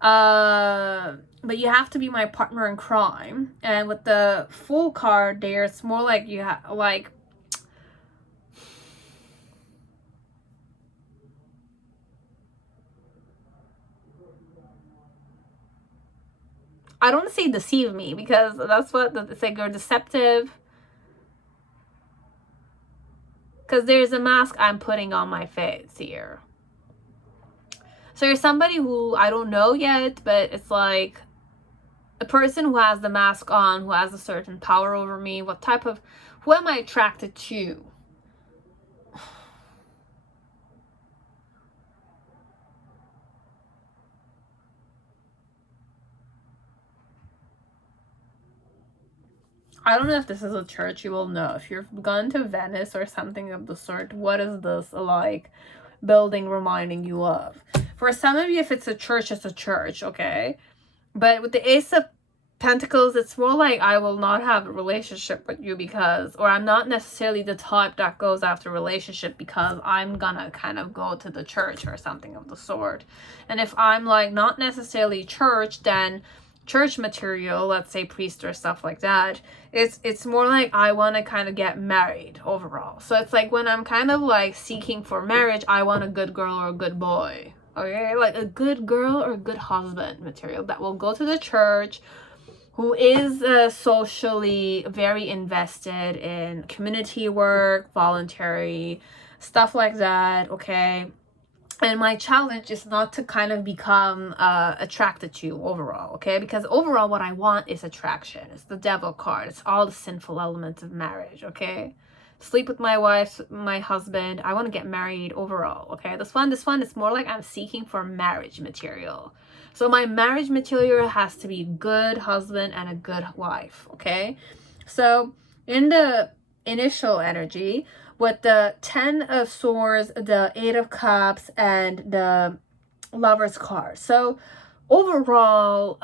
But you have to be my partner in crime. And with the Fool card there, it's more like you have like... I don't say deceive me, because that's what it's like, you're deceptive. Because there's a mask I'm putting on my face here. So you're somebody who I don't know yet, but it's like a person who has the mask on, who has a certain power over me. Who am I attracted to? I don't know if this is a church, you will know. If you've gone to Venice or something of the sort, what is this like building reminding you of? For some of you, if it's a church, okay? But with the Ace of Pentacles, it's more like I will not have a relationship with you because, or I'm not necessarily the type that goes after relationship because I'm gonna kind of go to the church or something of the sort. And if I'm like not necessarily church, then church material, let's say priest or stuff like that, it's more like I want to kind of get married overall. So it's like when I'm kind of like seeking for marriage, I want a good girl or a good boy. Okay, like a good girl or a good husband material that will go to the church, who is socially very invested in community work, voluntary stuff like that. Okay. And my challenge is not to kind of become attracted to you overall, okay? Because overall what I want is attraction. It's the devil card. It's all the sinful elements of marriage, okay? Sleep with my wife, my husband. I want to get married overall, okay? This one is more like I'm seeking for marriage material. So my marriage material has to be a good husband and a good wife, okay? So in the initial energy, with the 10 of Swords, the 8 of Cups, and the Lover's card. So overall,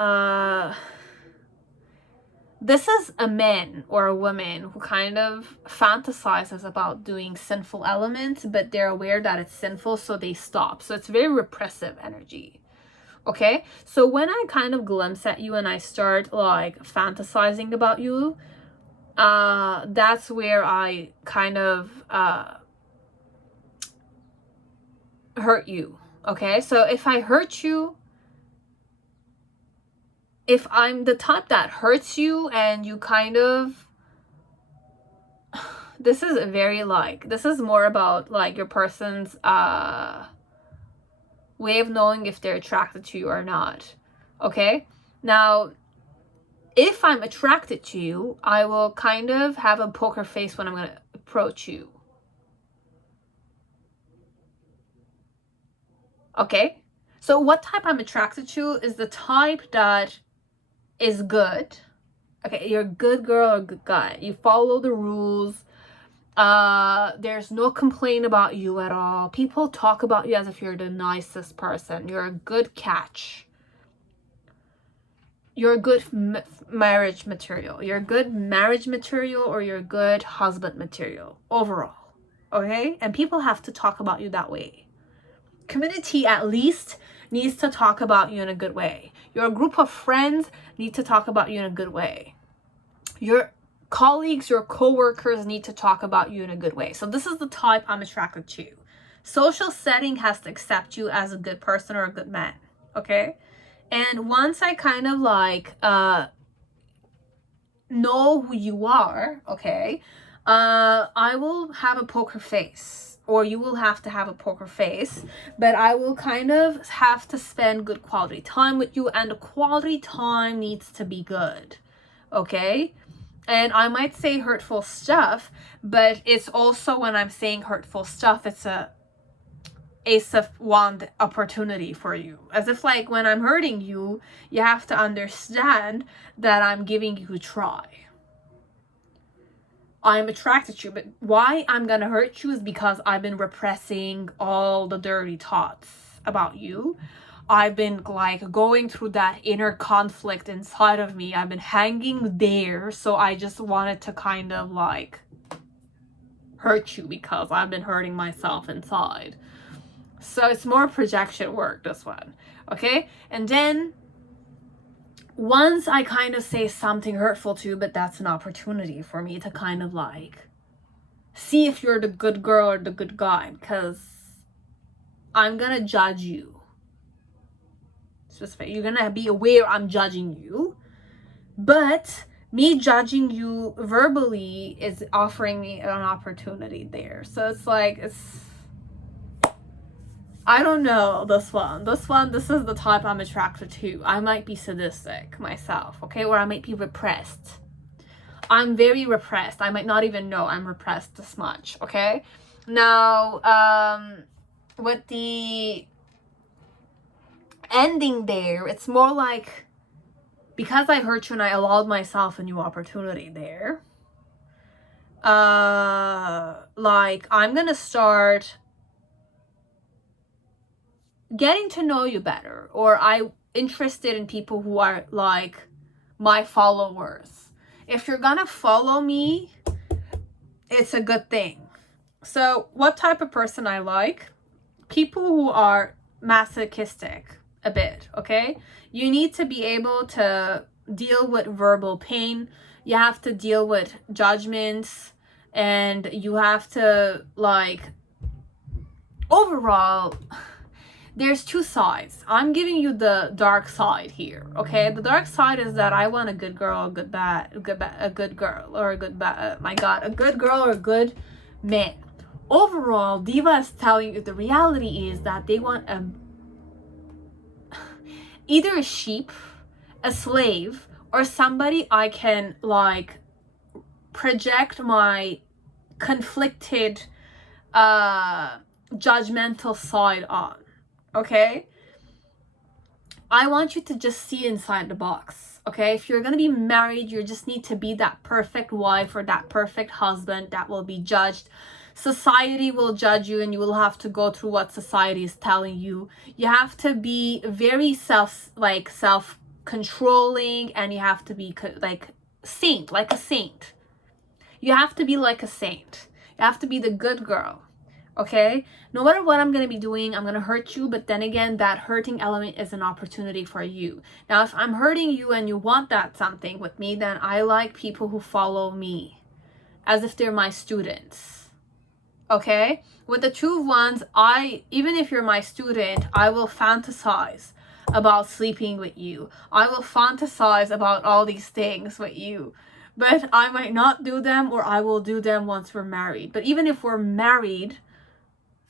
this is a man or a woman who kind of fantasizes about doing sinful elements, but they're aware that it's sinful, so they stop. So it's very repressive energy. Okay, so when I kind of glimpse at you and I start like fantasizing about you, that's where I kind of hurt you. Okay, so if I hurt you, if I'm the type that hurts you and you kind of, this is very like, this is more about like your person's way of knowing if they're attracted to you or not. Okay, now if I'm attracted to you, I will kind of have a poker face when I'm going to approach you. Okay, so what type I'm attracted to is the type that is good. Okay, you're a good girl or a good guy. You follow the rules. There's no complaint about you at all. People talk about you as if you're the nicest person. You're a good catch. You're a good marriage material. You're a good marriage material, or you're a good husband material overall. Okay? And people have to talk about you that way. Community at least needs to talk about you in a good way. Your group of friends need to talk about you in a good way. Your colleagues, your co-workers need to talk about you in a good way. So this is the type I'm attracted to. Social setting has to accept you as a good person or a good man. Okay? And once I kind of like know who you are, okay, I will have a poker face. Or you will have to have a poker face, but I will kind of have to spend good quality time with you, and the quality time needs to be good, okay? And I might say hurtful stuff, but it's also, when I'm saying hurtful stuff, it's a ace of wand opportunity for you. As if like when I'm hurting you, you have to understand that I'm giving you a try. I'm attracted to you, but why I'm gonna hurt you is because I've been repressing all the dirty thoughts about you. I've been like going through that inner conflict inside of me. I've been hanging there, so I just wanted to kind of like hurt you because I've been hurting myself inside. So it's more projection work, this one. Okay? And then once I kind of say something hurtful to you, but that's an opportunity for me to kind of like see if you're the good girl or the good guy, because I'm gonna judge you. You're gonna be aware I'm judging you, but me judging you verbally is offering me an opportunity there. So it's like, I don't know, this is the type I'm attracted to. I might be sadistic myself, okay? Or I might be repressed. I'm very repressed. I might not even know I'm repressed this much, okay? Now, with the ending there, it's more like, because I hurt you and I allowed myself a new opportunity there, like, I'm gonna start getting to know you better, or I'm interested in people who are like my followers. If you're gonna follow me, it's a good thing. So what type of person I like? People who are masochistic a bit, okay? You need to be able to deal with verbal pain. You have to deal with judgments, and you have to like, overall, there's two sides. I'm giving you the dark side here, okay? The dark side is that I want a good girl, a good girl, or a good girl or a good man. Overall, Diva is telling you the reality is that they want either a sheep, a slave, or somebody I can like project my conflicted, judgmental side on. Okay, I want you to just see inside the box. Okay, if you're gonna be married, you just need to be that perfect wife or that perfect husband that will be judged. Society will judge you, and you will have to go through what society is telling you. You have to be very self-controlling, and you have to be like saint, like a saint. You have to be like a saint. You have to be the good girl. Okay? No matter what I'm going to be doing, I'm going to hurt you. But then again, that hurting element is an opportunity for you. Now, if I'm hurting you and you want that something with me, then I like people who follow me as if they're my students. Okay? With the Two of Wands, even if you're my student, I will fantasize about sleeping with you. I will fantasize about all these things with you. But I might not do them, or I will do them once we're married. But even if we're married,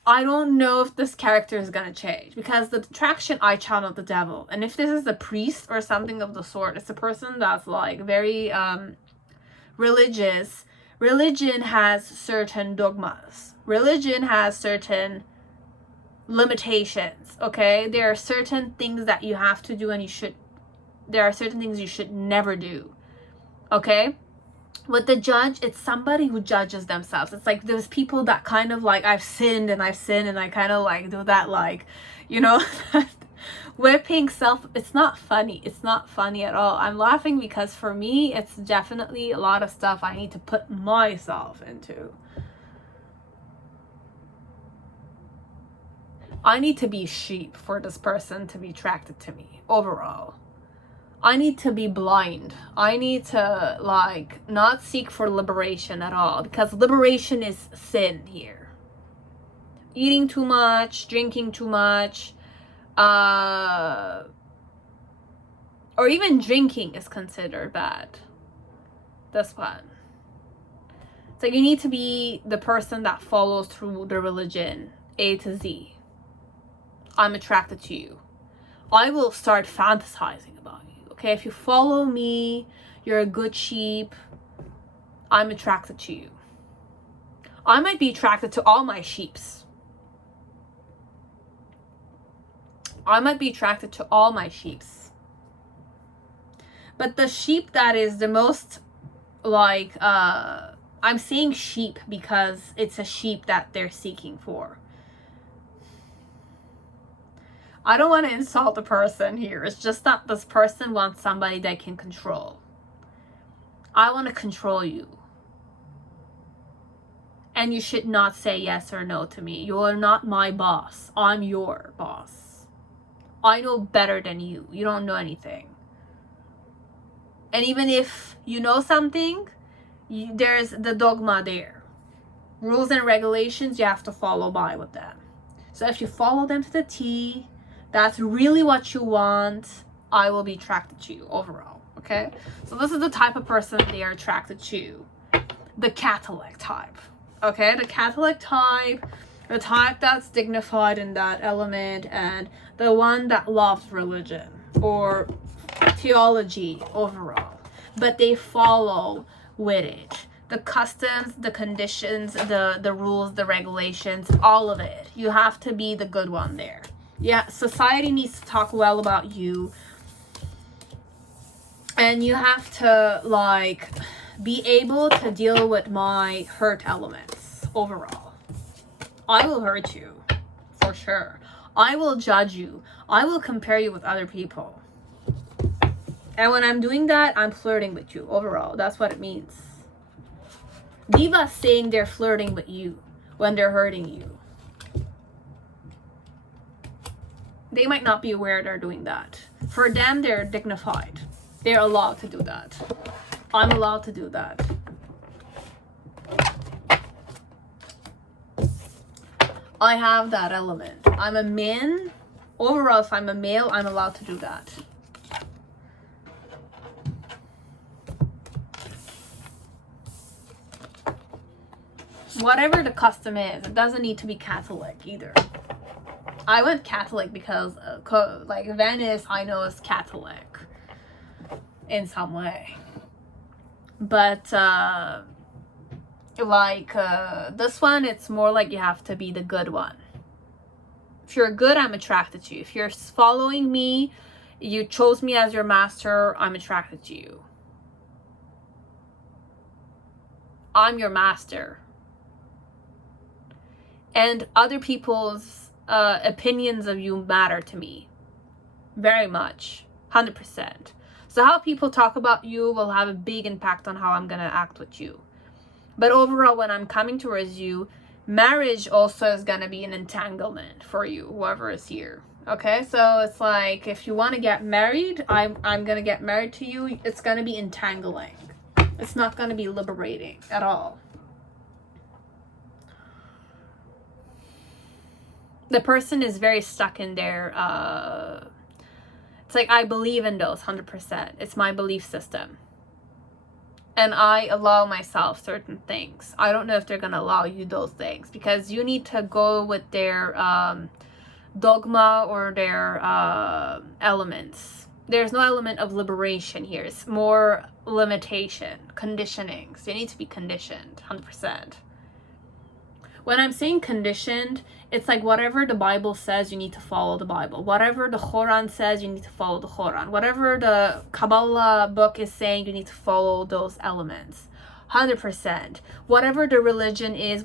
I don't know if this character is going to change, because the attraction, I channeled the devil. And if this is a priest or something of the sort, it's a person that's like very religious. Religion has certain dogmas. Religion has certain limitations, okay? There are certain things that you have to do, and there are certain things you should never do, okay? With the Judge, it's somebody who judges themselves. It's like those people that kind of like, I've sinned and I kind of like do that, like, you know, whipping self. It's not funny. It's not funny at all. I'm laughing because for me, it's definitely a lot of stuff I need to put myself into. I need to be sheep for this person to be attracted to me overall. I need to be blind. I need to like not seek for liberation at all, because liberation is sin here. Eating too much, drinking too much, or even drinking is considered bad. This one. So you need to be the person that follows through the religion A to Z. I'm attracted to you. I will start fantasizing about you. Okay, if you follow me, you're a good sheep. I'm attracted to you. I might be attracted to all my sheeps. I might be attracted to all my sheeps. But the sheep that is the most like, I'm saying sheep because it's a sheep that they're seeking for. I don't want to insult the person here. It's just that this person wants somebody they can control. I want to control you. And you should not say yes or no to me. You're not my boss. I'm your boss. I know better than you. You don't know anything. And even if you know something, there's the dogma there. Rules and regulations, you have to follow by with them. So if you follow them to the T, that's really what you want, I will be attracted to you overall, okay? So this is the type of person they are attracted to. The Catholic type, okay? The Catholic type, the type that's dignified in that element, and the one that loves religion or theology overall. But they follow with it. The customs, the conditions, the rules, the regulations, all of it. You have to be the good one there. Yeah, society needs to talk well about you. And you have to, like, be able to deal with my hurt elements overall. I will hurt you, for sure. I will judge you. I will compare you with other people. And when I'm doing that, I'm flirting with you overall. That's what it means. Diva's saying they're flirting with you when they're hurting you. They might not be aware they're doing that. For them, they're dignified. They're allowed to do that. I'm allowed to do that. I have that element. I'm a man. Overall, if I'm a male, I'm allowed to do that. Whatever the custom is, it doesn't need to be Catholic either. I went Catholic because, like, Venice, I know is Catholic in some way. But, this one, it's more like you have to be the good one. If you're good, I'm attracted to you. If you're following me, you chose me as your master, I'm attracted to you. I'm your master. And other people's opinions of you matter to me very much, 100%. So how people talk about you will have a big impact on how I'm going to act with you. But overall, when I'm coming towards you, marriage also is going to be an entanglement for you, whoever is here. Okay, so it's like, if you want to get married, I'm going to get married to you. It's going to be entangling. It's not going to be liberating at all. The person is very stuck in their, it's like, I believe in those 100%. It's my belief system. And I allow myself certain things. I don't know if they're going to allow you those things, because you need to go with their dogma or their elements. There's no element of liberation here. It's more limitation, conditioning. So you need to be conditioned 100%. When I'm saying conditioned, it's like whatever the Bible says, you need to follow the Bible. Whatever the Quran says, you need to follow the Quran. Whatever the Kabbalah book is saying, you need to follow those elements. 100%. Whatever the religion is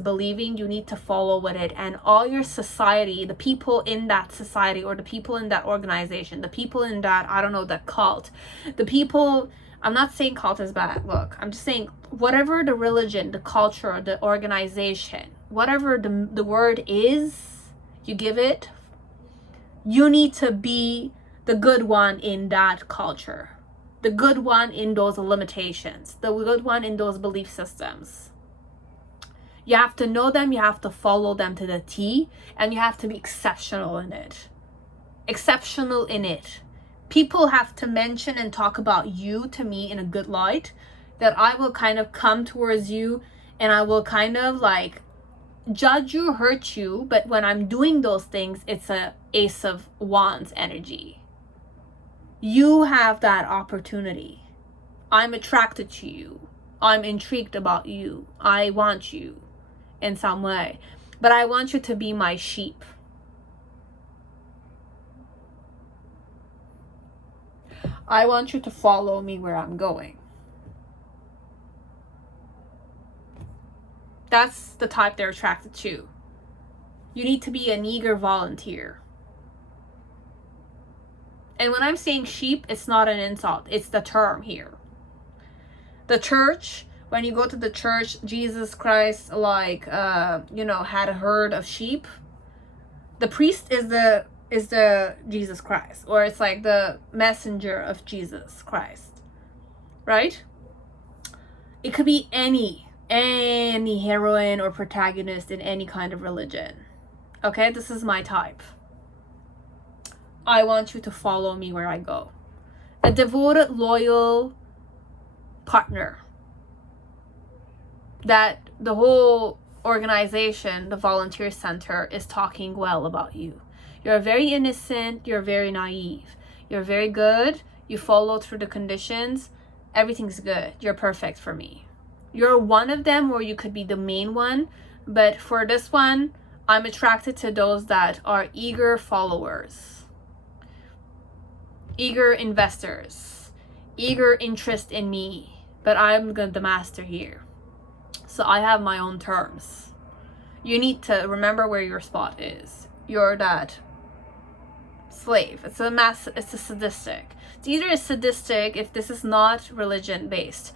believing, you need to follow with it. And all your society, the people in that society, or the people in that organization, the people in that, I don't know, that cult, the people, I'm not saying cult is bad. Look, I'm just saying whatever the religion, the culture, the organization, whatever the word is, you give it, you need to be the good one in that culture. The good one in those limitations, the good one in those belief systems. You have to know them, you have to follow them to the T, and you have to be exceptional in it. Exceptional in it. People have to mention and talk about you to me in a good light, that I will kind of come towards you and I will kind of like judge you, hurt you, but when I'm doing those things, it's a Ace of Wands energy. You have that opportunity. I'm attracted to you. I'm intrigued about you. I want you in some way. But I want you to be my sheep. I want you to follow me where I'm going. That's the type they're attracted to. You need to be an eager volunteer. And when I'm saying sheep, it's not an insult. It's the term here. The church, when you go to the church, Jesus Christ, like, had a herd of sheep. The priest is the Jesus Christ. Or it's like the messenger of Jesus Christ. Right? It could be any heroine or protagonist in any kind of religion. Okay? This is my type. I want you to follow me where I go. A devoted, loyal partner. That the whole organization, the volunteer center, is talking well about you. You're very innocent. You're very naive. You're very good. You follow through the conditions. Everything's good. You're perfect for me. You're one of them, or you could be the main one. But for this one, I'm attracted to those that are eager followers. Eager investors, eager interest in me, but I'm the master here. So I have my own terms. You need to remember where your spot is. You're that slave. It's a sadistic. It's either a sadistic if this is not religion based.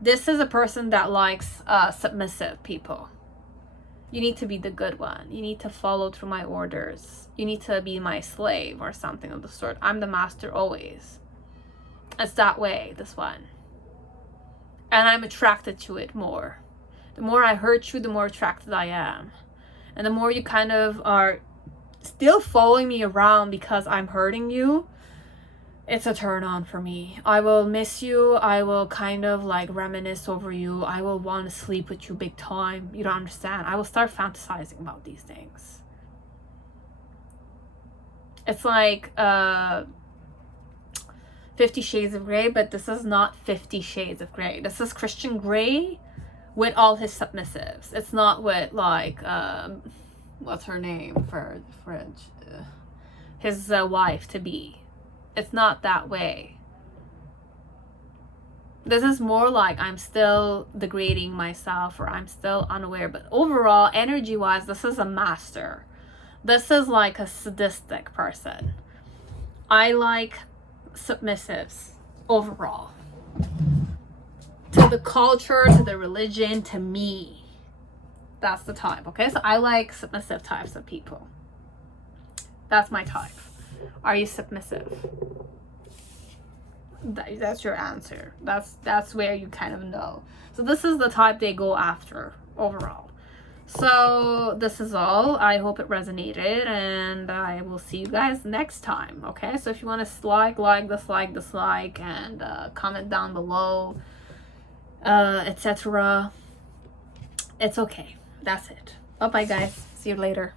This is a person that likes submissive people. You need to be the good one. You need to follow through my orders. You need to be my slave or something of the sort. I'm the master always. It's that way, this one. And I'm attracted to it more. The more I hurt you, the more attracted I am. And the more you kind of are still following me around because I'm hurting you, it's a turn on for me. I will miss you. I will kind of like reminisce over you. I will want to sleep with you big time. You don't understand. I will start fantasizing about these things. It's like 50 Shades of Grey, but this is not 50 Shades of Grey. This is Christian Grey with all his submissives. It's not with like, what's her name for French? His wife to be. It's not that way. This is more like I'm still degrading myself, or I'm still unaware. But overall, energy-wise, this is a master. This is like a sadistic person. I like submissives overall. To the culture, to the religion, to me. That's the type, okay? So I like submissive types of people. That's my type. Are you submissive? That's your answer. That's where you kind of know. So this is the type they go after overall. So this is all. I hope it resonated, and I will see you guys next time. Okay, so if you want to like, dislike, and comment down below, etc. It's okay. That's it. Bye bye, guys. See you later.